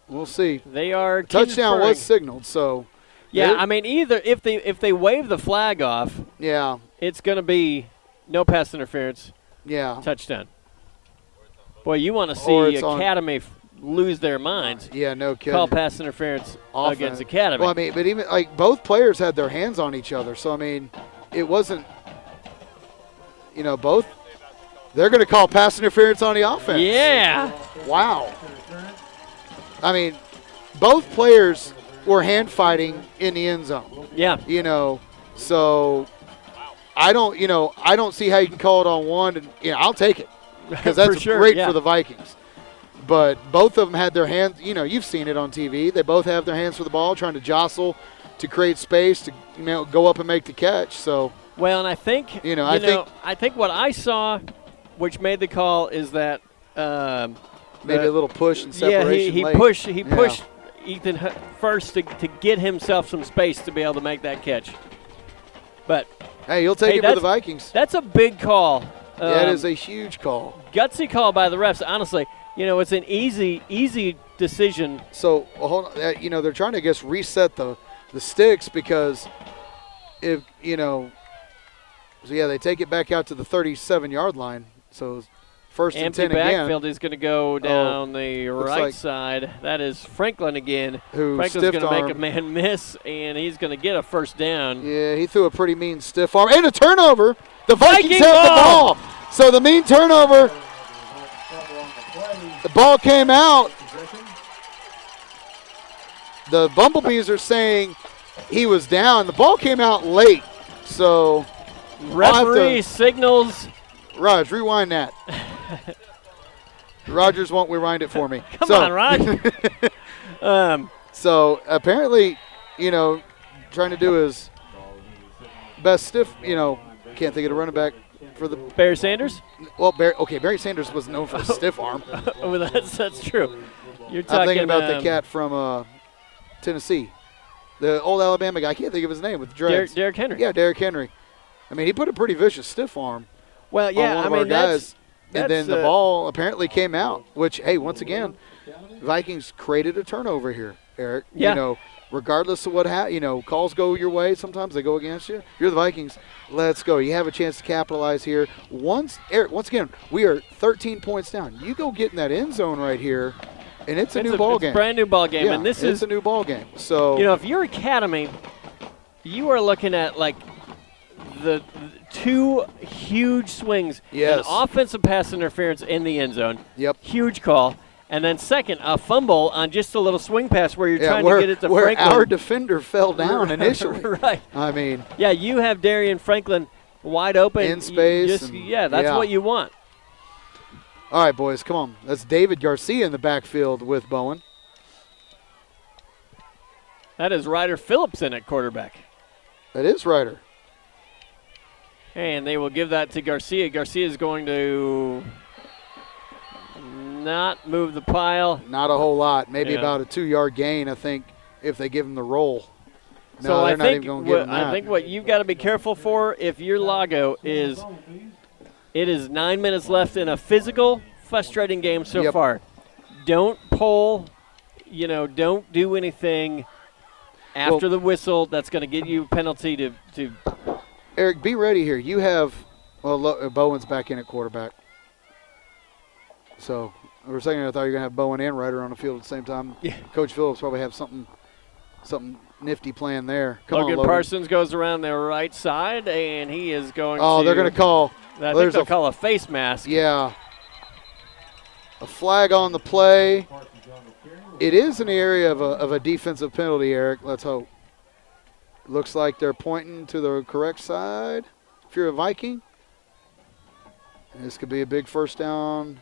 we'll see. They are Touchdown conferring. was signaled, so Yeah, I mean, either if they wave the flag off, yeah, it's going to be no pass interference, yeah. touchdown. Boy, you want to Or see it's on- Academy lose their minds. Yeah, no kidding. Call pass interference Offense. against Academy. Well, I mean, but even like both players had their hands on each other, so I mean, it wasn't. Both. They're going to call pass interference on the offense. Yeah. Wow. I mean, both players were hand fighting in the end zone. Yeah. So I don't see how you can call it on one, and I'll take it because that's For sure, great yeah. for the Vikings. But both of them had their hands. You've seen it on TV. They both have their hands for the ball, trying to jostle, to create space, to go up and make the catch. So. Well, and I think I think what I saw, which made the call, is that Maybe a little push and separation. he pushed Ethan first to get himself some space to be able to make that catch. But hey, you'll take it for the Vikings. That's a big call. That is a huge call. Gutsy call by the refs. Honestly, it's an easy decision. So hold on. They're trying to, I guess, reset the sticks because if So, yeah, they take it back out to the 37-yard line. So, first and 10 again. Empty backfield is going to go down the right like side. That is Franklin again. Franklin's going to make a man miss, and he's going to get a first down. Yeah, he threw a pretty mean stiff arm. And a turnover. The Vikings Viking have the ball. ball. So, the mean turnover. The ball came out. The Bumblebees are saying he was down. The ball came out late. So, referee signals. Raj, rewind that. Rogers won't rewind it for me. Come on, Raj. So apparently, trying to do his best stiff, can't think of the running back for the Barry Sanders? Well, Barry Sanders was known for a stiff arm. Oh, that's true. You're talking I'm thinking about the cat from Tennessee. The old Alabama guy. I can't think of his name with the dreads. Derrick Henry. Yeah, Derrick Henry. I mean, he put a pretty vicious stiff arm. Well, yeah, on one of our guys. And then the that's, ball apparently came out, which, hey, once again, Vikings created a turnover here, Eric. Yeah. Regardless of what calls go your way. Sometimes they go against you. You're the Vikings. Let's go. You have a chance to capitalize here. Eric, once again, we are 13 points down. You go get in that end zone right here, and it's a new ball game. It's a brand new ball game. Yeah, and this it's a new ball game. So, if you're Academy, you are looking at like the two huge swings. Yes. An offensive pass interference in the end zone. Yep. Huge call. And then second, a fumble on just a little swing pass where you're trying to get it to where Franklin. Our defender fell down initially. Right. I mean. Yeah, you have Darian Franklin wide open. In space. That's what you want. All right, boys, come on. That's David Garcia in the backfield with Bowen. That is Ryder Phillips in at quarterback. That is Ryder. And they will give that to Garcia. Garcia is going to not move the pile. Not a whole lot. Maybe about a 2-yard gain, I think, if they give him the roll. No, So they're not even going to give him that. I think what you've got to be careful for if you're Lago is it is 9 minutes left in a physical, frustrating game so far. Don't pull, don't do anything after the whistle that's going to get you a penalty to Eric, be ready here. You have, Bowen's back in at quarterback. So For a second, I thought you were going to have Bowen and Ryder on the field at the same time. Yeah. Coach Phillips probably have something nifty planned there. Come on, Logan Logan. Parsons goes around the right side, and he is going to. Oh, they're going to call. I think they'll call a face mask. Yeah. A flag on the play. It is in the area of a defensive penalty, Eric. Let's hope. Looks like they're pointing to the correct side. If you're a Viking, this could be a big first down.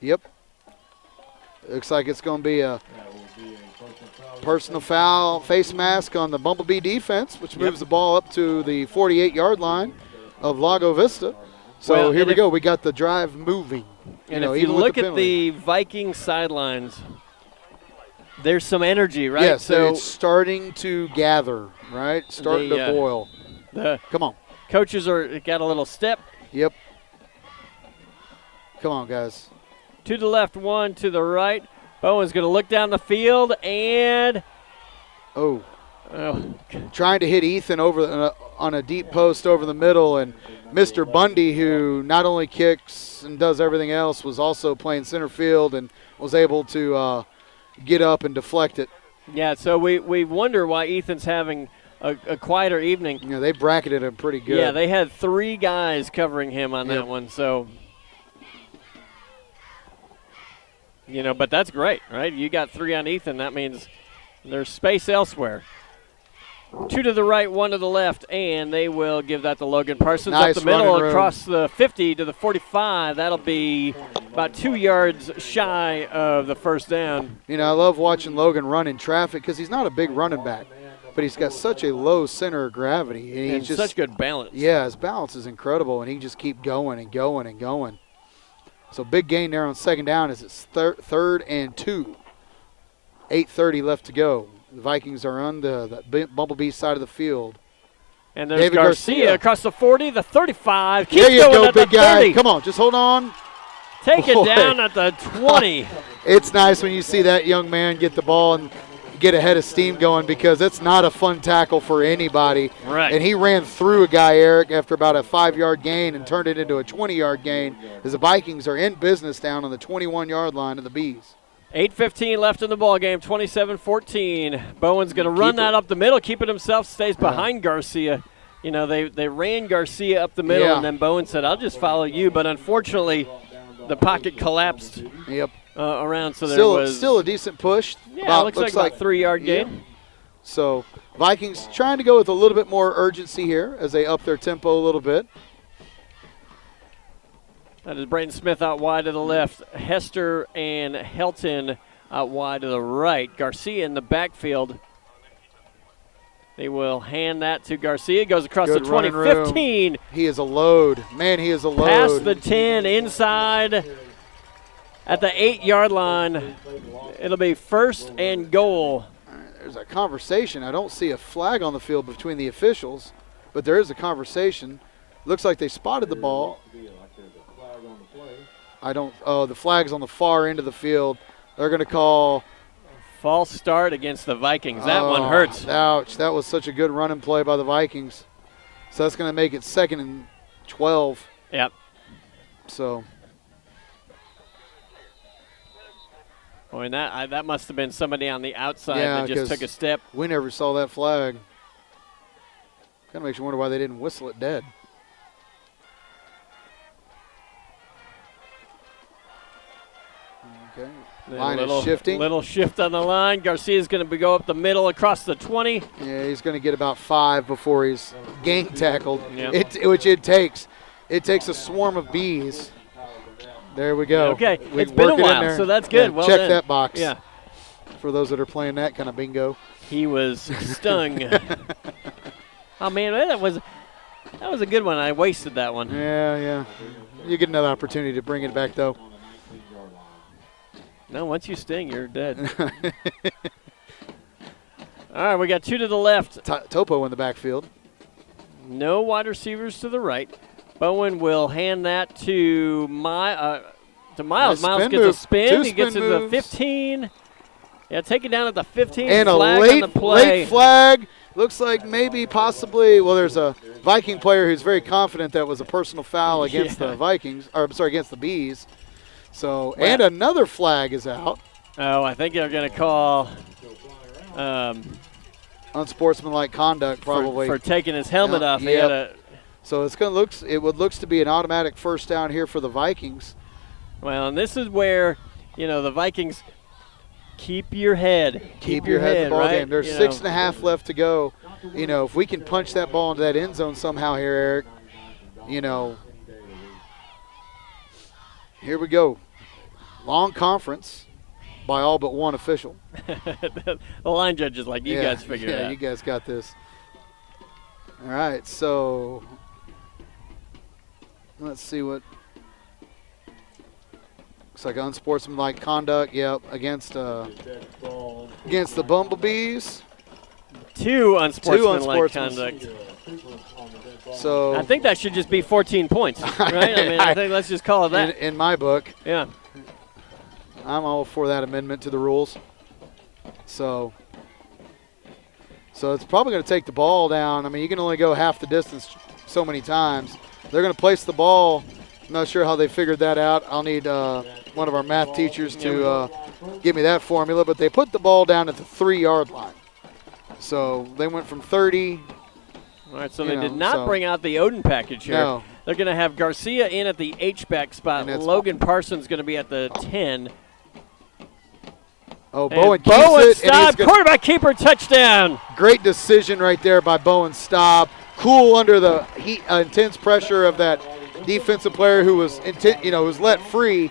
Yep. Looks like it's going to be a personal foul, face mask on the Bumblebee defense, which moves the ball up to the 48-yard line of Lago Vista. So here we go. We got the drive moving. And if you look at the Viking sidelines, there's some energy, right? Yes, so it's starting to gather, right? Starting to boil. Come on. Coaches got a little step. Yep. Come on, guys. To the left, one to the right. Bowen's going to look down the field and trying to hit Ethan over on a deep post over the middle, and Mr. Bundy, who not only kicks and does everything else, was also playing center field and was able to get up and deflect it. Yeah, so we wonder why Ethan's having a quieter evening. Yeah, they bracketed him pretty good. Yeah, they had 3 guys covering him on that one, so. But that's great, right? You got 3 on Ethan. That means there's space elsewhere. 2 to the right, 1 to the left, and they will give that to Logan Parsons nice up the middle across the 50 to the 45. That'll be about 2 yards shy of the first down. I love watching Logan run in traffic because he's not a big running back, but he's got such a low center of gravity. And he's just such good balance. Yeah, his balance is incredible, and he can just keep going and going and going. So big gain there on second down as it's 3rd and 2. 8:30 left to go. The Vikings are on the Bumblebee side of the field. And there's Garcia across the 40, the 35. Keeps there you going go, at big the guy. 30. Come on, just hold on. Taken down at the 20. It's nice when you see that young man get the ball and get a head of steam going, because it's not a fun tackle for anybody. Right. And he ran through a guy, Eric, after about a 5-yard gain and turned it into a 20-yard gain, as the Vikings are in business down on the 21-yard line of the Bees. 8:15 left in the ball game, 27-14. Bowen's going to run that up the middle, keep it himself, stays behind Garcia. They ran Garcia up the middle, and then Bowen said, I'll just follow you. But unfortunately, the pocket collapsed around, so there was still a decent push. Yeah, looks like about 3-yard gain. Yeah. So Vikings trying to go with a little bit more urgency here as they up their tempo a little bit. That is Brayton Smith out wide to the left. Hester and Helton out wide to the right. Garcia in the backfield. They will hand that to Garcia. Goes across the 20, 15. He is a load. Man, he is a load. Past the 10, inside at the 8-yard line. It'll be 1st and goal. There's a conversation. I don't see a flag on the field between the officials, but there is a conversation. Looks like they spotted the ball. The flag's on the far end of the field. They're going to call false start against the Vikings. That one hurts. Ouch. That was such a good running play by the Vikings. So that's going to make it 2nd and 12. Yep. So. Boy, that must have been somebody on the outside that just took a step. We never saw that flag. Kind of makes you wonder why they didn't whistle it dead. Okay. Line is shifting. Little shift on the line. Garcia's going to go up the middle across the 20. Yeah, he's going to get about 5 before he's gang tackled, Yep. It takes. It takes a swarm of bees. There we go. Okay, it's been a while, so that's good. Yeah, well check done. that box. Yeah. For those that are playing that kind of bingo. He was stung. Oh, man, that was a good one. I wasted that one. Yeah. You get another opportunity to bring it back, though. No, once you sting, you're dead. All right, we got 2 to the left. Topo in the backfield. No wide receivers to the right. Bowen will hand that to Miles. Miles gets a spin. He gets it to the 15. Yeah, take it down at the 15. And flag a late on the play. flag. looks like maybe possibly, well, there's a Viking player who's very confident that was a personal foul against the Vikings, or I'm sorry, against the Bees. So, and another flag is out. Oh, I think they're going to call unsportsmanlike conduct probably for taking his helmet off. Yep. So it's going to looks to be an automatic first down here for the Vikings. Well, and this is where, the Vikings keep your head. Keep your head in the ball right? game. There's 6.5 left to go. If we can punch that ball into that end zone somehow here, Eric, here we go. Long conference by all but one official. The line judge is like, you guys figure it out. Yeah, you guys got this. All right, so let's see what looks like unsportsmanlike conduct. Yep, against the Bumblebees. Two unsportsmanlike conduct. So I think that should just be 14 points, right? I think let's just call it that. In my book. Yeah. I'm all for that amendment to the rules. So it's probably going to take the ball down. I mean, you can only go half the distance so many times. They're going to place the ball. I'm not sure how they figured that out. I'll need one of our math teachers to give me that formula. But they put the ball down at the 3-yard line. So they went from 30. All right, so they did not bring out the Odin package here. No. They're going to have Garcia in at the H-back spot. Logan Parsons going to be at the 10. Oh, Bowen keeps Bowen it. Staub, quarterback keeper, touchdown. Great decision right there by Bowen Staub. Cool under the intense pressure of that defensive player who was was let free.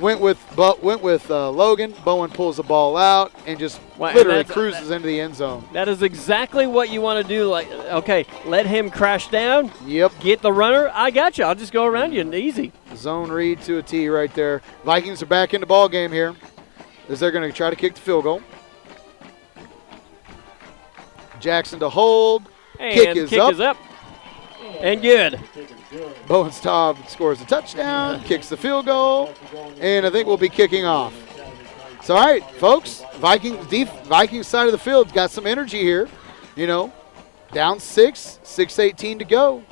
Went with Logan. Bowen pulls the ball out and just literally cruises into the end zone. That is exactly what you want to do. Like, okay, let him crash down. Yep. Get the runner. I got you. I'll just go around you. Easy. Zone read to a T right there. Vikings are back in the ball game here, as they're going to try to kick the field goal. Jackson to hold. And kick is up. And good. Bowen Staub scores a touchdown, kicks the field goal, and I think we'll be kicking off. So, all right, folks, Vikings side of the field got some energy here. Down 6:18 to go.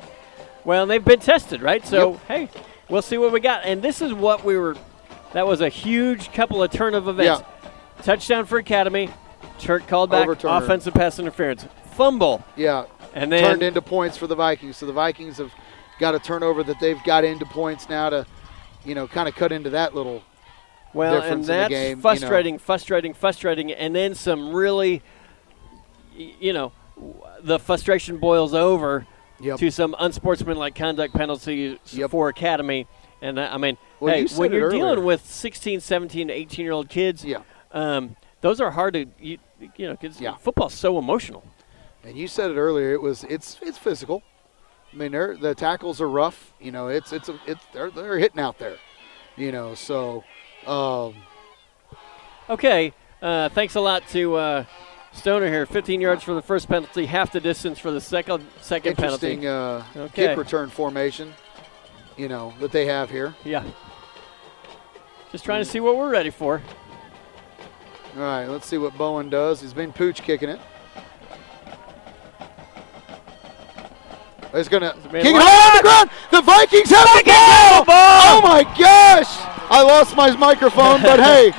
Well, they've been tested, right? So, hey, we'll see what we got. And this is what that was a huge couple of turn of events. Yeah. Touchdown for Academy. Turk called back offensive pass interference. Fumble. Yeah. And then turned into points for the Vikings. So the Vikings have got a turnover that they've got into points now to, kind of cut into that little difference in the game. Frustrating. And then some really, the frustration boils over to some unsportsmanlike conduct penalties for Academy. And, when you're dealing with 16, 17, 18-year-old kids, those are hard to, because football's so emotional. And you said it earlier. It's physical. I mean, the tackles are rough. They're hitting out there. So. Okay. Thanks a lot to Stoner here. 15 yards for the first penalty, half the distance for the second penalty. Interesting kick return formation. That they have here. Yeah. Just trying to see what we're ready for. All right. Let's see what Bowen does. He's been pooch kicking it. He's going to kick it high on the ground. The Vikings have the ball. Oh, my gosh. I lost my microphone, but, hey,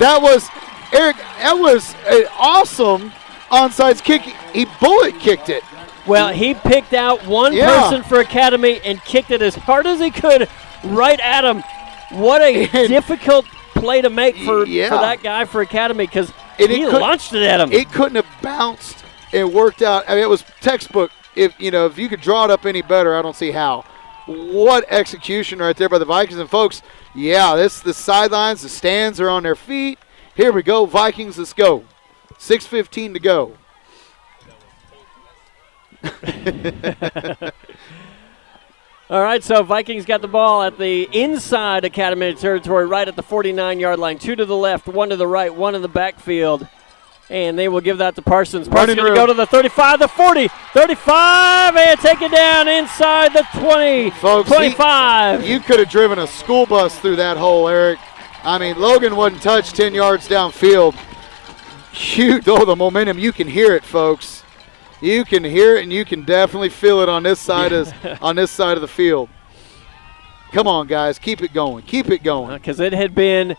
that was an awesome onside kick. He bullet kicked it. Well, he picked out one person for Academy and kicked it as hard as he could right at him. What a difficult play to make for that guy for Academy, because he launched it at him. It couldn't have bounced and worked out. I mean, it was textbook. If you could draw it up any better, I don't see how. What execution right there by the Vikings. And folks, the sidelines, the stands are on their feet. Here we go, Vikings, let's go. 6:15 to go. All right, so Vikings got the ball at the inside Academy territory, right at the 49-yard line. 2 to the left, 1 to the right, 1 in the backfield. And they will give that to Parsons. Parsons going to go to the 35, the 40, 35, and take it down inside the 20, folks, 25. You could have driven a school bus through that hole, Eric. I mean, Logan wasn't touched 10 yards downfield. Shoot, oh, the momentum. You can hear it, folks. You can hear it, and you can definitely feel it on this side of the field. Come on, guys. Keep it going. Keep it going. Because it had been,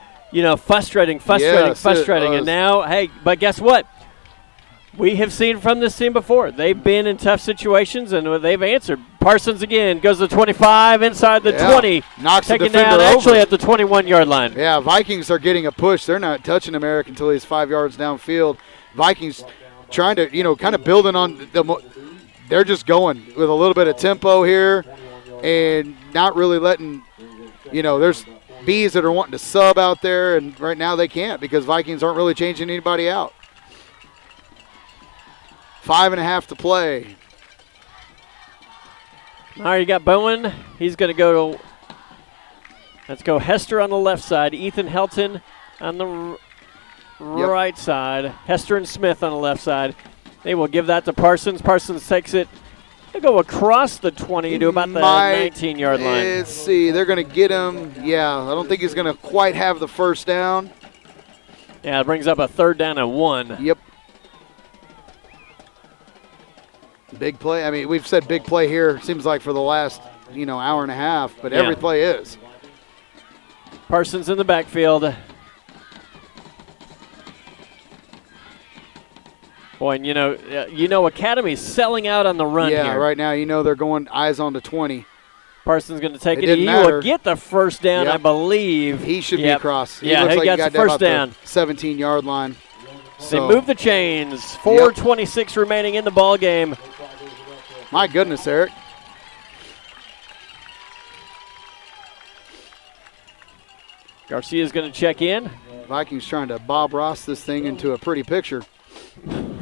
frustrating. Yes, And now, hey, but guess what? We have seen from this team before. They've been in tough situations, and they've answered. Parsons again goes to 25 inside the 20. Knocks the taken defender down over. actually at the 21-yard line. Yeah, Vikings are getting a push. They're not touching Eric until he's 5 yards downfield. Vikings trying to, kind of building on they're just going with a little bit of tempo here and not really letting, there's Bees that are wanting to sub out there, and right now they can't because Vikings aren't really changing anybody out. 5.5 to play. All right, you got Bowen. He's going to go to, let's go Hester on the left side, Ethan Helton on the right side, Hester and Smith on the left side. They will give that to Parsons. Parsons takes it. They go across the 20 to about the 19-yard line. Let's see. They're going to get him. Yeah, I don't think he's going to quite have the first down. Yeah, it brings up a 3rd down and 1. Yep. Big play. I mean, we've said big play here, seems like for the last, hour and a half, but every play is. Parsons in the backfield. Boy, and Academy's selling out on the run here. Yeah, right now, they're going eyes on the 20. Parsons going to take it. Didn't He matter. will get the first down, I believe. He should be across. He Yeah, looks he like got the down first about down. the 17-yard line. They So, move the chains. 4:26 remaining in the ball game. my goodness, Eric. Garcia's going to check in. Vikings trying to Bob Ross this thing into a pretty picture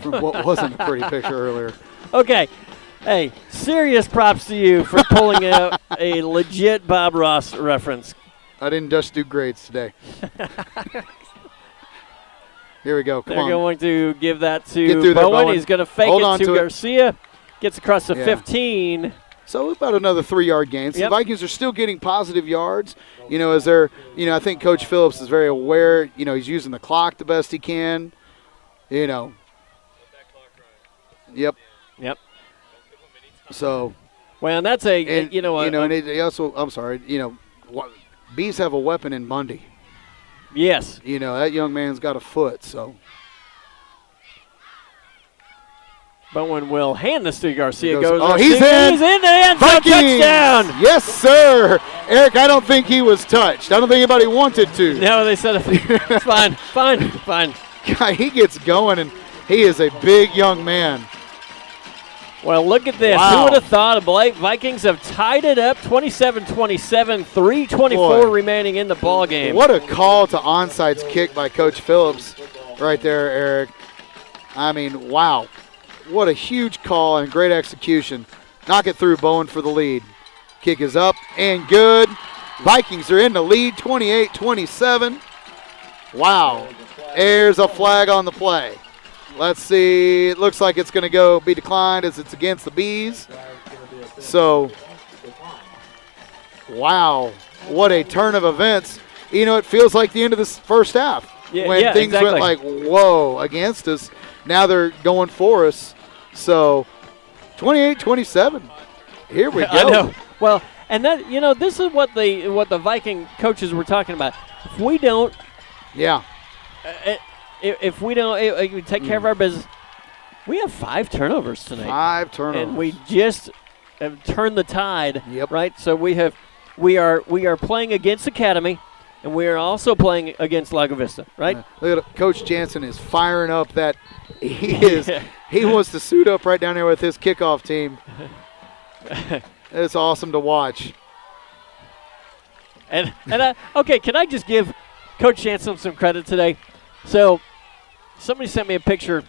from what wasn't a pretty picture earlier. Okay. Hey, serious props to you for pulling out a legit Bob Ross reference. I didn't just do grades today. Here we go. Come They're on. going to give that Get to through there, Bowen. Bowen. He's going to fake Hold it on to to it. Garcia. Gets across the Yeah. 15. So about another 3-yard gain. So Yep. the Vikings are still getting positive yards. As they're, I think Coach Phillips is very aware. He's using the clock the best he can. Yep. Yep. So. Well, and that's a, And it also, I'm sorry. Bees have a weapon in Bundy. yes. That young man's got a foot. So. Bowen will hand this to Garcia. Goes- Garcia. he's in. He's in the end zone. Vikings! Touchdown. Yes, sir. Eric, I don't think he was touched. I don't think anybody wanted to. No, they said it's fine. God, he gets going, and he is a big young man. Well, look at this. Wow. Who would have thought? The Vikings have tied it up 27-27, 3:24 Boy. remaining in the ball game. What a call to onside kick by Coach Phillips right there, Eric. I mean, wow. What a huge call and great execution. Knock it through, Bowen, for the lead. Kick is up and good. Vikings are in the lead, 28-27. Wow. There's a flag on the play. Let's see. It looks like it's going to be declined as it's against the Bees. So, wow. What a turn of events. It feels like the end of this first half. When things exactly. went like, whoa, against us. Now they're going for us. So, 28-27. Here we go. I know. Well, and that this is what the Viking coaches were talking about. If we don't, Yeah. if we don't take care of our business, we have 5 turnovers tonight. 5 turnovers. And we just have turned the tide. Yep. Right. So we are playing against Academy, and we are also playing against Lago Vista. Right. Look at Coach Jansen is firing up that he wants to suit up right down there with his kickoff team. It's awesome to watch. And okay, can I just give Coach Jansen some credit today? So somebody sent me a picture.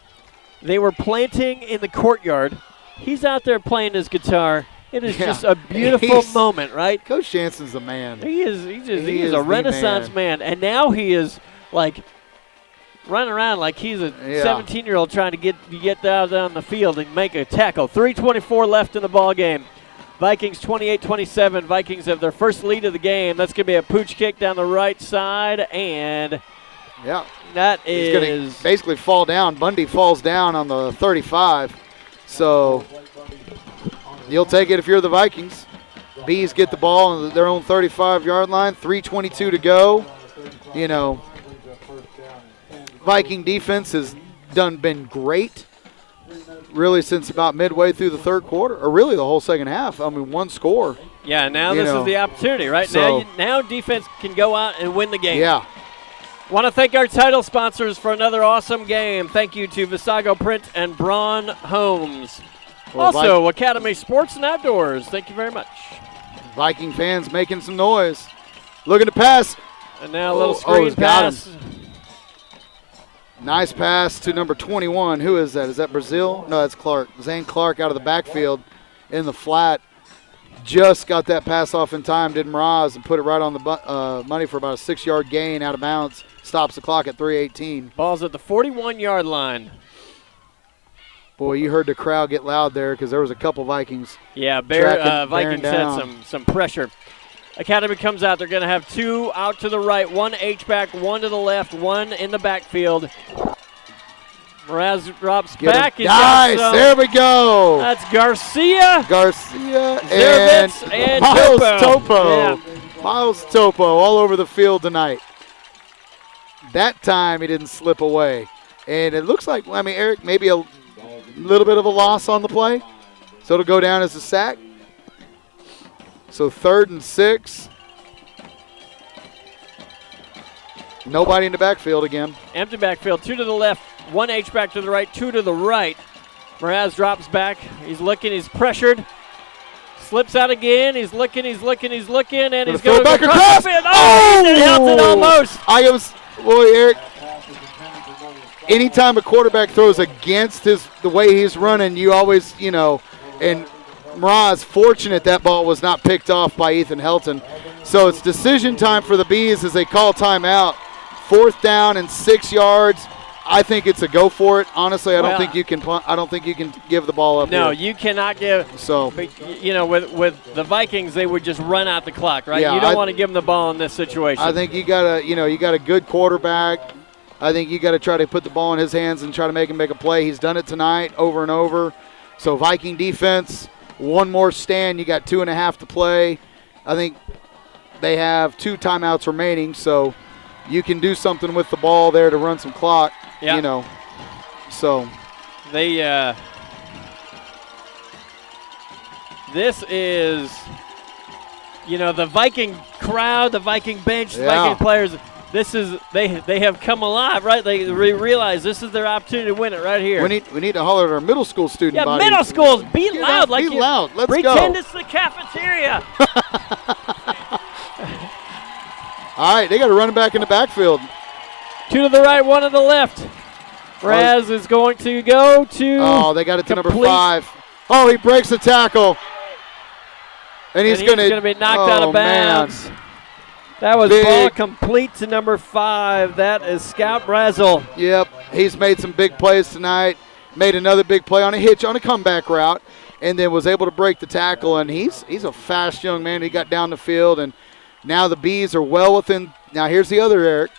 They were planting in the courtyard. He's out there playing his guitar. It is just a beautiful moment, right? Coach Jansen's the man. He is is a the Renaissance man. And now he is like running around like he's a 17-year-old trying to get out on the field and make a tackle. 3:24 left in the ball game. Vikings 28-27. Vikings have their first lead of the game. That's going to be a pooch kick down the right side, and Yeah. That He's going is to basically fall down. Bundy falls down on the 35. So you'll take it if you're the Vikings. Bees get the ball on their own 35-yard line. 3:22 to go. You know, Viking defense has been great, really, since about midway through the third quarter, or really the whole second half. I mean, one score. Yeah, now this is the opportunity, right? So, now defense can go out and win the game. Yeah. Want to thank our title sponsors for another awesome game. Thank you to Visago Print and Braun Homes. Well, also, Academy Sports and Outdoors. Thank you very much. Viking fans making some noise. Looking to pass. And now a little screen pass. Nice pass to number 21. Who is that? Is that Brazil? No, that's Clark. Zane Clark out of the backfield in the flat. Just got that pass off in time, did Mraz, and put it right on the money for about a 6-yard gain out of bounds. Stops the clock at 3:18. Ball's at the 41-yard line. Boy, you heard the crowd get loud there because there was a couple Vikings. Yeah, Vikings had some pressure. Academy comes out. They're going to have two out to the right, one H-back, one to the left, one in the backfield. Mraz drops back. Nice, there we go. That's Garcia and Miles Topo. Yeah. Miles Topo all over the field tonight. That time he didn't slip away. And it looks like, I mean, Eric, maybe a little bit of a loss on the play. So it'll go down as a sack. So 3rd and 6. Nobody in the backfield again. Empty backfield, 2 to the left, 1 H-back to the right, 2 to the right. Mraz drops back. He's looking, he's pressured. Slips out again. He's looking, and he's going to go back across the field. Oh, Hilton almost. Eric, anytime a quarterback throws against the way he's running, you always, and Mraz, fortunate that ball was not picked off by Ethan Helton. So it's decision time for the Bees as they call timeout. 4th down and 6 yards. I think it's a go for it. Honestly, I don't think you can give the ball up. No, here. You cannot give. So, with the Vikings, they would just run out the clock, right? Yeah, you don't want to give them the ball in this situation. I think you got a good quarterback. I think you got to try to put the ball in his hands and try to make him make a play. He's done it tonight over and over. So Viking defense, one more stand. You got 2.5 to play. I think they have 2 timeouts remaining, so you can do something with the ball there to run some clock. Yeah. So they this is the Viking crowd, the Viking bench, the Viking players. This is they have come alive, right? They realize this is their opportunity to win it right here. We need to holler at our middle school student body. Yeah, middle schools, be loud, be loud. Let's pretend go. It's the cafeteria. All right, they got a running back in the backfield. 2 to the right, 1 to the left. Raz is going to go to. Oh, they got it to number 5. Oh, he breaks the tackle. And he's going to be knocked out of bounds. Man. That was ball complete to number 5. That is Scout Brazel. Yep, he's made some big plays tonight. Made another big play on a hitch on a comeback route, and then was able to break the tackle. And he's a fast young man. He got down the field, and now the Bees are well within. Now here's the other Eric.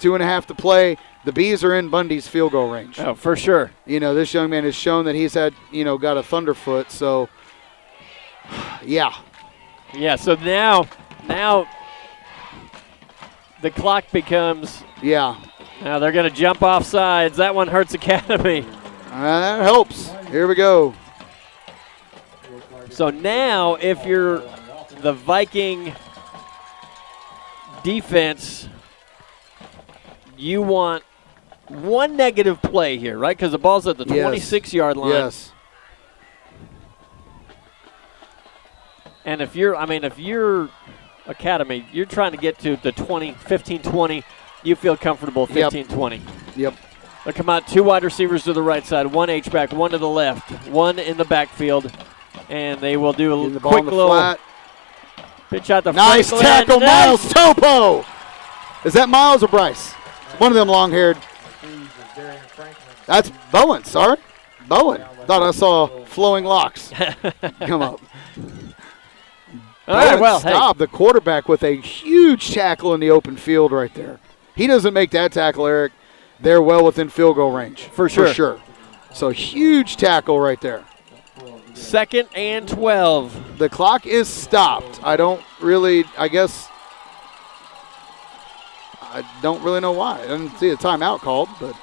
2.5 to play. The Bees are in Bundy's field goal range. Oh, for sure. This young man has shown that he's had, got a thunderfoot. So, yeah. Yeah, so now the clock becomes. Yeah. Now they're going to jump off sides. That one hurts Academy. That helps. Here we go. So now if you're the Viking defense, you want one negative play here, right? Because the ball's at the 26-yard line. Yes. And if you're Academy, you're trying to get to the 15-20. You feel comfortable 15-20. Yep. They'll come out 2 wide receivers to the right side, 1 H-back, 1 to the left, 1 in the backfield. And they will do a quick little flat. pitch out the nice tackle, Miles Topo. Is that Miles or Bryce? One of them long-haired. That's Bowen, sorry. Bowen. Thought I saw flowing locks come up. All right, well, stop the quarterback with a huge tackle in the open field right there. he doesn't make that tackle, Eric, they're well within field goal range. For sure. For sure. So huge tackle right there. 2nd and 12. The clock is stopped. I don't really know why. I didn't see a timeout called, but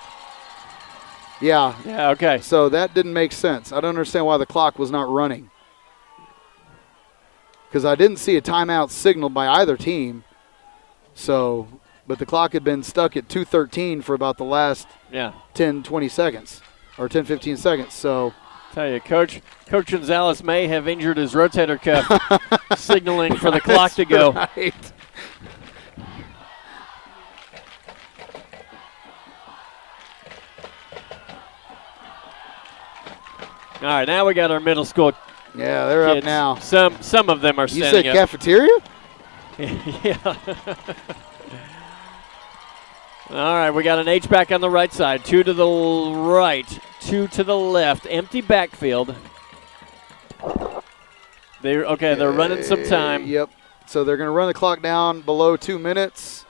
yeah. Yeah, okay. So that didn't make sense. I don't understand why the clock was not running. Because I didn't see a timeout signaled by either team. So, but the clock had been stuck at 2:13 for about the last 10, 20 seconds or 10, 15 seconds. So, tell you, Coach Gonzalez may have injured his rotator cuff signaling for the clock to go. Right. All right, now we got our middle school Yeah, they're kids. up now. Some of them are You standing said cafeteria? yeah. All right, we got an H-back on the right side. 2 to the right, 2 to the left. Empty backfield. They're running some time. Yep. So they're going to run the clock down below 2 minutes.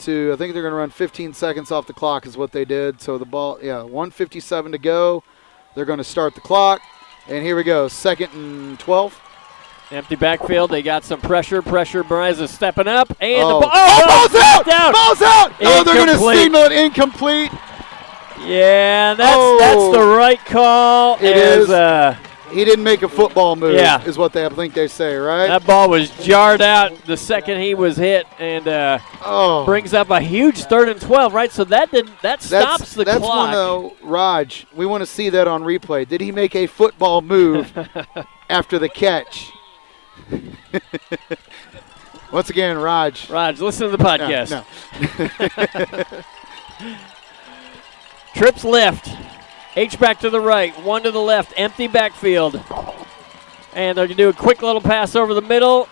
I think they're going to run 15 seconds off the clock is what they did. So the ball, 1:57 to go. They're going to start the clock. And here we go, 2nd and 12. Empty backfield. They got some pressure. Mariza's stepping up. And the ball. Ball's out! Down. Ball's out! Oh, they're going to Incomplete. signal it incomplete. Yeah, that's the right call. It is. He didn't make a football move, is what I think they say, right? That ball was jarred out the second he was hit, and brings up a huge 3rd and 12, right? So that stops the clock. That's clock. one, though, Raj. We want to see that on replay. Did he make a football move after the catch? Once again, Raj. Raj, listen to the podcast. No. Trips left. H-back to the right, 1 to the left, empty backfield. And they're going to do a quick little pass over the middle.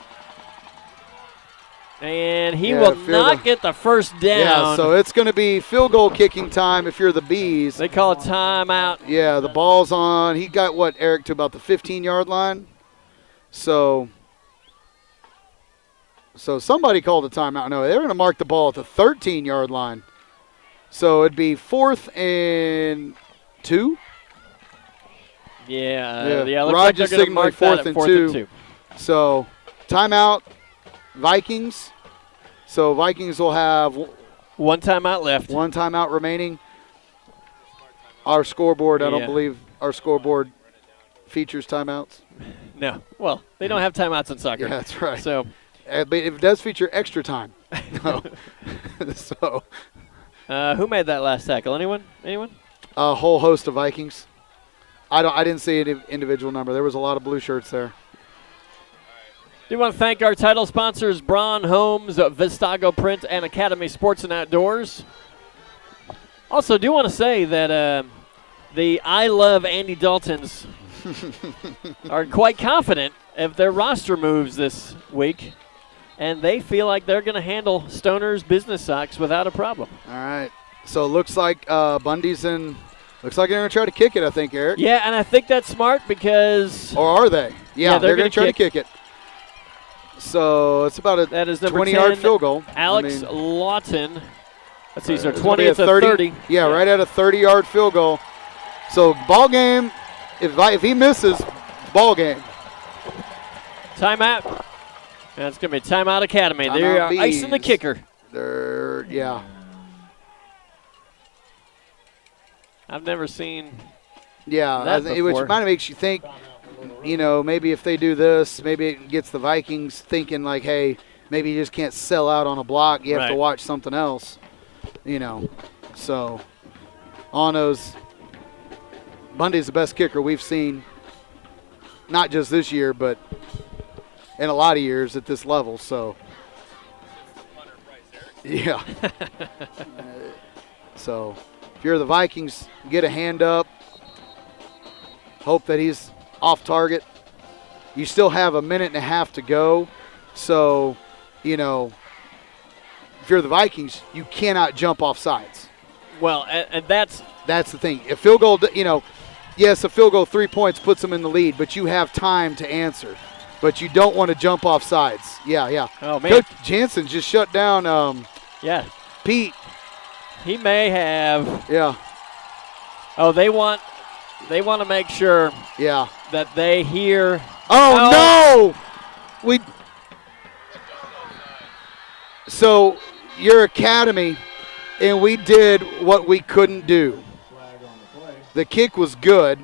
And he will not get the first down. Yeah, so it's going to be field goal kicking time if you're the Bees. They call a timeout. Yeah, the ball's on. He got, Eric, to about the 15-yard line? So somebody called a timeout. No, they're going to mark the ball at the 13-yard line. So it'd be 4th and 2? Yeah. Looks Raj like they're is going to mark that at 4th and 2. So timeout, Vikings. So Vikings will have 1 timeout left. 1 timeout remaining. Our scoreboard, I don't believe our scoreboard features timeouts. No. Well, they don't have timeouts in soccer. Yeah, that's right. So, but it does feature extra time. No. So. Who made that last tackle? Anyone? A whole host of Vikings. I didn't see an individual number. There was a lot of blue shirts there. Do want to thank our title sponsors, Braun Homes, Vistago Print, and Academy Sports and Outdoors. Also, do want to say that the I Love Andy Daltons are quite confident of their roster moves this week, and they feel like they're going to handle Stoner's business socks without a problem. All right. So it looks like Bundy's in. Looks like they're going to try to kick it, I think, Eric. Yeah, and I think that's smart because. Or are they? Yeah, they're going to try to kick it. So it's about a 20-yard field goal. Alex Lawton. Let's see, so 20, it's a 30. Yeah, right at a 30-yard field goal. So ball game, if he misses, ball game. Timeout. That's going to be Timeout Academy. They are icing the kicker. Yeah. I've never seen that before. Which kind of makes you think, maybe if they do this, maybe it gets the Vikings thinking like, hey, maybe you just can't sell out on a block. You have to watch something else, So, on those, Bundy's the best kicker we've seen, not just this year, but in a lot of years at this level. So, yeah. So, if you're the Vikings, get a hand up. Hope that he's off target. You still have a minute and a half to go. So, if you're the Vikings, you cannot jump off sides. Well, and that's the thing. A field goal, yes, a field goal 3 points puts them in the lead, but you have time to answer. But you don't want to jump off sides. Yeah. Oh, man. Coach Jansen just shut down. Pete. He may have. Yeah. Oh, they want to make sure Yeah. that they hear. Oh, no! So your academy, and we did what we couldn't do. The kick was good.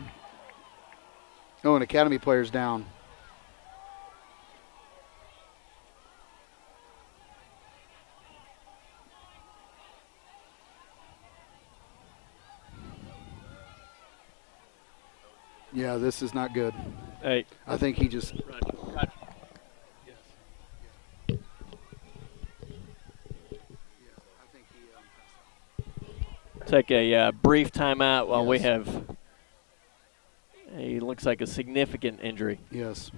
Oh, an academy player's down. Yeah, this is not good. Hey, I think he just. Roger. Take a brief timeout while we have. He looks like a significant injury. Yes.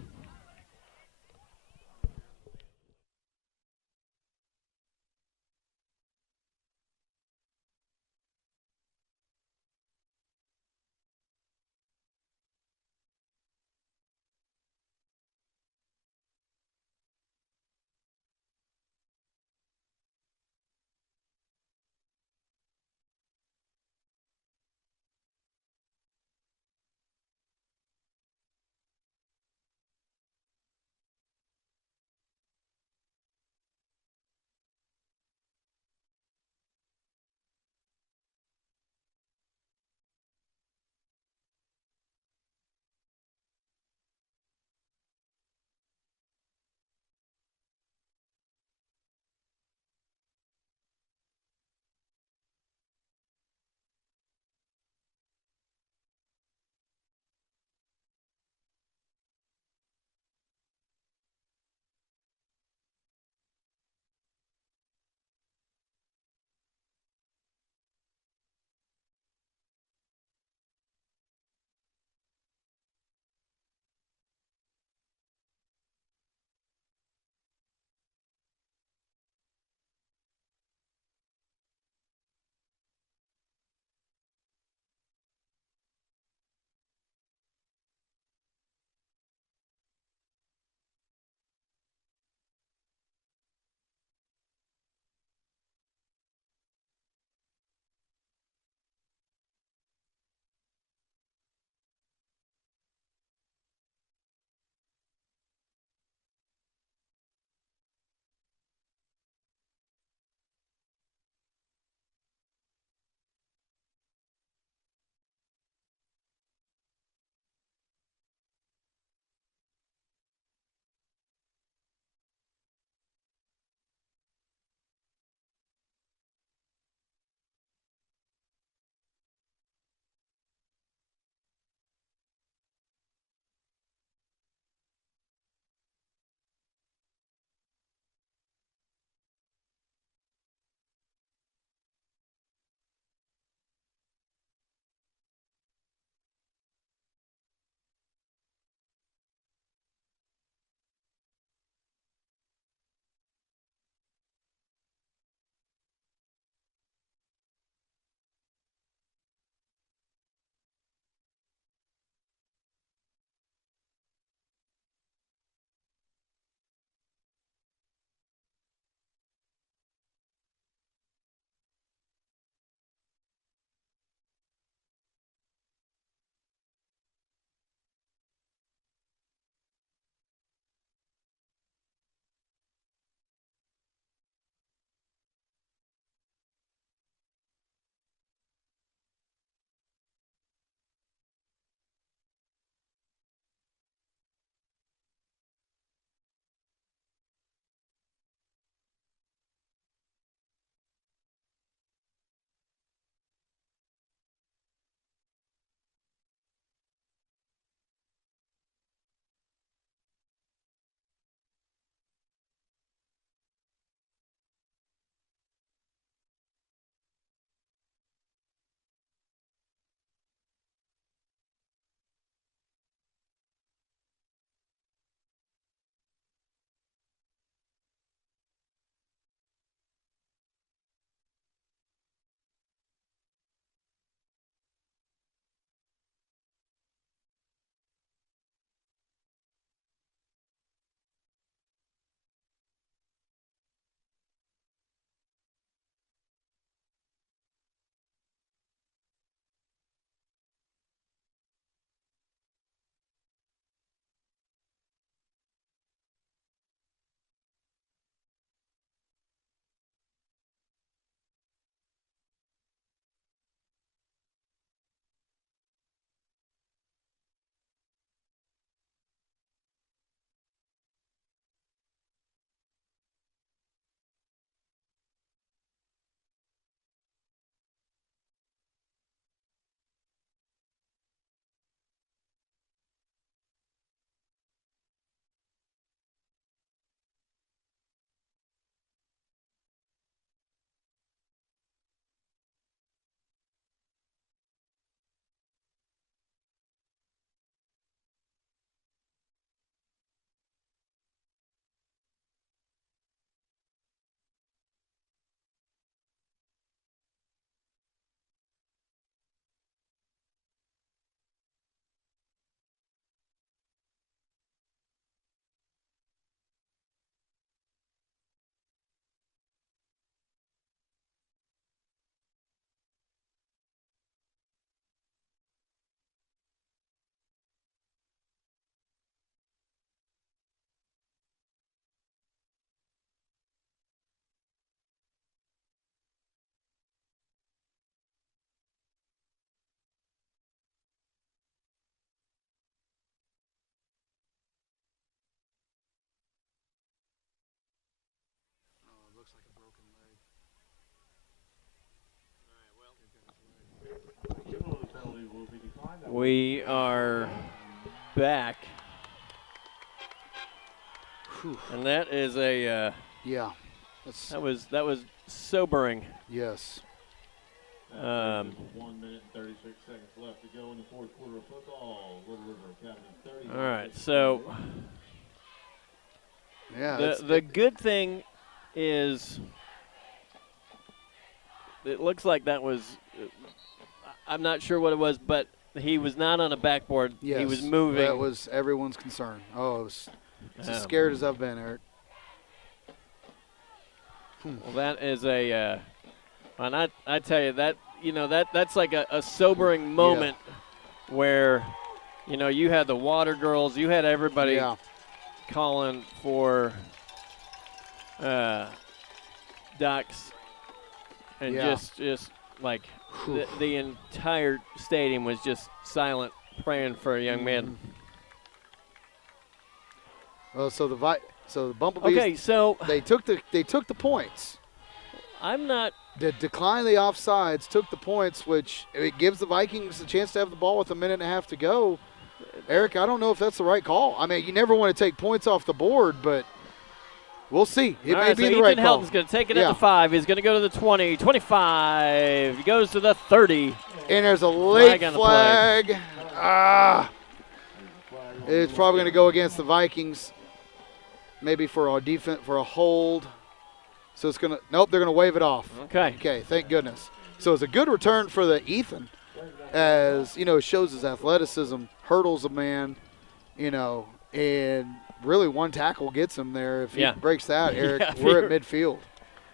We are back. Whew. And that is a Yeah. that was sobering. Yes. 1 minute and 36 seconds left to go in the fourth quarter of football. Little River Academy 30. All right, so Yeah. the good thing is it looks like that was I'm not sure what it was, but he was not on a backboard. Yes, he was moving. That was everyone's concern. Oh, it's as Um, scared as I've been, Eric. Well, that is a and I tell you that that's like a sobering moment where you had the water girls, you had everybody calling for ducks, and just like the entire stadium was just silent, praying for a young man. Well, so the Bumblebees. Okay, so they took the points. I'm not. The decline of the offsides took the points, which it gives the Vikings a chance to have the ball with 1.5 minutes to go. Eric, I don't know if that's the right call. I mean, you never want to take points off the board, but we'll see. It may be the right call. Ethan Helton's going to take it at the 5. He's going to go to the 20, 25. He goes to the 30. And there's a late flag. It's probably going to go against the Vikings, maybe for a defense, for a hold. So it's going to – nope, they're going to wave it off. Okay. Okay, thank goodness. So it's a good return for the Ethan, as, it shows his athleticism, hurdles a man, and really one tackle gets him there. If he breaks that, Eric, we're at midfield.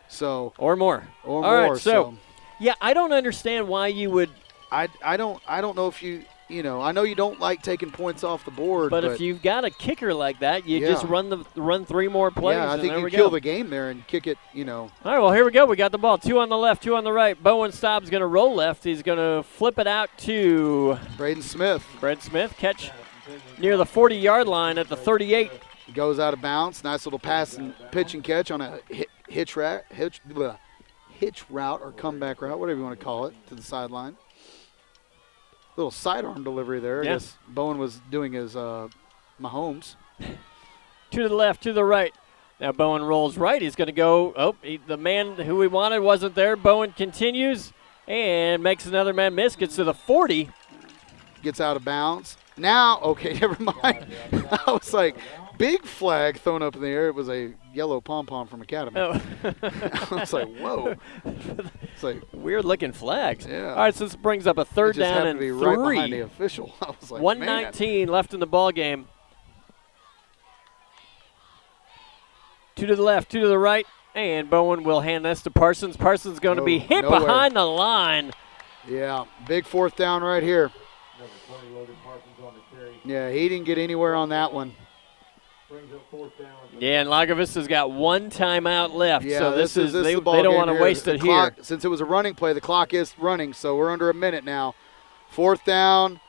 So or more. Or All more. Right, so yeah, I don't understand why you would – I don't know if you – I know you don't like taking points off the board. But if you've got a kicker like that, you just run 3 more plays. Yeah, I think you kill the game there and kick it, All right, well, here we go. We got the ball. 2 on the left, 2 on the right. Bowen Staub's going to roll left. He's going to flip it out to Braden Smith. Braden Smith, catch near the 40-yard line at the 38. Goes out of bounds. Nice little pass and pitch and catch on a hitch route or comeback route, whatever you want to call it, to the sideline. Little sidearm delivery there. I guess Bowen was doing his Mahomes. To the left, to the right. Now Bowen rolls right. He's going to go. Oh, the man who we wanted wasn't there. Bowen continues and makes another man miss. Gets to the 40. Gets out of bounds. Now, okay, never mind. I was like, big flag thrown up in the air. It was a yellow pom-pom from Academy. Oh. I was like, whoa. It's like weird-looking flags. Yeah. All right, so this brings up a 3rd down and 3. Right behind the official. I was like, 1:19 left in the ball game. 2 to the left, 2 to the right, and Bowen will hand this to Parsons. Parsons going to be hit behind the line. Yeah, big 4th down right here. Yeah, he didn't get anywhere on that one. Yeah, and Lago Vista's got 1 timeout left, yeah, so this is they the ball don't want to waste it here. Since it was a running play, the clock is running, so we're under a minute now. 4th down,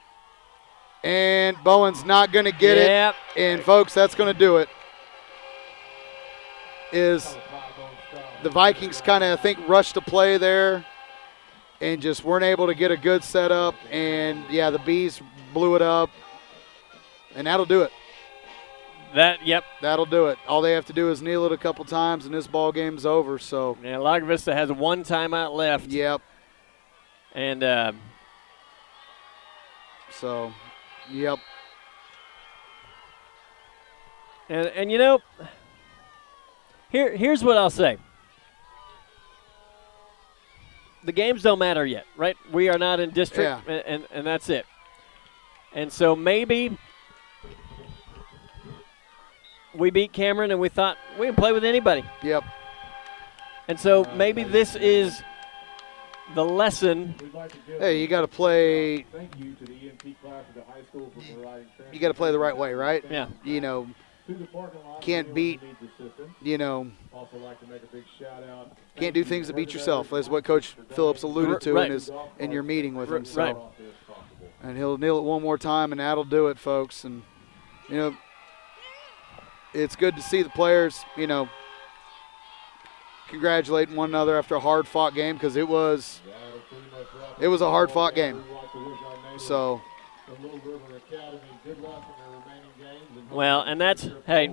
and Bowen's not going to get it. And, folks, that's going to do it. Is the Vikings kind of, I think, rushed to play there and just weren't able to get a good setup. And, yeah, the Bees blew it up, and that'll do it. That'll do it. All they have to do is kneel it a couple times, and this ball game's over. So yeah, Lago Vista has 1 timeout left. Yep. And so, yep. And here's what I'll say. The games don't matter yet, right? We are not in district, and that's it. And so maybe we beat Cameron and we thought we can play with anybody. Yep. And so maybe this is the lesson. Hey, you got to play. You got to play the right way, right? Yeah. Can't beat. Can't do things to beat yourself. That's what Coach Phillips alluded to in your meeting with him. So. Right. And he'll kneel it one more time, and that'll do it, folks. And it's good to see the players, congratulating one another after a hard-fought game, because it was a hard-fought game. So Well, and that's, hey,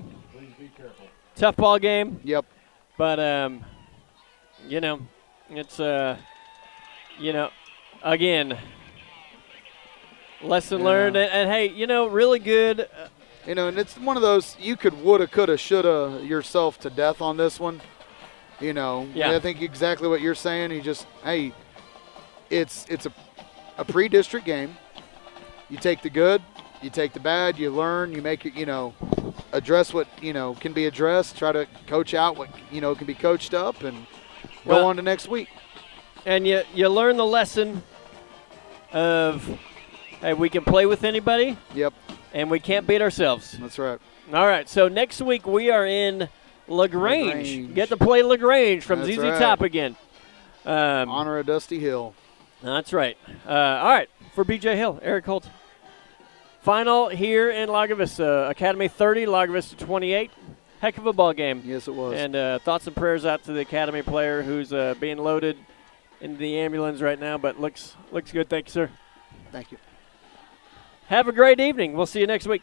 tough ball game. Yep. But, you know, it's, you know, again, lesson learned. And, hey, you know, really good. You know, and it's one of those you could woulda, coulda, shoulda yourself to death on this one. You know, Yeah. I think exactly what you're saying. You just, hey, it's a pre-district game. You take the good, you take the bad, you learn, you make it, you know, address what, you know, can be addressed, try to coach out what, you know, can be coached up, and go on to next week. And you learn the lesson of, hey, we can play with anybody. Yep. And we can't beat ourselves. That's right. All right, so next week we are in LaGrange. LaGrange. Get to play LaGrange from That's ZZ right. Top again. Honor of Dusty Hill. That's right. All right, for BJ Hill, Eric Holt. Final here in Lago Vista. Academy 30, Lago Vista 28. Heck of a ball game. Yes, it was. And thoughts and prayers out to the Academy player who's being loaded into the ambulance right now, but looks good. Thank you, sir. Thank you. Have a great evening. We'll see you next week.